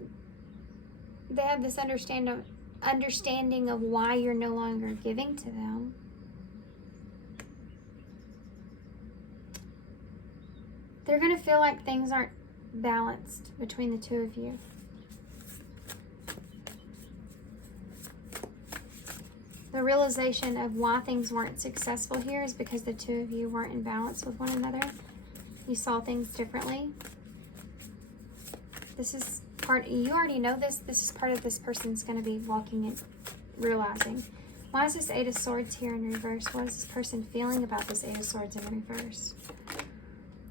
they have this understanding of why you're no longer giving to them. They're going to feel like things aren't balanced between the 2 of you. The realization of why things weren't successful here is because the 2 of you weren't in balance with one another. You saw things differently. This is part, you already know this. This is part of this person's going to be walking and realizing. Why is this Eight of Swords here in reverse? What is this person feeling about this Eight of Swords in reverse?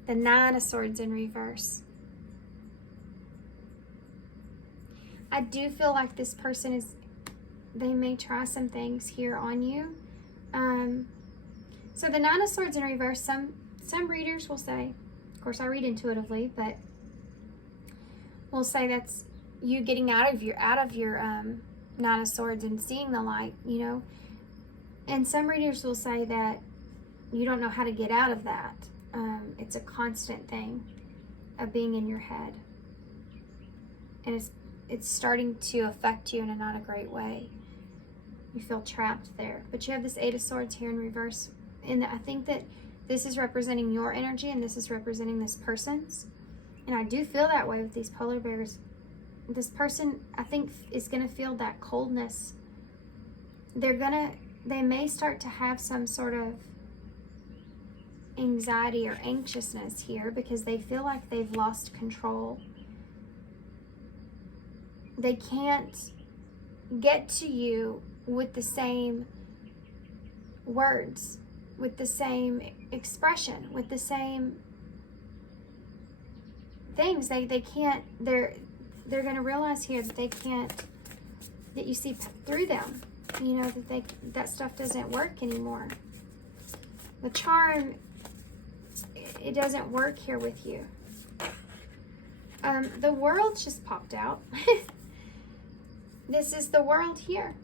The Nine of Swords in reverse. I do feel like this person is, they may try some things here on you. So the Nine of Swords in reverse, some readers will say, of course I read intuitively, but will say that's you getting out of your Nine of Swords and seeing the light, you know. And some readers will say that you don't know how to get out of that. It's a constant thing of being in your head. And it's starting to affect you in not a great way. You feel trapped there. But you have this Eight of Swords here in reverse. And I think that this is representing your energy and this is representing this person's. And I do feel that way with these polar bears. This person, I think, is going to feel that coldness. They may start to have some sort of anxiety or anxiousness here because they feel like they've lost control. They can't get to you with the same words, with the same expression, with the same things. They can't, they're going to realize here that they can't, that you see through them, you know, that stuff doesn't work anymore. The charm, it doesn't work here with you. The World just popped out. This is the World here.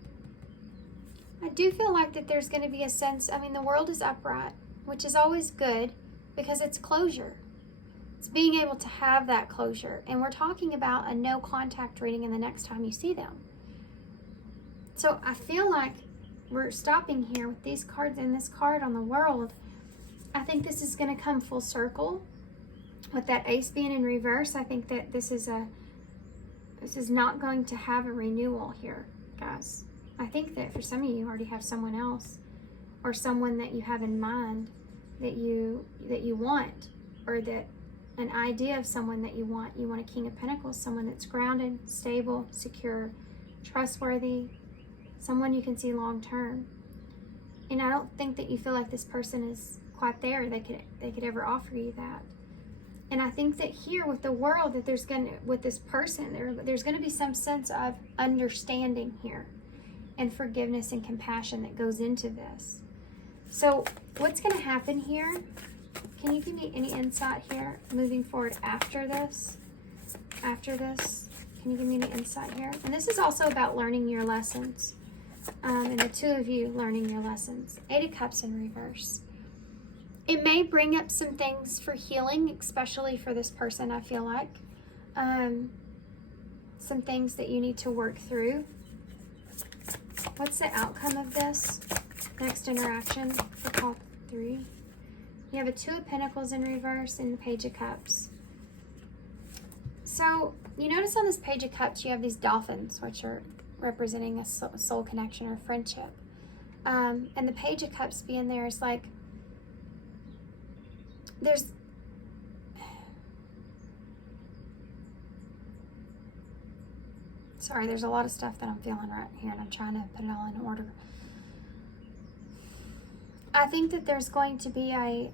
I do feel like that there's going to be a sense, I mean, the World is upright, which is always good because it's closure. It's being able to have that closure. And we're talking about a no contact reading in the next time you see them. So I feel like we're stopping here with these cards and this card on the World. I think this is going to come full circle with that Ace being in reverse. I think that this is not going to have a renewal here, guys. I think that for some of you already have someone else or someone that you have in mind that you want, or that an idea of someone that you want. You want a King of Pentacles, someone that's grounded, stable, secure, trustworthy, someone you can see long term. And I don't think that you feel like this person is quite there. They could ever offer you that. And I think that here with the World, that with this person, there's gonna be some sense of understanding here, and forgiveness and compassion that goes into this. So what's gonna happen here? Can you give me any insight here moving forward after this? After this, can you give me any insight here? And this is also about learning your lessons. And the two of you learning your lessons. Eight of Cups in reverse. It may bring up some things for healing, especially for this person, I feel like. Some things that you need to work through. What's the outcome of this? Next interaction for call 3. You have a Two of Pentacles in reverse and the Page of Cups. So you notice on this Page of Cups you have these dolphins, which are representing a soul connection or friendship. And the Page of Cups being there is like, there's a lot of stuff that I'm feeling right here, and I'm trying to put it all in order. I think that there's going to be a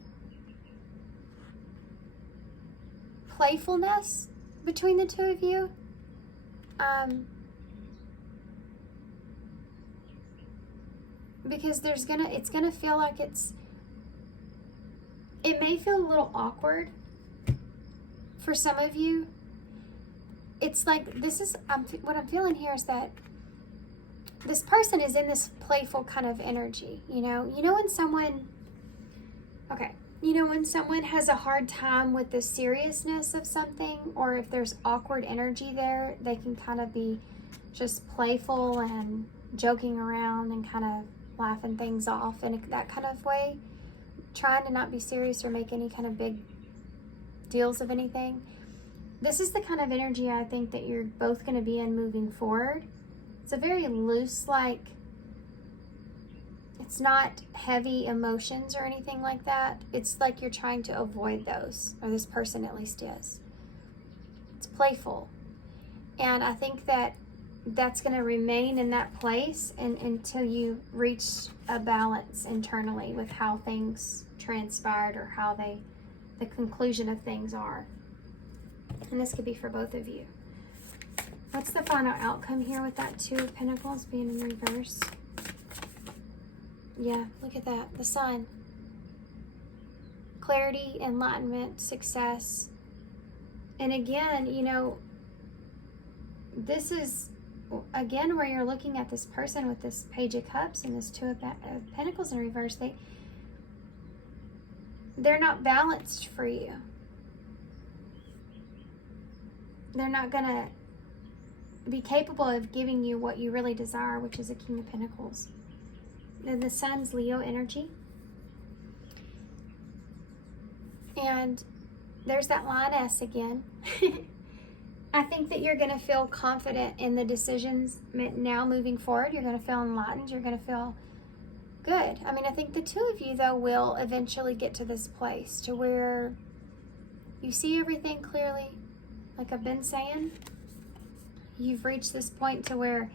playfulness between the two of you. Because it's gonna feel like it may feel a little awkward for some of you. It's like what I'm feeling here is that this person is in this playful kind of energy, you know when someone has a hard time with the seriousness of something, or if there's awkward energy there, they can kind of be just playful and joking around and kind of laughing things off in that kind of way, trying to not be serious or make any kind of big deals of anything. This is the kind of energy I think that you're both going to be in moving forward. It's a very loose, like, it's not heavy emotions or anything like that. It's like you're trying to avoid those, or this person at least is. It's playful. And I think that that's going to remain in that place until you reach a balance internally with how things transpired or how the conclusion of things are. And this could be for both of you. What's the final outcome here with that Two of Pentacles being in reverse? Yeah, look at that. The Sun. Clarity, enlightenment, success. And again, you know, this is, again, where you're looking at this person with this Page of Cups and this Two of Pentacles in reverse. They're not balanced for you. They're not going to be capable of giving you what you really desire, which is a King of Pentacles. Then the Sun's Leo energy. And there's that lioness again. I think that you're going to feel confident in the decisions now moving forward. You're going to feel enlightened. You're going to feel good. I mean, I think the two of you, though, will eventually get to this place to where you see everything clearly. Like I've been saying, you've reached this point to where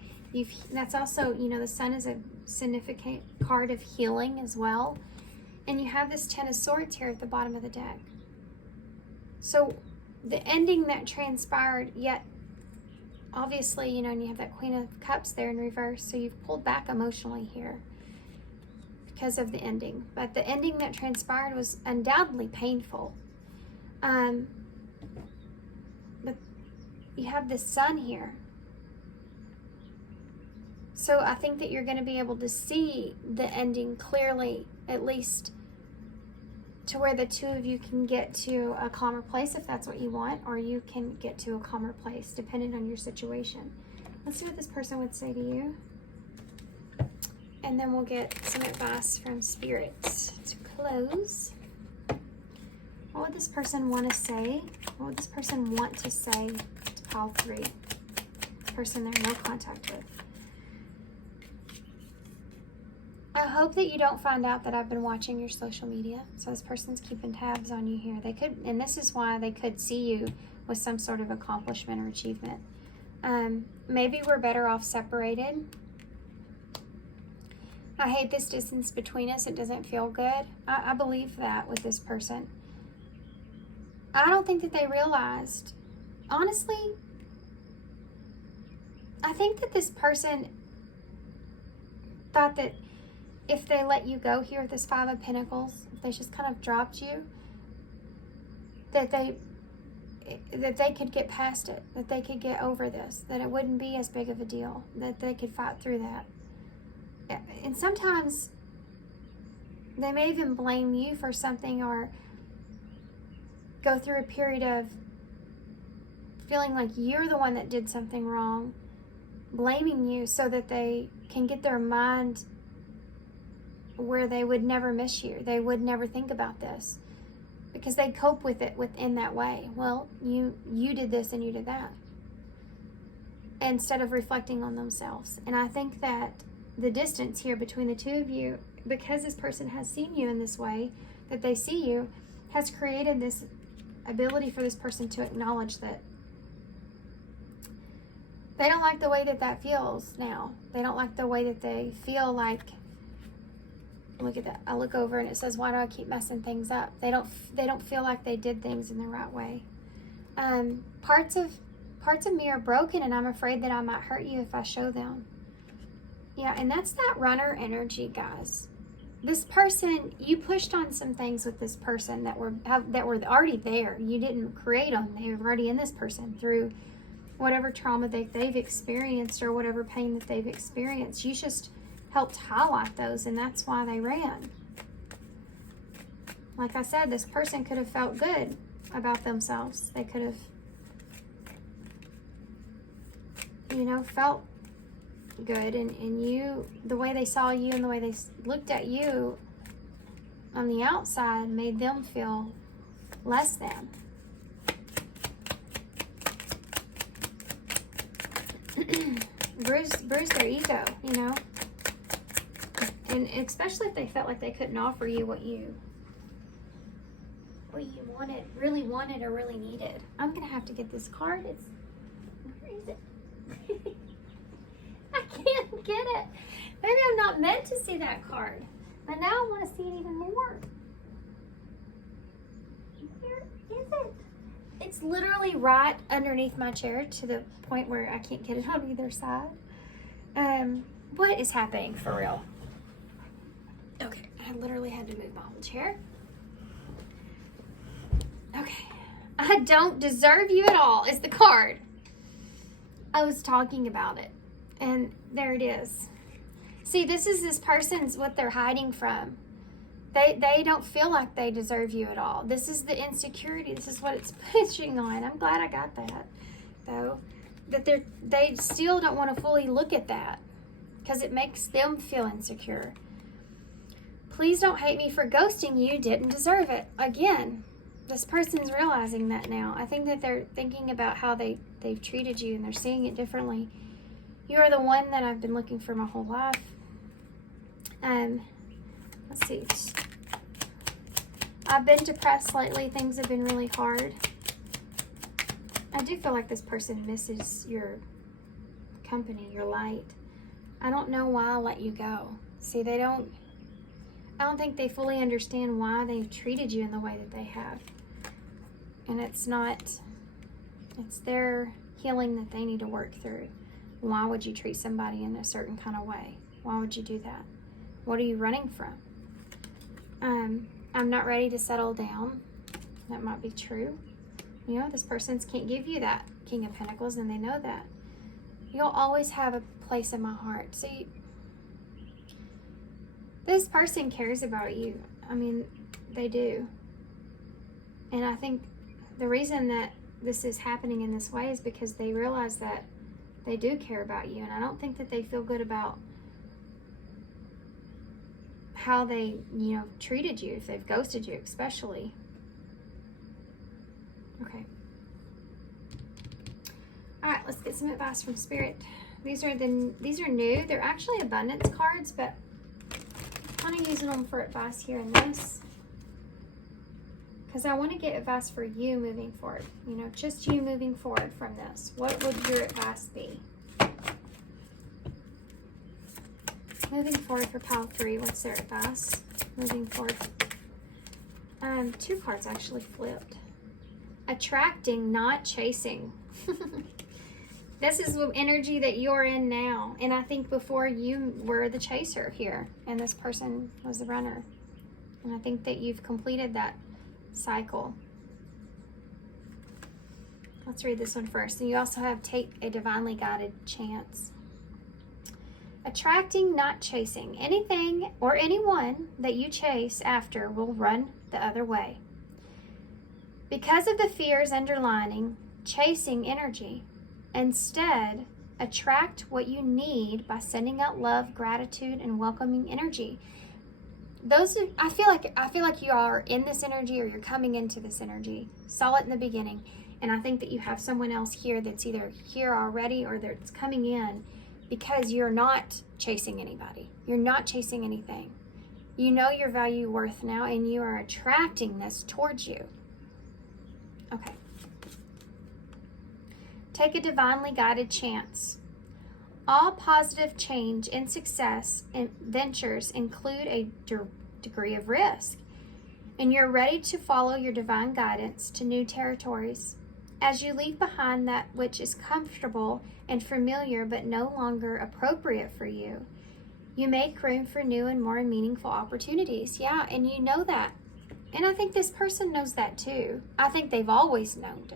that's also, you know, the Sun is a significant card of healing as well. And you have this Ten of Swords here at the bottom of the deck. So the ending that transpired, yet obviously, you know, and you have that Queen of Cups there in reverse. So you've pulled back emotionally here because of the ending. But the ending that transpired was undoubtedly painful. But you have the Sun here. So I think that you're going to be able to see the ending clearly, at least to where the two of you can get to a calmer place if that's what you want, or you can get to a calmer place depending on your situation. Let's see what this person would say to you. And then we'll get some advice from spirits to close. What would this person want to say? What would this person want to say to pile 3? The person they're no contact with. I hope that you don't find out that I've been watching your social media. So this person's keeping tabs on you here. They could, and this is why they could see you with some sort of accomplishment or achievement. Maybe we're better off separated. I hate this distance between us. It doesn't feel good. I believe that with this person. I don't think that they realized. Honestly, I think that this person thought that if they let you go here with this Five of Pentacles, if they just kind of dropped you, that they could get past it, that they could get over this, that it wouldn't be as big of a deal, that they could fight through that. And sometimes they may even blame you for something, or go through a period of feeling like you're the one that did something wrong, blaming you so that they can get their mind where they would never miss you. They would never think about this because they cope with it within that way. Well, you did this and you did that, instead of reflecting on themselves. And I think that the distance here between the two of you, because this person has seen you in this way, that they see you, has created this ability for this person to acknowledge that they don't like the way that that feels now. They don't like the way that they feel like, look at that. I look over and it says, why do I keep messing things up? They don't feel like they did things in the right way. Parts of me are broken, and I'm afraid that I might hurt you if I show them. Yeah, and that's that runner energy, guys. This person, you pushed on some things with this person that were already there. You didn't create them. They were already in this person through whatever trauma they've experienced or whatever pain that they've experienced. You just helped highlight those, and that's why they ran. Like I said, this person could have felt good about themselves. They could have, felt good, and you, the way they saw you and the way they looked at you on the outside made them feel less than. bruise their ego, and especially if they felt like they couldn't offer you what you wanted, really wanted, or really needed. I'm gonna have to get this card. Where is it? get it. Maybe I'm not meant to see that card. But now I want to see it even more. Where is it? It's literally right underneath my chair to the point where I can't get it on either side. What is happening for real? Okay, I literally had to move my whole chair. Okay. I don't deserve you at all is the card. I was talking about it. And there it is. See, this person's what they're hiding from. They don't feel like they deserve you at all. This is the insecurity. This is what it's pushing on. I'm glad I got that, though. That they still don't want to fully look at that because it makes them feel insecure. Please don't hate me for ghosting you. Didn't deserve it. Again, this person's realizing that now. I think that they're thinking about how they've treated you and they're seeing it differently. You are the one that I've been looking for my whole life. Let's see. I've been depressed lately. Things have been really hard. I do feel like this person misses your company, your light. I don't know why I let you go. See, I don't think they fully understand why they've treated you in the way that they have. And it's their healing that they need to work through. Why would you treat somebody in a certain kind of way? Why would you do that? What are you running from? I'm not ready to settle down. That might be true. You know, this person can't give you that King of Pentacles, and they know that. You'll always have a place in my heart. See, this person cares about you. I mean, they do. And I think the reason that this is happening in this way is because they realize that they do care about you. And I don't think that they feel good about how they, treated you, if they've ghosted you especially. Okay. All right, let's get some advice from Spirit. These are new. They're actually abundance cards, but I'm kind of using them for advice here in this. Because I want to get advice for you moving forward. Just you moving forward from this. What would your advice be? Moving forward for pile 3, what's their advice? Moving forward. 2 cards actually flipped. Attracting, not chasing. This is the energy that you're in now. And I think before you were the chaser here. And this person was the runner. And I think that you've completed that cycle. Let's read this one first. And you also have take a divinely guided chance. Attracting, not chasing. Anything or anyone that you chase after will run the other way. Because of the fears underlining chasing energy, instead, attract what you need by sending out love, gratitude, and welcoming energy. I feel like you are in this energy, or you're coming into this energy. Saw it in the beginning, and I think that you have someone else here that's either here already or that's coming in, because you're not chasing anybody. You're not chasing anything. You know your value, worth now, and you are attracting this towards you. Okay. Take a divinely guided chance. All positive change and success and ventures include a degree of risk, and you're ready to follow your divine guidance to new territories. As you leave behind that which is comfortable and familiar but no longer appropriate for you, you make room for new and more meaningful opportunities. Yeah, and you know that. And I think this person knows that too. I think they've always known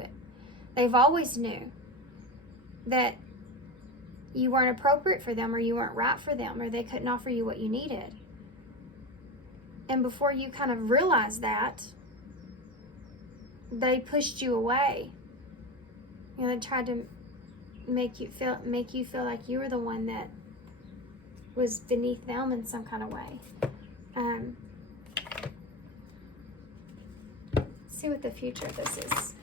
it. They've always knew that you weren't appropriate for them, or you weren't right for them, or they couldn't offer you what you needed. And before you kind of realized that, they pushed you away. They tried to make you feel like you were the one that was beneath them in some kind of way. Let's see what the future of this is.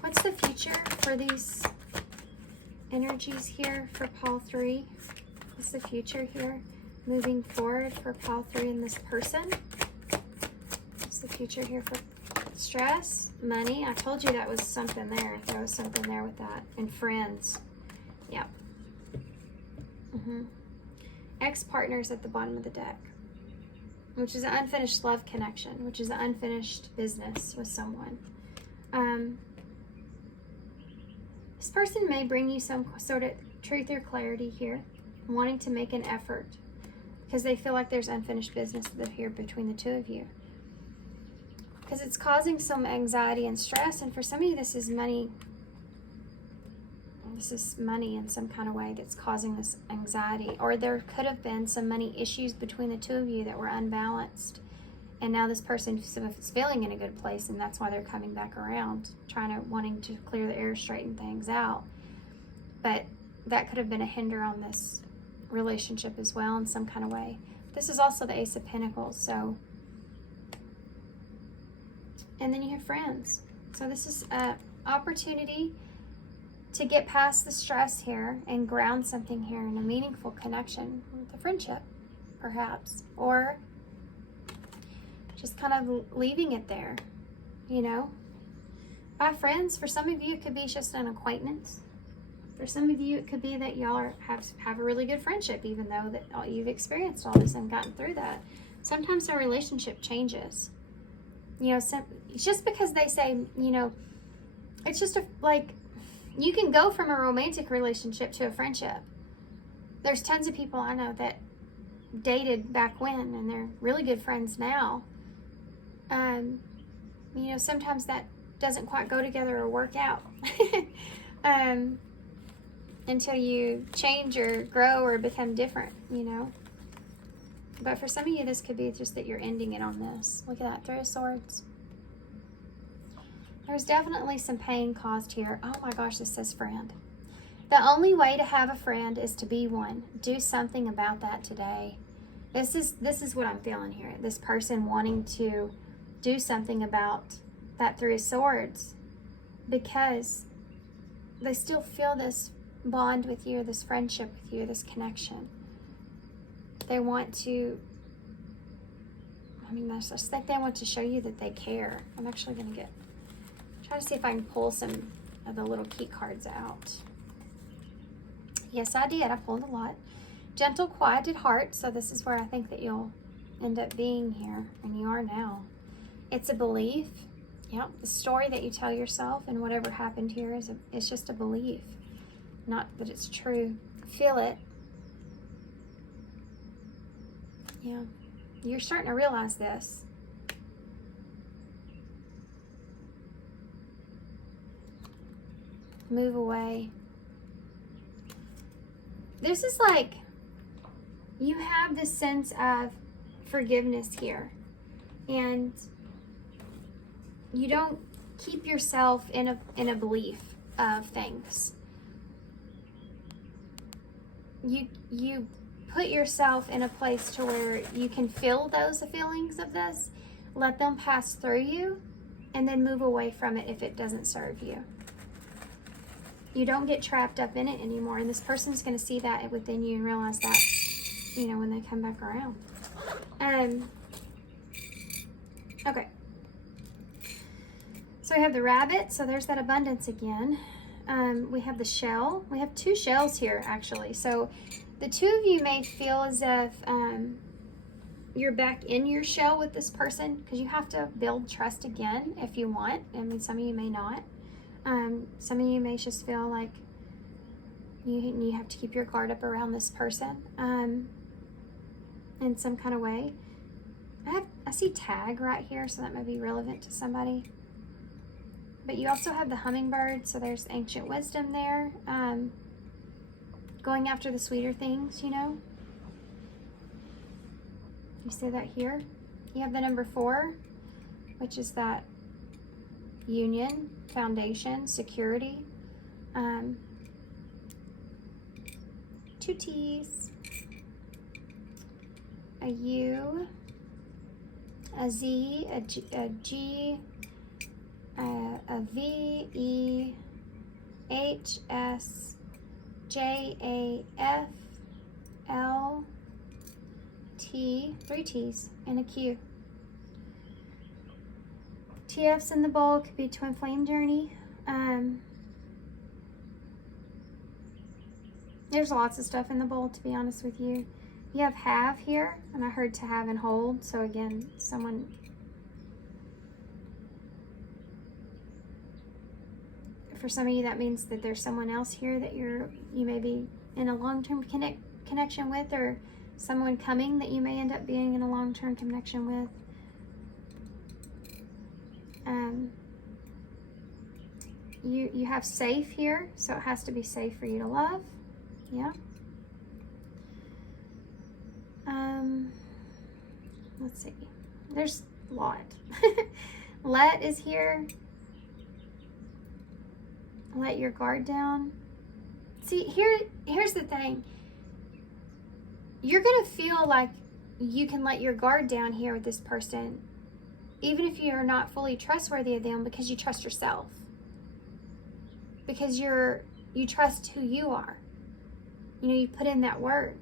What's the future for these energies here for pile 3? What's the future here? Moving forward for pile 3 in this person. What's the future here for Stress, money. I told you that was something there. There was something there with that. And friends. Yep. Ex-partners at the bottom of the deck, which is an unfinished love connection, which is an unfinished business with someone. This person may bring you some sort of truth or clarity here, wanting to make an effort because they feel like there's unfinished business here between the two of you. Because it's causing some anxiety and stress, and for some of you this is money. This is money in some kind of way that's causing this anxiety. Or there could have been some money issues between the two of you that were unbalanced. And now this person is feeling in a good place, and that's why they're coming back around, wanting to clear the air, straighten things out. But that could have been a hinder on this relationship as well in some kind of way. This is also the Ace of Pentacles, so. And then you have friends. So this is an opportunity to get past the stress here and ground something here in a meaningful connection with a friendship, perhaps. Or just kind of leaving it there, you know. By friends, for some of you, it could be just an acquaintance. For some of you, it could be that y'all have a really good friendship, even though that you've experienced all this and gotten through that. Sometimes our relationship changes. You know, just because they say, you know, it's just like, you can go from a romantic relationship to a friendship. There's tons of people I know that dated back when, and they're really good friends now. You know, sometimes that doesn't quite go together or work out until you change or grow or become different, you know. But for some of you, this could be just that you're ending it on this. Look at that, Three of Swords. There's definitely some pain caused here. Oh my gosh, this says friend. The only way to have a friend is to be one. Do something about that today. This is what I'm feeling here. This person wanting to do something about that Three of Swords because they still feel this bond with you, this friendship with you, this connection. They want to, that's just like they want to show you that they care. I'm actually going to try to see if I can pull some of the little key cards out. Yes, I did. I pulled a lot. Gentle, quieted heart. So this is where I think that you'll end up being here, and you are now. It's a belief. Yep, the story that you tell yourself and whatever happened here is just a belief. Not that it's true. Feel it. Yeah, you're starting to realize this. Move away. This is like you have this sense of forgiveness here, and you don't keep yourself in a belief of things. You put yourself in a place to where you can feel those feelings of this, let them pass through you, and then move away from it if it doesn't serve you. You don't get trapped up in it anymore, and this person's going to see that within you and realize that, you know, when they come back around. Okay. So we have the rabbit, so there's that abundance again. We have the shell. We have two shells here, actually. So the two of you may feel as if you're back in your shell with this person, because you have to build trust again if you want. I mean, some of you may not. Some of you may just feel like you have to keep your guard up around this person in some kind of way. I see tag right here, so that may be relevant to somebody. But you also have the hummingbird, so there's ancient wisdom there. Going after the sweeter things, you know. You see that here? You have the number 4, which is that union, foundation, security. 2 T's. A U, a Z, a G, a V, E, H, S, J, A, F, L, T, 3 T's, and a Q. TFs in the bowl. Could be twin flame journey. There's lots of stuff in the bowl, to be honest with you. You have have here, and I heard to have and hold. So again, someone... For some of you, that means that there's someone else here that you may be in a long-term connection with, or someone coming that you may end up being in a long-term connection with. You have safe here, so it has to be safe for you to love. Yeah. Let's see. There's a lot. Let is here. Let your guard down. See, here's the thing. You're going to feel like you can let your guard down here with this person, even if you're not fully trustworthy of them, because you trust yourself. Because you trust who you are. You know, you put in that work.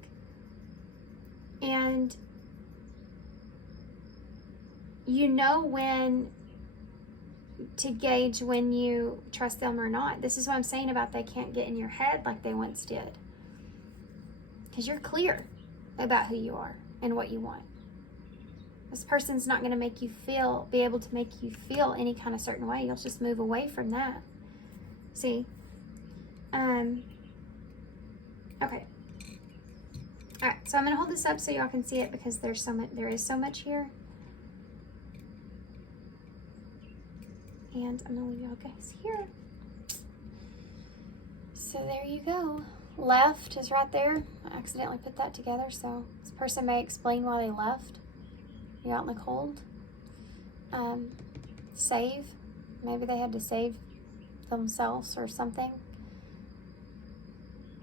And you know when to gauge when you trust them or not. This is what I'm saying about they can't get in your head like they once did. Because you're clear about who you are and what you want. This person's not going to be able to make you feel any kind of certain way. You'll just move away from that. See? Okay. Alright, so I'm going to hold this up so y'all can see it, because there is so much here. And I'm going to leave y'all guys here. So there you go. Left is right there. I accidentally put that together, so this person may explain why they left. You're out in the cold. Save. Maybe they had to save themselves or something.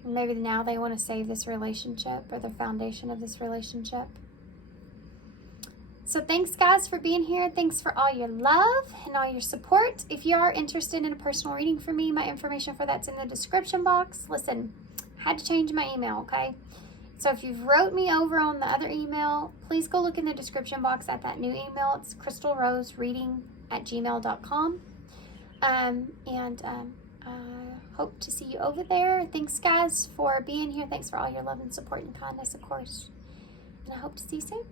Maybe now they want to save this relationship or the foundation of this relationship. So thanks, guys, for being here. Thanks for all your love and all your support. If you are interested in a personal reading from me, my information for that's in the description box. Listen, I had to change my email, okay? So if you've wrote me over on the other email, please go look in the description box at that new email. It's crystalrosereading@gmail.com. I hope to see you over there. Thanks, guys, for being here. Thanks for all your love and support and kindness, of course. And I hope to see you soon.